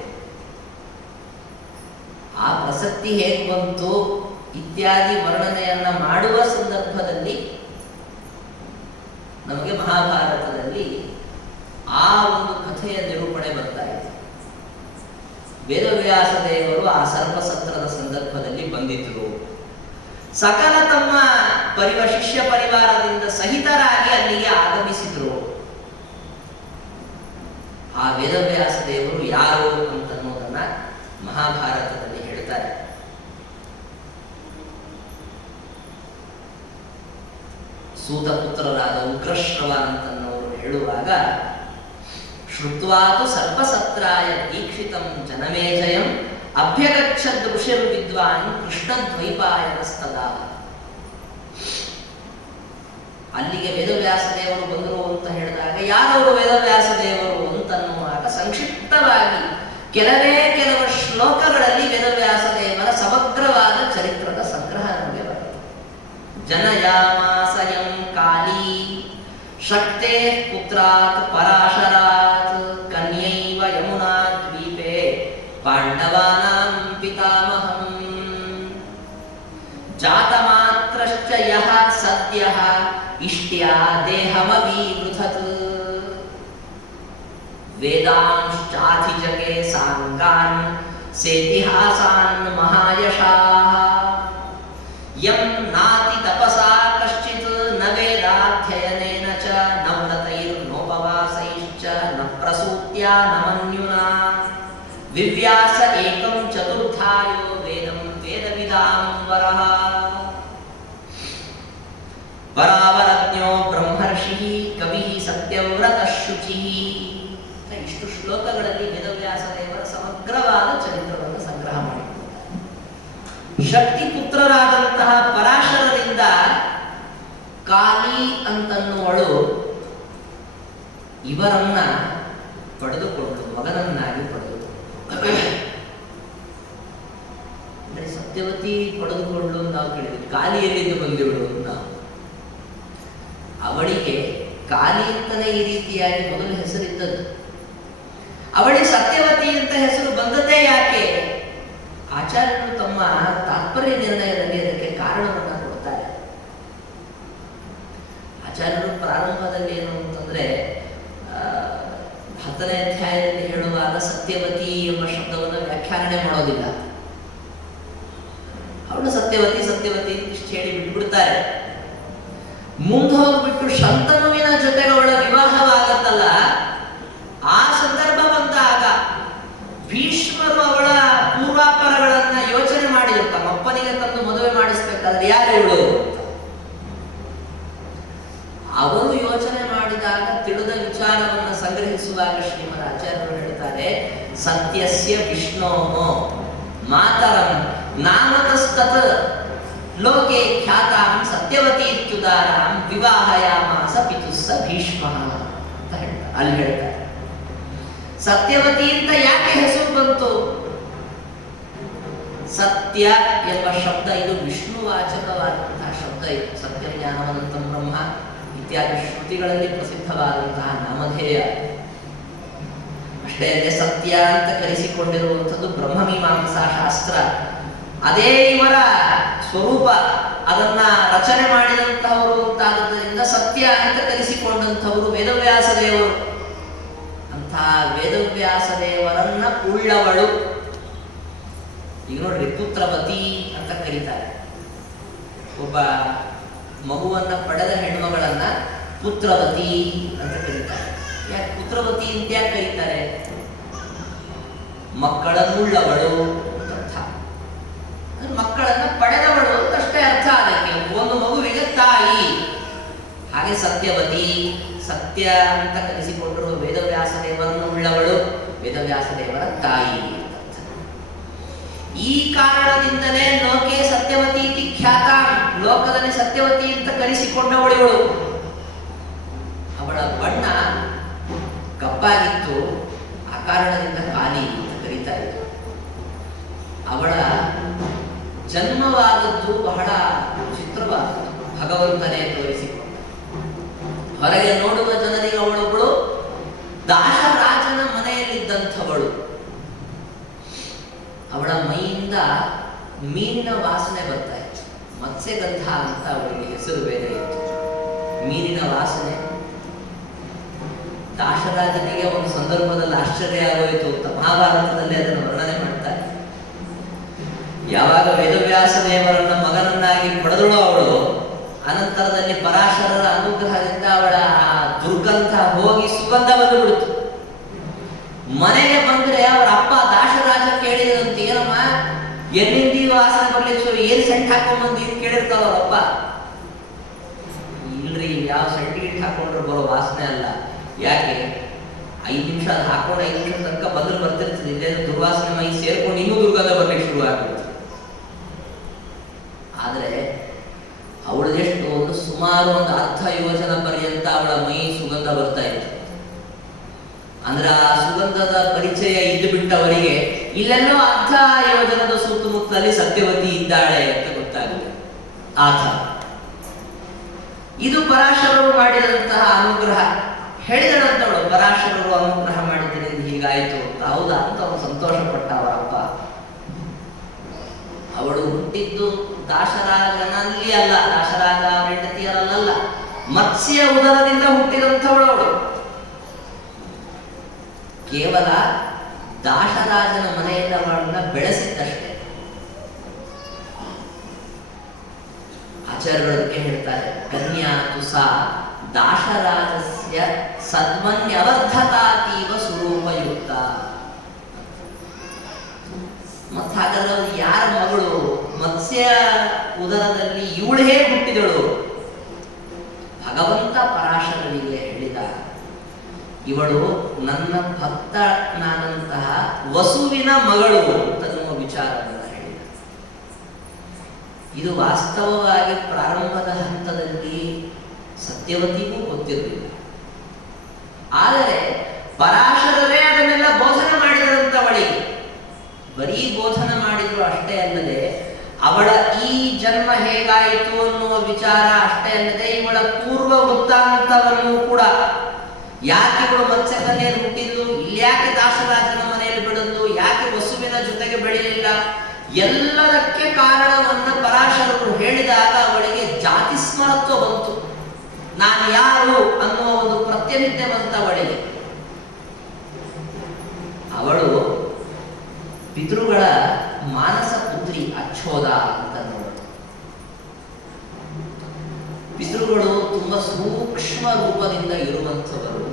ಆ ಪ್ರಸಕ್ತಿ ಹೇಗೆ ಬಂತು ಇತ್ಯಾದಿ ವರ್ಣನೆಯನ್ನ ಮಾಡುವ ಸಂದರ್ಭದಲ್ಲಿ ನಮಗೆ ಮಹಾಭಾರತದಲ್ಲಿ ಆ ಒಂದು ಕಥೆಯ ನಿರೂಪಣೆ ಬರ್ತಾ ಇದೆ. ವೇದವ್ಯಾಸ ದೇವರು ಆ ಸರ್ಪಸತ್ರದ ಸಂದರ್ಭದಲ್ಲಿ ಬಂದಿದ್ರು. ಸಕಲ ತಮ್ಮ ಶಿಷ್ಯ ಪರಿವಾರದಿಂದ ಸಹಿತರಾಗಿ ಅಲ್ಲಿಗೆ ಆಗಮಿಸಿದ್ರು. ಆ ವೇದವ್ಯಾಸ ದೇವರು ಯಾರು ಅಂತನ್ನೋದನ್ನ ಮಹಾಭಾರತದಲ್ಲಿ ಹೇಳ್ತಾರೆ. ಸೂತಪುತ್ರರಾದ ಉಗ್ರಶ್ರವ ಅಂತನ್ನೋರು ಹೇಳುವಾಗ, ಶ್ರುತ್ವಾತು ಸರ್ಪಸತ್ರಾಯ ದೀಕ್ಷಿತಂ ಜನಮೇಜಯಂ ಅಭ್ಯಗಚ್ಚದ್ ಋಷಿರ್ ವಿದ್ವಾನ್ ಕೃಷ್ಣದ್ವೈಪಾಯನಸ್ತದಾ. ಅಲ್ಲಿಗೆ ವೇದವ್ಯಾಸ ದೇವರು ಬಂದರು ಅಂತ ಹೇಳಿದಾಗ ಯಾರವರು ವೇದವ್ಯಾಸ ದೇವರು ಅಂತನ್ನುವಾಗ ಸಂಕ್ಷಿಪ್ತವಾಗಿ ಕೆಲವು ಶ್ಲೋಕಗಳಲ್ಲಿ ವೇದವ್ಯಾಸ ದೇವರ ಸಮಗ್ರವಾದ ಚರಿತ್ರದ ಸಂಗ್ರಹ ನಮಗೆ ಬರುತ್ತೆ. ಜನಯಾಮಾಸಯಂ ಕಾಲಿ ಶಕ್ತೇ ಪುತ್ರಾತ್ ಪರಾಶರಾತ್ ಕನ್ಯೈ ಪಾಂಡವಾನಾಂ ಪಿತಾಮಹಂ ಜಾತಮಾತ್ರಶ್ಚ ಯಃ ಸದ್ಯಃ ಇಷ್ಟ್ಯಾ ದೇಹಮವೀವೃಧತ್ ವೇದಾಂಶ್ಚಾಧಿಜಗೆ ಸಾಂಗಾನ್ ಸೇತಿಹಾಸಾನ್ ಮಹಾಯಶಾಃ ಯಂ ನಾತಿ ತಪಸಾ ಕಶ್ಚಿತ್ ನ ವೇದಾಧ್ಯಯನೇನ ಚ ನ ವ್ರತೈರ್ನೋಪವಾಸೈಶ್ಚ ನ ಪ್ರಸೂತ್ಯಾ ನ ಮನ್ಯುನಾ ವಿವ್ಯಾಸ ಏಕಂ ಚತುರ್ಥಾಯೋ ವೇದಂ ವೇದವಿದಾಂ ವರಃ ಪರಾವರಜ್ಞೋ ಬ್ರಹ್ಮರ್ಷಿಃ ಕವಿಃ ಸತ್ಯವ್ರತಃ ಶುಚಿಃ. ಇಷ್ಟು ಶ್ಲೋಕಗಳಲ್ಲಿ ವೇದವ್ಯಾಸ ದೇವರ ಸಮಗ್ರವಾದ ಚರಿತ್ರವನ್ನು ಸಂಗ್ರಹ ಮಾಡಿದ್ದಾರೆ. ಶಕ್ತಿ ಪುತ್ರರಾದಂತಹ ಪರಾಶರರಿಂದ ಕಾಲಿ ಅಂತನ್ನುವಳು ಇವರನ್ನ ಪಡೆದುಕೊಂಡು ಮಗನನ್ನಾಗಿ ಪಡೆದುಕೊಂಡು, ಅಂದ್ರೆ ಸತ್ಯವತಿ ಪಡೆದುಕೊಂಡು ನಾವು ಕೇಳಿದ್ವಿ, ಕಾಲಿಯಲ್ಲಿಂದ ಬಂದಿವಳು ಅಂತ. ಅವಳಿಗೆ ಕಾಲಿ ಅಂತಲೇ ಈ ರೀತಿಯಾಗಿ ಮೊದಲು ಹೆಸರಿದ್ದದ್ದು. ಅವಳಿಗೆ ಸತ್ಯವತಿ ಅಂತ ಹೆಸರು ಬಂದದ್ದೇ ಯಾಕೆ? ಆಚಾರ್ಯರು ತಮ್ಮ ತಾತ್ಪರ್ಯ ನಿರ್ಣಯದಲ್ಲಿ ಅದಕ್ಕೆ ಕಾರಣವನ್ನ ಕೊಡ್ತಾರೆ. ಆಚಾರ್ಯರು ಪ್ರಾರಂಭದಲ್ಲಿ ಏನು ಅಂತಂದ್ರೆ 10ನೇ ಅಧ್ಯಾಯದಲ್ಲಿ ಹೇಳುವಾಗ ಸತ್ಯವತಿ ಎಂಬ ಶಬ್ದವನ್ನು ವ್ಯಾಖ್ಯಾನ ಮಾಡೋದಿಲ್ಲ. ಅವಳು ಸತ್ಯವತಿ ಸತ್ಯವತಿ ಇಷ್ಟು ಹೇಳಿ ಬಿಟ್ಬಿಡ್ತಾರೆ. ಮುಂದೆ ಹೋಗ್ಬಿಟ್ಟು ಶಂತನುವಿನ ಜೊತೆಗೆ ಅವಳ ವಿವಾಹವಾಗತ್ತಲ್ಲ, ಆ ಸಂದರ್ಭ ಬಂದಾಗ ಭೀಷ್ಮರು ಅವಳ ಪೂರ್ವಾಪರಗಳನ್ನ ಯೋಚನೆ ಮಾಡಿದ್ರು. ತಮ್ಮಪ್ಪನಿಗೆ ತಂದು ಮದುವೆ ಮಾಡಿಸ್ಬೇಕಾದ್ರೆ ಯಾರು ಇವಳು? ಅವರು ಯೋಚನೆ ಮಾಡಿದಾಗ ತಿಳಿದ ವಿಚಾರವನ್ನು ಸಂಗ್ರಹಿಸುವಾಗ ಶ್ರೀಮದ್ ಆಚಾರ್ಯರು ಹೇಳ್ತಾರೆ, ಸತ್ಯಸ್ಯ ವಿಷ್ಣೋಹೋ ಮಾತರಂ ನಾಮತಸ್ತತ್ ಲೋಕೆ ಖ್ಯಾತಾಂ ಸತ್ಯವತಿ ಇತ್ಯುದಾರಾಂ ವಿವಾಹಯಾಮಾಸ ಪಿತುಸ್ಸ ಭೀಷ್ಮಃ ಅಂತ ಹೇಳ್ತಾರೆ. ಅಲ್ಲಿ ಹೇಳ್ತಾರೆ ಸತ್ಯವತಿ ಅಂತ ಯಾಕೆ ಹೆಸರು ಬಂತು? ಸತ್ಯ ಎಂಬ ಶಬ್ದ ಇದು ವಿಷ್ಣುವಾಚಕವಾದಂತಹ ಶಬ್ದ. ಇದು ಸತ್ಯ ಜ್ಞಾನವಂತಂ ಬ್ರಹ್ಮ ಇತ್ಯಾದಿ ಶ್ರುತಿಗಳಲ್ಲಿ ಪ್ರಸಿದ್ಧವಾದಂತಹ ನಾಮಧೇಯ. ಅಷ್ಟೇ ಅಲ್ಲದೆ ಸತ್ಯ ಅಂತ ಕರೆಸಿಕೊಂಡಿರುವಂಥದ್ದು ಬ್ರಹ್ಮಮೀಮಾಂಸಾ ಶಾಸ್ತ್ರ. ಅದೇ ಇವರ ಸ್ವರೂಪ. ಅದನ್ನ ರಚನೆ ಮಾಡಿದಂತಹವರು ಅಂತಾದ್ದರಿಂದ ಸತ್ಯ ಅಂತ ಕರೆಸಿಕೊಂಡಂಥವರು ವೇದವ್ಯಾಸ ದೇವರು. ಅಂತಹ ವೇದವ್ಯಾಸ ದೇವರನ್ನ ಉಳ್ಳವಳು. ಈಗ ನೋಡ್ರಿ, ಪುತ್ರವತಿ ಅಂತ ಕರೀತಾರೆ. ಒಬ್ಬ ಮಗುವನ್ನ ಪಡೆದ ಹೆಣ್ಮಗಳನ್ನ ಪುತ್ರವತಿ ಅಂತ ಕರೀತಾರೆ. ಯಾಕೆ ಪುತ್ರವತಿ ಅಂತ ಯಾಕೆ ಕರೀತಾರೆ? ಮಕ್ಕಳನ್ನುಳ್ಳವಳು ಅಂತ ಅರ್ಥ. ಮಕ್ಕಳನ್ನ ಪಡೆದವಳು ಅಂತಷ್ಟೇ ಅರ್ಥ. ಅದಕ್ಕೆ ಒಂದು ಮಗುವಿಗೆ ತಾಯಿ. ಹಾಗೆ ಸತ್ಯವತಿ, ಸತ್ಯ ಅಂತ ಕರೆಸಿಕೊಂಡರು ವೇದವ್ಯಾಸ ದೇವರನ್ನು ಉಳ್ಳವಳು, ವೇದವ್ಯಾಸ ದೇವರ ತಾಯಿ. ಈ ಕಾರಣದಿಂದಲೇ ಲೋಕೆ ಸತ್ಯವತಿ ಇತಿ ಖ್ಯಾತ, ಲೋಕದಲ್ಲಿ ಸತ್ಯವತಿ ಅಂತ ಕರೆಸಿಕೊಂಡವಳಿವಳು. ಅವಳ ಬಣ್ಣ ಕಪ್ಪಾಗಿತ್ತು, ಆ ಕಾರಣದಿಂದ ಕಾಲಿ ಅಂತ ಕರೀತಾ ಇದ್ದರು. ಅವಳ ಜನ್ಮವಾದದ್ದು ಬಹಳ ಚಿತ್ರವಾದದ್ದು, ಭಗವಂತನೇ ತೋರಿಸಿಕೊಂಡು. ಹೊರಗೆ ನೋಡುವ ಜನರಿಗೆ ಅವಳೊಬ್ಬಳು ದಾಸರಾಜನ ಮನೆಯಲ್ಲಿದ್ದಂಥವಳು. ಅವಳ ಮೈಯಿಂದ ಮೀನಿನ ವಾಸನೆ ಬರ್ತಾ ಇತ್ತು. ಮತ್ಸ್ಯಗಂಧ ಅಂತ ಅವಳಿಗೆ ಹೆಸರು ಬೇರೆ ಇತ್ತು. ಮೀನಿನ ವಾಸನೆ. ದಾಸರಾಜನಿಗೆ ಒಂದು ಸಂದರ್ಭದಲ್ಲಿ ಆಶ್ಚರ್ಯ ಆಗೋಯಿತು ಅಂತ ಮಹಾಭಾರತದಲ್ಲಿ ಅದನ್ನು ವರ್ಣನೆ ಮಾಡ್ತಾರೆ. ಯಾವಾಗ ವೇದವ್ಯಾಸ ದೇವರನ್ನ ಮಗನನ್ನಾಗಿ ಪಡೆದಳು ಅವಳು, ಅನಂತರದಲ್ಲಿ ಪರಾಶರರ ಅನುಗ್ರಹದಿಂದ ಅವಳ ದುರ್ಗಂಧ ಹೋಗಿ ಸುಗಂಧ ಬಂದು ಬಿಡ್ತು. ಮನೆಗೆ ಬಂದ್ರೆ ಅವರ ಅಪ್ಪ ದಾಸರಾಜ ಕೇಳಿದಂತ, ಏನಮ್ಮ ಎಲ್ಲಿಂದ ವಾಸನೆ ಬರ್ಲಿಕ್ಕೆ ಏನ್ ಸೆಂಟ್ ಹಾಕೊಂಡ್ಬಂದು ಇದು ಕೇಳಿರ್ತಾವ ಅವರಪ್ಪ. ಇಲ್ರಿ, ಯಾವ ಸೆಂಟಿಗೇಟ್ ಹಾಕೊಂಡ್ರು ಬರೋ ವಾಸನೆ ಅಲ್ಲ. ಯಾಕೆ? 5 ನಿಮಿಷ ಅದು ಹಾಕೊಂಡು 5 ನಿಮಿಷ ತನಕ ಬಂದ್ರೆ ಬರ್ತಿರ್ತದೆ. ಇಲ್ಲೇ ದುರ್ವಾಸನೆ ಮೈ ಸೇರ್ಕೊಂಡು ಇನ್ನೂ ದುರ್ಗಂಧ ಬರ್ಲಿಕ್ಕೆ ಶುರು ಆಗ್ಬಿಡ್ತು. ಆದ್ರೆ ಅವಳು ಎಷ್ಟು ಒಂದು ಸುಮಾರು ಒಂದು ಅರ್ಧ ಯೋಜನ ಪರ್ಯಂತ ಅವಳ ಮೈ ಸುಗಂಧ ಬರ್ತಾ ಇತ್ತು. ಅಂದ್ರೆ ಆ ಸುಗಂಧದ ಪರಿಚಯ ಇದ್ದು ಬಿಟ್ಟವರಿಗೆ ಇಲ್ಲೆಲ್ಲೋ ಅರ್ಧ ಯೋಜನದ ಸುತ್ತಮುತ್ತಲಲ್ಲಿ ಸತ್ಯವತಿ ಇದ್ದಾಳೆ ಅಂತ ಗೊತ್ತಾಗುತ್ತೆ. ಆತ ಇದು ಪರಾಶರರು ಮಾಡಿದಂತಹ ಅನುಗ್ರಹ. ಹೇಳಿದಳಂತವಳು, ಪರಾಶರರು ಅನುಗ್ರಹ ಮಾಡಿದ್ದರಿಂದ ಹೀಗ ಹೀಗಾಯ್ತು ಅಂತ. ಹೌದಾ ಅಂತ ಅವನು ಸಂತೋಷ ಪಟ್ಟ ಅವರಪ್ಪ. ಅವಳು ಹುಟ್ಟಿದ್ದು ದಾಶರಾಜನಲ್ಲಿ ಅಲ್ಲ, ದಾಶರಾಜ ಅವರ ಹೆಂಡತಿಯರಲ್ಲ, ಮತ್ಸ್ಯ ಉದರದಿಂದ ಹುಟ್ಟಿದಂಥವಳು ಅವಳು. ಕೇವಲ ದಾಶರಾಜನ ಮನೆಯಿಂದ ಅವಳನ್ನ ಬೆಳೆಸಿದ್ದಷ್ಟೇ. ಆಚಾರ್ಯರೊಳಗೆ ಹೇಳ್ತಾರೆ, ಕನ್ಯಾ ತುಸಾ ದಾಶರಾಜಸ್ಯ ಸದ್ಮನ್ಯವರ್ಧತಾತೀವ ಸ್ವರೂಪಯುಕ್ತ. ಮತ್ತ ಹಾಗಾದ್ರೆ ಅದು ಯಾರ ಮಗಳು? ಮತ್ಸ್ಯ ಉದರದಲ್ಲಿ ಇವಳು ಹೇಗೆ ಹುಟ್ಟಿದಳು? ಭಗವಂತ ಪರಾಶರನಿಗೆ ಹೇಳಿದ, ಇವಳು ನನ್ನ ಭಕ್ತನಾದಂತಹ ವಸುವಿನ ಮಗಳು ಅಂತನ್ನುವ ವಿಚಾರವನ್ನು ಹೇಳಿದ. ಇದು ವಾಸ್ತವವಾಗಿ ಪ್ರಾರಂಭದ ಹಂತದಲ್ಲಿ ಸತ್ಯವತಿಗೂ ಗೊತ್ತಿರಲಿಲ್ಲ. ಆದರೆ ಪರಾಶರರೇ ಅದನ್ನೆಲ್ಲ ಬೋಧನೆ ಮಾಡಿದಂಥವಳಿಗೆ ಬರೀ ಬೋಧನೆ ಮಾಡಿದ್ರು ಅಷ್ಟೇ ಅಲ್ಲದೆ, ಅವಳ ಈ ಜನ್ಮ ಹೇಗಾಯಿತು ಅನ್ನುವ ವಿಚಾರ ಅಷ್ಟೇ ಅಲ್ಲದೆ, ಇವಳ ಪೂರ್ವ ವೃತ್ತಾಂತವನ್ನು ಕೂಡ, ಯಾಕೆ ಇವಳು ಮತ್ಸ್ಯಕನ್ಯೆಯಲ್ಲಿ ಹುಟ್ಟಿದ್ದು, ಯಾಕೆ ದಾಸರಾಜನ ಮನೆಯಲ್ಲಿ ಬೆಳೆದು, ಯಾಕೆ ವಸುವಿನ ಜೊತೆಗೆ ಬೆಳೆಯಲಿಲ್ಲ, ಎಲ್ಲದಕ್ಕೆ ಕಾರಣವನ್ನು ಪರಾಶರರು ಹೇಳಿದಾಗ ಅವಳಿಗೆ ಜಾತಿ ಸ್ಮರತ್ವ ಬಂತು. ನಾನು ಯಾರು ಅನ್ನುವ ಒಂದು ಪ್ರತ್ಯನಿತ್ಯ ಬಂತ ಅವಳಿಗೆ. ಅವಳು ಪಿತೃಗಳ ಮಾನಸ ಪುತ್ರಿ ಅಚ್ಚೋದ ಅಂತ ನೋಡು. ಪಿತೃಗಳು ತುಂಬಾ ಸೂಕ್ಷ್ಮ ರೂಪದಿಂದ ಇರುವಂಥವರು,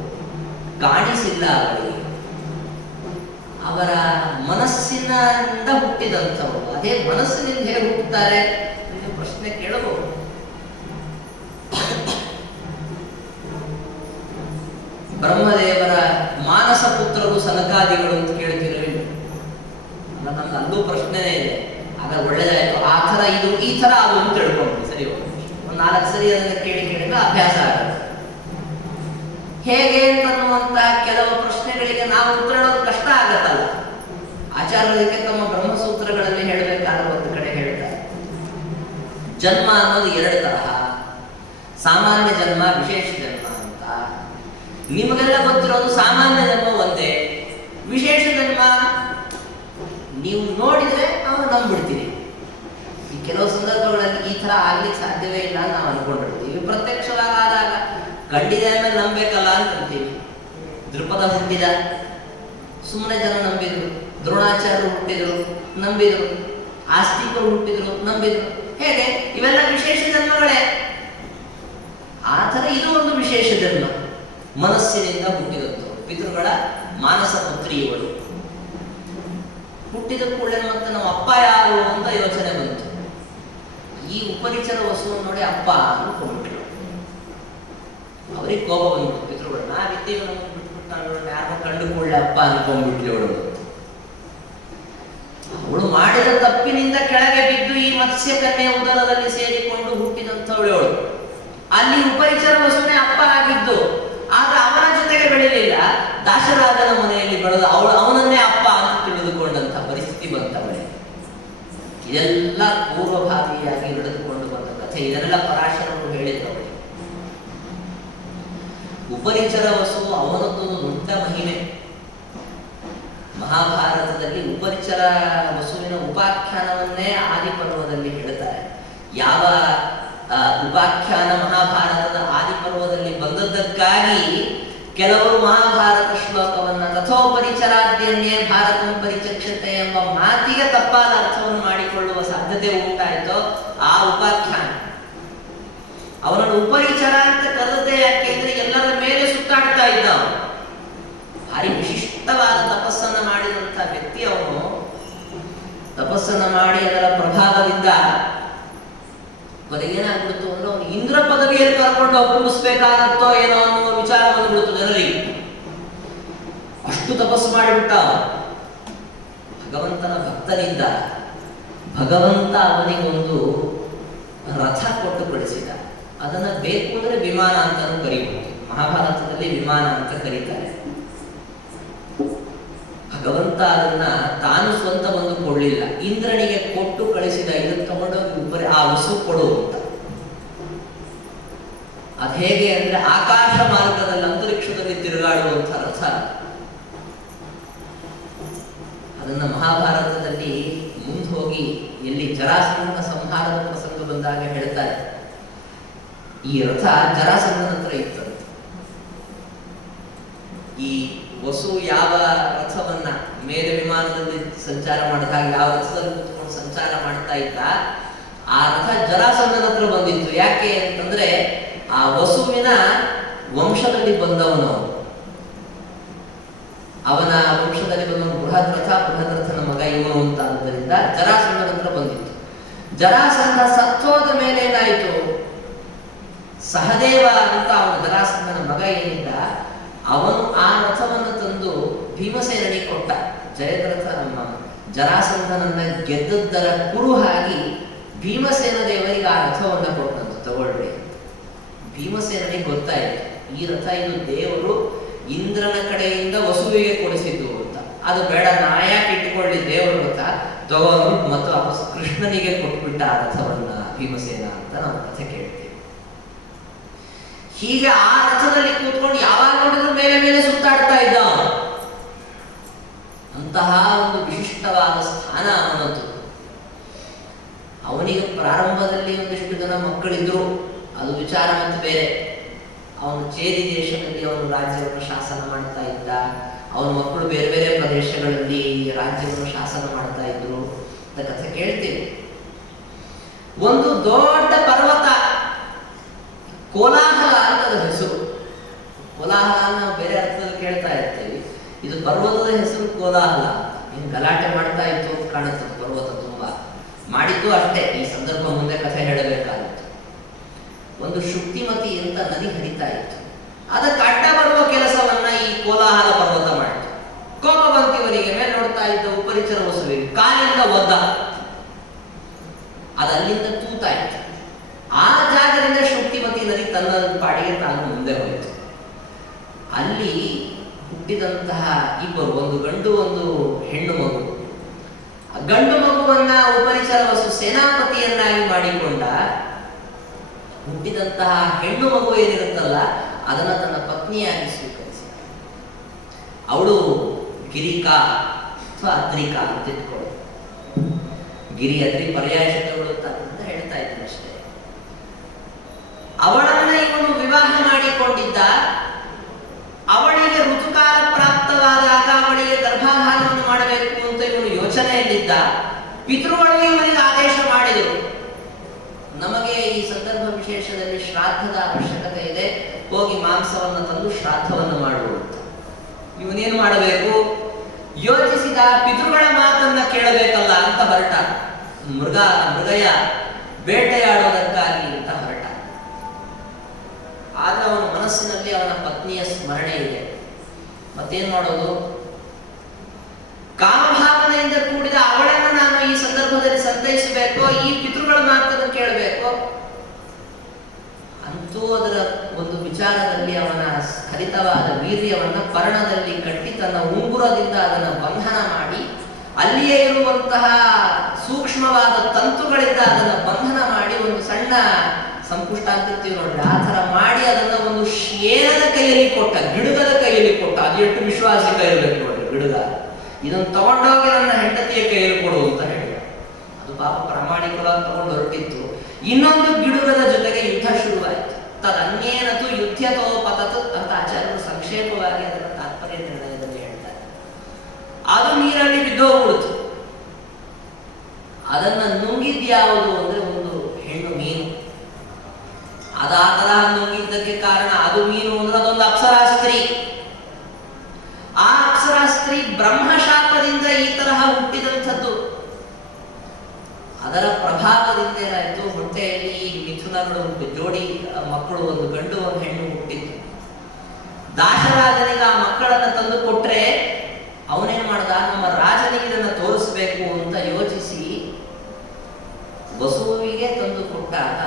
ಕಾಣಿಸಿಲ್ಲ ಅವರಿಗೆ. ಅವರ ಮನಸ್ಸಿನಿಂದ ಹುಟ್ಟಿದಂಥವರು. ಅದೇ ಮನಸ್ಸಿನಿಂದ ಹೇಗೆ ಹುಟ್ಟುತ್ತಾರೆ ಪ್ರಶ್ನೆ ಕೇಳಬಹುದು. ಬ್ರಹ್ಮದೇವರ ಮಾನಸ ಪುತ್ರರು ಸನಕಾದಿಗಳು ಅಂತ ಕೇಳ್ತಿರಲಿಲ್ಲ. ನಮ್ಗೆ ಅಲ್ಲೂ ಪ್ರಶ್ನೆನೇ ಇದೆ. ಆಗ ಒಳ್ಳೆದಾಯ್ತು, ಆ ಥರ ಇದು ಈ ಥರ ಅದು ಅಂತ ತಿಳ್ಕೊಂಡು ಸರಿ ಹೋಗಿ ಒಂದು 4 ಸರಿ ಅದನ್ನ ಕೇಳಿದ್ರೆ ಅಭ್ಯಾಸ ಆಗುತ್ತೆ. ಹೇಗೆ ಅಂತನ್ನುವಂತ ಕೆಲವು ಪ್ರಶ್ನೆಗಳಿಗೆ ನಾವು ಉತ್ತರ ಹೇಳೋದು ಕಷ್ಟ ಆಗತ್ತಲ್ಲ. ಆಚಾರ್ಯರಿಗೆ ತಮ್ಮ ಬ್ರಹ್ಮಸೂತ್ರಗಳಲ್ಲಿ ಹೇಳಬೇಕಾದ್ರೆ ಒಂದು ಕಡೆ ಹೇಳ್ತಾರೆ, ಜನ್ಮ ಅನ್ನೋದು 2 ತರಹ, ಸಾಮಾನ್ಯ ಜನ್ಮ, ವಿಶೇಷ ಜನ್ಮ ಅಂತ. ನಿಮಗೆಲ್ಲ ಗೊತ್ತಿರೋದು ಸಾಮಾನ್ಯ ಜನ್ಮ ಒಂದೇ, ವಿಶೇಷ ಜನ್ಮ ನೀವು ನೋಡಿದ್ರೆ ನಾವು ನಂಬಿಡ್ತೀವಿ. ಈ ಕೆಲವು ಸಂದರ್ಭಗಳಲ್ಲಿ ಈ ತರ ಆಗ್ಲಿಕ್ಕೆ ಸಾಧ್ಯವೇ ಇಲ್ಲ ಅಂತ ನಾವು ಅನ್ಕೊಂಡಿರ್ತೀವಿ. ಪ್ರತ್ಯಕ್ಷವಾದಾಗ ಕಂಡಿದೆ ಆಮೇಲೆ ನಂಬೇಕಲ್ಲ ಅಂತೀವಿ. ದೃಪದ ಹುಟ್ಟಿದ, ಸುಮ್ಮನೆ ಜನ ನಂಬಿದ್ರು. ದ್ರೋಣಾಚಾರ್ಯರು ಹುಟ್ಟಿದ್ರು, ನಂಬಿದ್ರು. ಆಸ್ತಿಕರು ಹುಟ್ಟಿದ್ರು, ನಂಬಿದ್ರು. ಹೇಗೆ ಇವೆಲ್ಲ ವಿಶೇಷ ಜನ್ಮಗಳೇ. ಆ ಥರ ಇದು ಒಂದು ವಿಶೇಷ ಜನ್ಮ, ಮನಸ್ಸಿನಿಂದ ಹುಟ್ಟಿದಂತು. ಪಿತೃಗಳ ಮಾನಸ ಪುತ್ರಿ ಇವಳು. ಹುಟ್ಟಿದ ಕೂಡಲೇ ಮತ್ತೆ ನಾವು ಅಪ್ಪ ಯಾರು ಅಂತ ಯೋಚನೆ ಬಂತು. ಈ ಉಪರಿಚರ ವಸುವನ್ನು ನೋಡಿ ಅಪ್ಪ ಅನ್ಕೊಂಡ್ಬಿಟ್ರು. ಅವ್ರಿಗೆ ಕೋಪ ಬಂದ್ಬಿಟ್ಟು ಪಿತೃಗಳು, ನಾವಿದ್ದೀವಿ ನಮಗೆ ಬಿಟ್ಬಿಟ್ಟು ಯಾರು ಕಂಡು ಕೂಡಲೇ ಅಪ್ಪ ಅನ್ಕೊಂಡ್ಬಿಟ್ಲಿ ಅವಳು. ಅವಳು ಮಾಡಿದ ತಪ್ಪಿನಿಂದ ಕೆಳಗೆ ಬಿದ್ದು ಈ ಮತ್ಸ್ಯ ಕನ್ಯೆ ಉದರದಲ್ಲಿ ಸೇರಿಕೊಂಡು ಹುಟ್ಟಿದಂಥವಳು. ಅಲ್ಲಿ ಉಪರಿಚರ ವಸುನೇ ಅಪ್ಪ ಆಗಿದ್ದು, ಆಗ ಅವನ ಜೊತೆಗೆ ಬೆಳೆಯಲಿಲ್ಲ. ದಾಶರಾಜನ ಮನೆಯಲ್ಲಿ ಬೆಳೆದು ಅವನನ್ನೇ ಅಪ್ಪ ಅಂತ ತಿಳಿದುಕೊಂಡಂತ ಪರಿಸ್ಥಿತಿ ಬಂತವಳೆ. ಇದೆಲ್ಲ ಪೂರ್ವಭಾವಿಯಾಗಿ ಹಿಡಿದುಕೊಂಡು ಬಂದ ಕಥೆ. ಇದನ್ನೆಲ್ಲ ಪರಾಶರರು ಹೇಳಿದವಳೆ. ಉಪರಿಚರ ವಸು ಅವನದ್ದೊಂದು ದೊಡ್ಡ ಮಹಿಮೆ. ಮಹಾಭಾರತದಲ್ಲಿ ಉಪರಿಚರ ವಸುವಿನ ಉಪಾಖ್ಯಾನವನ್ನೇ ಆದಿಪರ್ವದಲ್ಲಿ ಹೇಳ್ತಾರೆ. ಯಾವ ಉಪಾಖ್ಯಾನ ಮಹಾಭಾರತದ ಆದಿಪರ್ವದಲ್ಲಿ ಬಂದದ್ದಕ್ಕಾಗಿ ಕೆಲವರು ಮಹಾಭಾರತ ಶ್ಲೋಕವನ್ನ ತಥೋಪರಿಚರಾದ್ಯನ್ನೇ ಭಾರತಂ ಪರಿಚಕ್ಷತೆ ಎಂಬ ಮಾತಿಗೆ ತಪ್ಪಾದ ಅರ್ಥವನ್ನು ಮಾಡಿಕೊಳ್ಳುವ ಸಾಧ್ಯತೆ ಉಂಟಾಯಿತೋ ಆ ಉಪಾಖ್ಯಾನ. ಅವನನ್ನು ಉಪರಿಚರ ಅಂತ ಕರೆದೇ ಯಾಕೆಂದ್ರೆ ಎಲ್ಲರ ಮೇಲೆ ಸುತ್ತಾಡ್ತಾ ಇದ್ದ. ಭಾರಿ ವಿಶಿಷ್ಟವಾದ ತಪಸ್ಸನ್ನ ಮಾಡಿದಂತ ವ್ಯಕ್ತಿ ಅವನು. ತಪಸ್ಸನ್ನ ಮಾಡಿ ಅದರ ಪ್ರಭಾವದಿಂದ ಕೊನೆಗೇನಾಗ್ಬಿಡ್ತು ಅಂದ್ರೆ ಅವನು ಇಂದ್ರ ಪದವಿಯಲ್ಲಿ ಕರ್ಕೊಂಡು ಒಪ್ಪಿಸಬೇಕಾಗತ್ತೋ ಏನೋ ಅನ್ನುವ ವಿಚಾರ ಬಂದ್ಬಿಡ್ತು ಜನರಿಗೆ. ಅಷ್ಟು ತಪಸ್ಸು ಮಾಡಿಬಿಟ್ಟ. ಭಗವಂತನ ಭಕ್ತನಿಂದ ಭಗವಂತ ಅವನಿಗೊಂದು ರಥ ಕೊಟ್ಟು ಕಳಿಸಿದ. ಅದನ್ನ ಬೇಕು ಅಂದ್ರೆ ವಿಮಾನ ಅಂತಾನು ಕರೀಬಹುದು. ಮಹಾಭಾರತದಲ್ಲಿ ವಿಮಾನ ಅಂತ ಕರೀತಾರೆ. ಭಗವಂತ ಅದನ್ನ ತಾನು ಸ್ವಂತ ಬಂದು ಕೊಡ್ಲಿಲ್ಲ, ಇಂದ್ರನಿಗೆ ಕೊಟ್ಟು ಕಳಿಸಿದ. ಇದನ್ನು ತಗೊಂಡೋಗಿ ಆ ವಸು ಕೊಡು ಅಂತ. ಅದ್ ಹೇಗೆ ಅಂದ್ರೆ ಆಕಾಶ ಮಾರ್ಗದಲ್ಲಿ ಅಂತರಿಕ್ಷದಲ್ಲಿ ತಿರುಗಾಡುವಂತ ರಥ. ಅದನ್ನು ಮಹಾಭಾರತದಲ್ಲಿ ಮುಂದೆ ಹೋಗಿ ಎಲ್ಲಿ ಜರಾಸಂಧನ ಸಂಹಾರದ ಪ್ರಸಂಗ ಬಂದಾಗ ಹೇಳ್ತಾರೆ, ಈ ರಥ ಜರಾಸಂಧನ ಹತ್ರ ಇರ್ತದೆ. ಈ ವಸು ಯಾವ ರಥವನ್ನ ಮೇಲೆ ವಿಮಾನದಲ್ಲಿ ಸಂಚಾರ ಮಾಡಿದಾಗ ಯಾವ ರಥದಲ್ಲಿ ಕೂತ್ಕೊಂಡು ಸಂಚಾರ ಮಾಡ್ತಾ ಇದ್ದ, ಆ ರಥ ಜರಾಸಂಧನ ಹತ್ರ ಬಂದಿತ್ತು. ಯಾಕೆ ಅಂತಂದ್ರೆ ಆ ವಸುವಿನ ವಂಶದಲ್ಲಿ ಬಂದವನು, ಅವನ ವಂಶದಲ್ಲಿ ಬಂದವನು ಬೃಹದ್ರಥನ ಮಗ ಇವನು ಅಂತ. ಆದ್ದರಿಂದ ಜರಾಸಂಧನ ಹತ್ರ ಬಂದಿತ್ತು. ಜರಾಸಂಧ ಸತ್ತೋದ ಮೇಲೆ ಏನಾಯಿತು, ಸಹದೇವ ಅಂತ ಅವನ ಜರಾಸಂಧನ ಮಗ ಏನಿದ್ದ, ಅವನು ಆ ರಥವನ್ನು ತಂದು ಭೀಮಸೇನಿಗೆ ಕೊಟ್ಟ. ಜಯದ್ರಥ ಜರಾಸಂಧನನ್ನ ಗೆದ್ದದ್ದರ ಕುರುಹಾಗಿ ಭೀಮಸೇನ ದೇವರಿಗೆ ಆ ರಥವನ್ನು ಕೊಟ್ಟಂತ. ತಗೊಳ್ಳಿ, ಭೀಮಸೇನಿಗೆ ಗೊತ್ತಾಯಿತು ಈ ರಥ ಇದು ದೇವರು ಇಂದ್ರನ ಕಡೆಯಿಂದ ವಸುವಿಗೆ ಕೊಡಿಸಿದ್ದು ಅಂತ. ಅದು ಬೇಡ, ನಾಯಕ ಇಟ್ಟುಕೊಳ್ಳಿ ದೇವರು ರಥ ತಗೊಂಡು ಮತ್ತು ವಾಪಸ್ ಕೃಷ್ಣನಿಗೆ ಕೊಟ್ಬಿಟ್ಟ ಆ ರಥವನ್ನ ಭೀಮಸೇನ ಅಂತ ನಾವು ಕಥೆ ಕೇಳ್ತೀವಿ. ಹೀಗೆ ಆ ರಥದಲ್ಲಿ ಕೂತ್ಕೊಂಡು ಯಾವಾಗ ನೋಡಿದ್ರು ಮೇಲೆ ಮೇಲೆ ಸುತ್ತಾಡ್ತಾ ಇದ್ದ. ಅಂತಹ ಒಂದು ವಿಶಿಷ್ಟವಾದ ಸ್ಥಾನ ಅವನದ್ದು. ಅವನಿಗೆ ಪ್ರಾರಂಭದಲ್ಲಿ ಒಂದಿಷ್ಟು ಜನ ಮಕ್ಕಳಿದ್ರು, ಅದು ವಿಚಾರ ಮತ್ತೆ ಬೇರೆ. ಅವನು ಚೇದಿ ದೇಶದಲ್ಲಿ ಅವನು ರಾಜ್ಯವನ್ನು ಶಾಸನ ಮಾಡ್ತಾ ಇದ್ದ. ಅವನ ಮಕ್ಕಳು ಬೇರೆ ಬೇರೆ ಪ್ರದೇಶಗಳಲ್ಲಿ ರಾಜ್ಯವನ್ನು ಶಾಸನ ಮಾಡ್ತಾ ಇದ್ರು ಅಂತ ಕಥೆ ಕೇಳ್ತೀವಿ. ಒಂದು ದೊಡ್ಡ ಪರ್ವತ, ಕೋಲಾಹಲ ಅಂತ ಅದರ ಹೆಸರು. ಕೋಲಾಹಲ ನಾವು ಬೇರೆ ಅರ್ಥದಲ್ಲಿ ಕೇಳ್ತಾ ಇರ್ತೀವಿ, ಇದು ಪರ್ವತದ ಹೆಸರು ಕೋಲಾಹಲ. ಏನು ಗಲಾಟೆ ಮಾಡ್ತಾ ಇತ್ತು ಅಂತ ಕಾಣುತ್ತದೆ ಪರ್ವತ ತುಂಬಾ. ಮಾಡಿದ್ದು ಅಷ್ಟೇ, ಈ ಸಂದರ್ಭ ಮುಂದೆ ಕಥೆ ಹೇಳಬೇಕಾಗಿತ್ತು. ಒಂದು ಶುಕ್ತಿಮತಿ ಅಂತ ನದಿ ಹರಿತಾ ಇತ್ತು, ಅದಕ್ಕೆ ಅಡ್ಡ ಬರುವ ಕೆಲಸವನ್ನ ಈ ಕೋಲಾಹಲ ಪರ್ವತ ಮಾಡಿತು. ಕೋಪ ಬಂತಿವರಿಗೆ ಮೇಲೆ ನೋಡ್ತಾ ಇದ್ದ ಉಪರಿಚರ ವಸುವಿಗೆ ಕಾಲಿಂದ ಒದ್ದ, ಅದಲ್ಲಿಂದ ತೂತಾ ಇತ್ತು. ಆ ಜಾಗದಿಂದ ಶುಕ್ತಿಮತಿ ನದಿ ತನ್ನ ಪಾಡಿಗೆ ತಾನು ಮುಂದೆ ಹೋಯಿತು. ಅಲ್ಲಿ ಹುಟ್ಟಿದಂತಹ ಇಬ್ಬರು, ಒಂದು ಗಂಡು ಒಂದು ಹೆಣ್ಣು ಮಗು. ಗಂಡು ಮಗುವನ್ನ ಉಪರಿಚರ ವಸು ಸೇನಾಪತಿಯನ್ನಾಗಿ ಮಾಡಿಕೊಂಡ. ಹುಟ್ಟಿದಂತಹ ಹೆಣ್ಣು ಮಗು ಏನಿರುತ್ತಲ್ಲ ಅದನ್ನ ತನ್ನ ಪತ್ನಿಯಾಗಿ ಸ್ವೀಕರಿಸಿದ. ಅವಳು ಗಿರಿಕಾ ಅಥವಾ ಅದ್ರಿಕಾ ಅಂತ ಇಟ್ಕೊಳ್ಳು. ಗಿರಿ ಅದ್ರಿ ಪರ್ಯಾಯ ಶಬ್ದಗಳು ಅಂತ ಹೇಳ್ತಾ ಇದ್ದೀನಿ ಅಷ್ಟೇ. ಅವಳನ್ನ ಇವನು ವಿವಾಹ ಮಾಡಿಕೊಂಡಿದ್ದ. ಅವಳಿಗೆ ಋತುಕಾಲ ಪ್ರಾಪ್ತವಾದಾಗ ಅವಳಿಗೆ ಗರ್ಭಾಧಾನವನ್ನು ಮಾಡಬೇಕು ಅಂತ ಇವನು ಯೋಚನೆಯಲ್ಲಿದ್ದ. ಪಿತೃಗಳು ಇವನಿಗೆ ಆದೇಶ ಮಾಡಿದರು, ನಮಗೆ ಈ ಸಂದರ್ಭ ವಿಶೇಷದಲ್ಲಿ ಶ್ರಾದ್ದದ ಅವಶ್ಯಕತೆ ಇದೆ, ಹೋಗಿ ಮಾಂಸವನ್ನು ತಂದು ಶ್ರಾದ್ದವನ್ನು ಮಾಡುವಂತ. ಇವನೇನು ಮಾಡಬೇಕು ಯೋಚಿಸಿದ. ಪಿತೃಗಳ ಮಾತನ್ನ ಕೇಳಬೇಕಲ್ಲ ಅಂತ ಹೊರಟ. ಮೃಗಯ ಬೇಟೆಯಾಡೋದಕ್ಕಾಗಿ ಅಂತ ಹೊರಟ. ಆದ್ರೆ ಅವನ ಮನಸ್ಸಿನಲ್ಲಿ ಅವನ ಪತ್ನಿಯ ಸ್ಮರಣೆ ಇದೆ. ಮತ್ತೇನ್ ಮಾಡೋದು, ಕಾಮಭಾವನೆಯಿಂದ ಕೂಡಿದ ಅವಳನ್ನು ನಾನು ಈ ಸಂದರ್ಭದಲ್ಲಿ ಸಂತೈಸಬೇಕೋ, ಈ ಪಿತೃಗಳ ಮಾತನ್ನು ಕೇಳಬೇಕು ಅಂತೂ ಅದರ ಒಂದು ವಿಚಾರದಲ್ಲಿ ಅವನ ಸ್ಖಲಿತವಾದ ವೀರ್ಯವನ್ನ ಪರ್ಣದಲ್ಲಿ ಕಟ್ಟಿ ತನ್ನ ಉಂಗುರದಿಂದ ಅದನ್ನು ಬಂಧನ ಮಾಡಿ, ಅಲ್ಲಿಯೇ ಇರುವಂತಹ ಸೂಕ್ಷ್ಮವಾದ ತಂತುಗಳಿಂದ ಅದನ್ನು ಬಂಧನ ಮಾಡಿ, ಒಂದು ಸಣ್ಣ ಸಂಪುಷ್ಟ ಅಂತಿರ್ತೀವಿ ನೋಡ್ರಿ, ಆ ತರ ಮಾಡಿ ಅದನ್ನ ಒಂದು ಶೇರದ ಕೈಯಲ್ಲಿ ಕೊಟ್ಟ, ಗಿಡುಗದ ಕೈಯಲ್ಲಿ ಕೊಟ್ಟ. ಅದು ಎಷ್ಟು ವಿಶ್ವಾಸಿಕ ಇರಬೇಕು ನೋಡ್ರಿ ಗಿಡುಗ. ಇದನ್ನು ತಗೊಂಡೋಗಿ ನನ್ನ ಹೆಂಡತಿಯ ಕೈಯಲ್ಲಿ ಕೊಡು ಅಂತ ಹೇಳಿದ. ಅದು ಪಾಪ ಪ್ರಾಮಾಣಿಕವಾಗಿ ತಗೊಂಡು ಹೊರಟಿತ್ತು. ಇನ್ನೊಂದು ಗಿಡುಗದ ಜೊತೆಗೆ ಯುದ್ಧ ಶುರುವಾಯಿತು. ತದನ್ಯೇನತು ಯುದ್ಧತೋ ಪತತು ಅಂತ ಆಚಾರ್ಯರು ಸಂಕ್ಷೇಪವಾಗಿ ಅದರ ತಾತ್ಪರ್ಯ ನಿರ್ಣಯದಲ್ಲಿ ಹೇಳ್ತಾರೆ. ಅದು ನೀರಲ್ಲಿ ಬಿದ್ದೋಗ್ಬಿಡ್ತು. ಅದನ್ನ ನುಂಗಿದ್ಯಾವುದು ಅಂದ್ರೆ ಒಂದು ಹೆಣ್ಣು ಮೀನು. ಅದು ಆ ತರಹ ನುಂಗಿದ್ದಕ್ಕೆ ಕಾರಣ ಅದು ಮೀನು ಅಂದ್ರೆ ಅದೊಂದು ಅಪ್ಸರಾಸ್ತ್ರೀ. ಆ ಅಪ್ಸರಾಸ್ತ್ರೀ ಬ್ರಹ್ಮಶಾಪದಿಂದ ಈ ತರಹ ಹುಟ್ಟಿದಂಥದ್ದು. ಅದರ ಪ್ರಭಾವದಿಂದ ಏನಾಯ್ತು, ಹೊಟ್ಟೆಯಲ್ಲಿ ಮಿಥುನಗಳು ಜೋಡಿ ಮಕ್ಕಳು, ಒಂದು ಗಂಡು ಒಂದು ಹೆಣ್ಣು ಹುಟ್ಟಿತ್ತು. ದಾಶರಾಜನಿಗೆ ಆ ಮಕ್ಕಳನ್ನ ತಂದು ಕೊಟ್ರೆ ಅವನೇನ್ ಮಾಡ್ದ, ನಮ್ಮ ರಾಜನಿಗೆ ಇದನ್ನ ತೋರಿಸ್ಬೇಕು ಅಂತ ಯೋಚಿಸಿ ವಸುವಿಗೆ ತಂದು ಕೊಟ್ಟಾಗ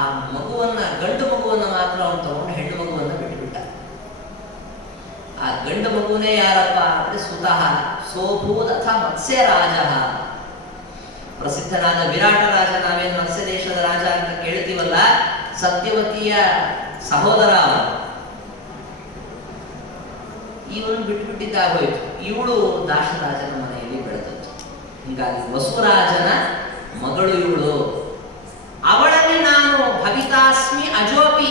ಆ ಮಗುವನ್ನ, ಗಂಡು ಮಗುವನ್ನ ಮಾತ್ರ ಅವನು ತಗೊಂಡು ಹೆಣ್ಣು ಮಗುವನ್ನ ಬಿಟ್ಟುಬಿಟ್ಟ. ಆ ಗಂಡು ಮಗುನೇ ಯಾರಪ್ಪ ಅಂದ್ರೆ ಸುತಃ ಸೋಭೂತ್ ಅಥ ಮತ್ಸ್ಯ ರಾಜ. ಪ್ರಸಿದ್ಧನಾದ ವಿರಾಟ ರಾಜ, ನಾವೇನು ಮತ್ಸ್ಯ ದೇಶದ ರಾಜ ಅಂತ ಕೇಳ್ತೀವಲ್ಲ, ಸತ್ಯವತಿಯ ಸಹೋದರ ಇವನು ಬಿಟ್ಬಿಟ್ಟಿದ್ದಾಗೋಯ್ತು. ಇವಳು ದಾಶರಾಜನ ಮನೆಯಲ್ಲಿ ಹೀಗಾಗಿ ವಸುರಾಜನ ಮಗಳು ಇವಳು, ಅವಳಲ್ಲಿ ನಾನು ಭವಿತಾಸ್ಮಿ ಅಜೋಪಿ,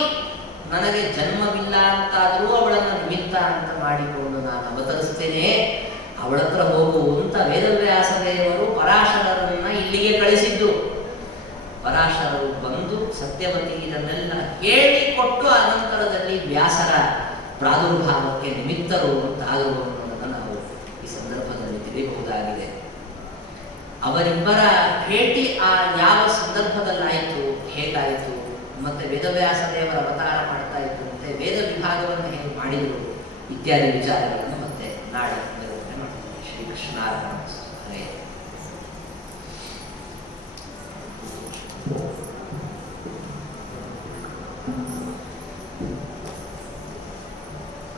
ನನಗೆ ಜನ್ಮವಿಲ್ಲ ಅಂತಾದರೂ ಅವಳನ್ನು ನಿಮಿತ್ತ ಅಂತ ಮಾಡಿಕೊಂಡು ನಾನು ಅವತರಿಸ್ತೇನೆ, ಅವಳ ಹತ್ರ ಹೋಗು ಅಂತ ವೇದವ್ಯಾಸ ದೇವರು ಪರಾಶರರನ್ನ ಇಲ್ಲಿಗೆ ಕಳಿಸಿದ್ದು. ಪರಾಶರರು ಬಂದು ಸತ್ಯವತಿ ಇದನ್ನೆಲ್ಲ ಹೇಳಿಕೊಟ್ಟು ಅನಂತರದಲ್ಲಿ ವ್ಯಾಸರ ಪ್ರಾದುರ್ಭಾವಕ್ಕೆ ನಿಮಿತ್ತರು ಅಂತಾದರು ಅನ್ನೋದನ್ನು ನಾವು ಈ ಸಂದರ್ಭದಲ್ಲಿ ತಿಳಿಯಬಹುದಾಗಿದೆ. ಅವರಿಬ್ಬರ ಭೇಟಿ ಆ ಯಾವ ಸಂದರ್ಭದಲ್ಲಾಯಿತು, ಹೇಗಾಯಿತು, ಮತ್ತೆ ವೇದವ್ಯಾಸ ದೇವರ ಅವತಾರ ಮಾಡ್ತಾ ಇದ್ದಂತೆ ವೇದ ವಿಭಾಗವನ್ನು ಹೇಗೆ ಮಾಡಿದರು ಇತ್ಯಾದಿ ವಿಚಾರಗಳನ್ನು ಮತ್ತೆ ನಾಳೆ ನಿರೂಪಣೆ ಮಾಡ್ತೀವಿ. ಶ್ರೀಕೃಷ್ಣಾರ್ಪಣ.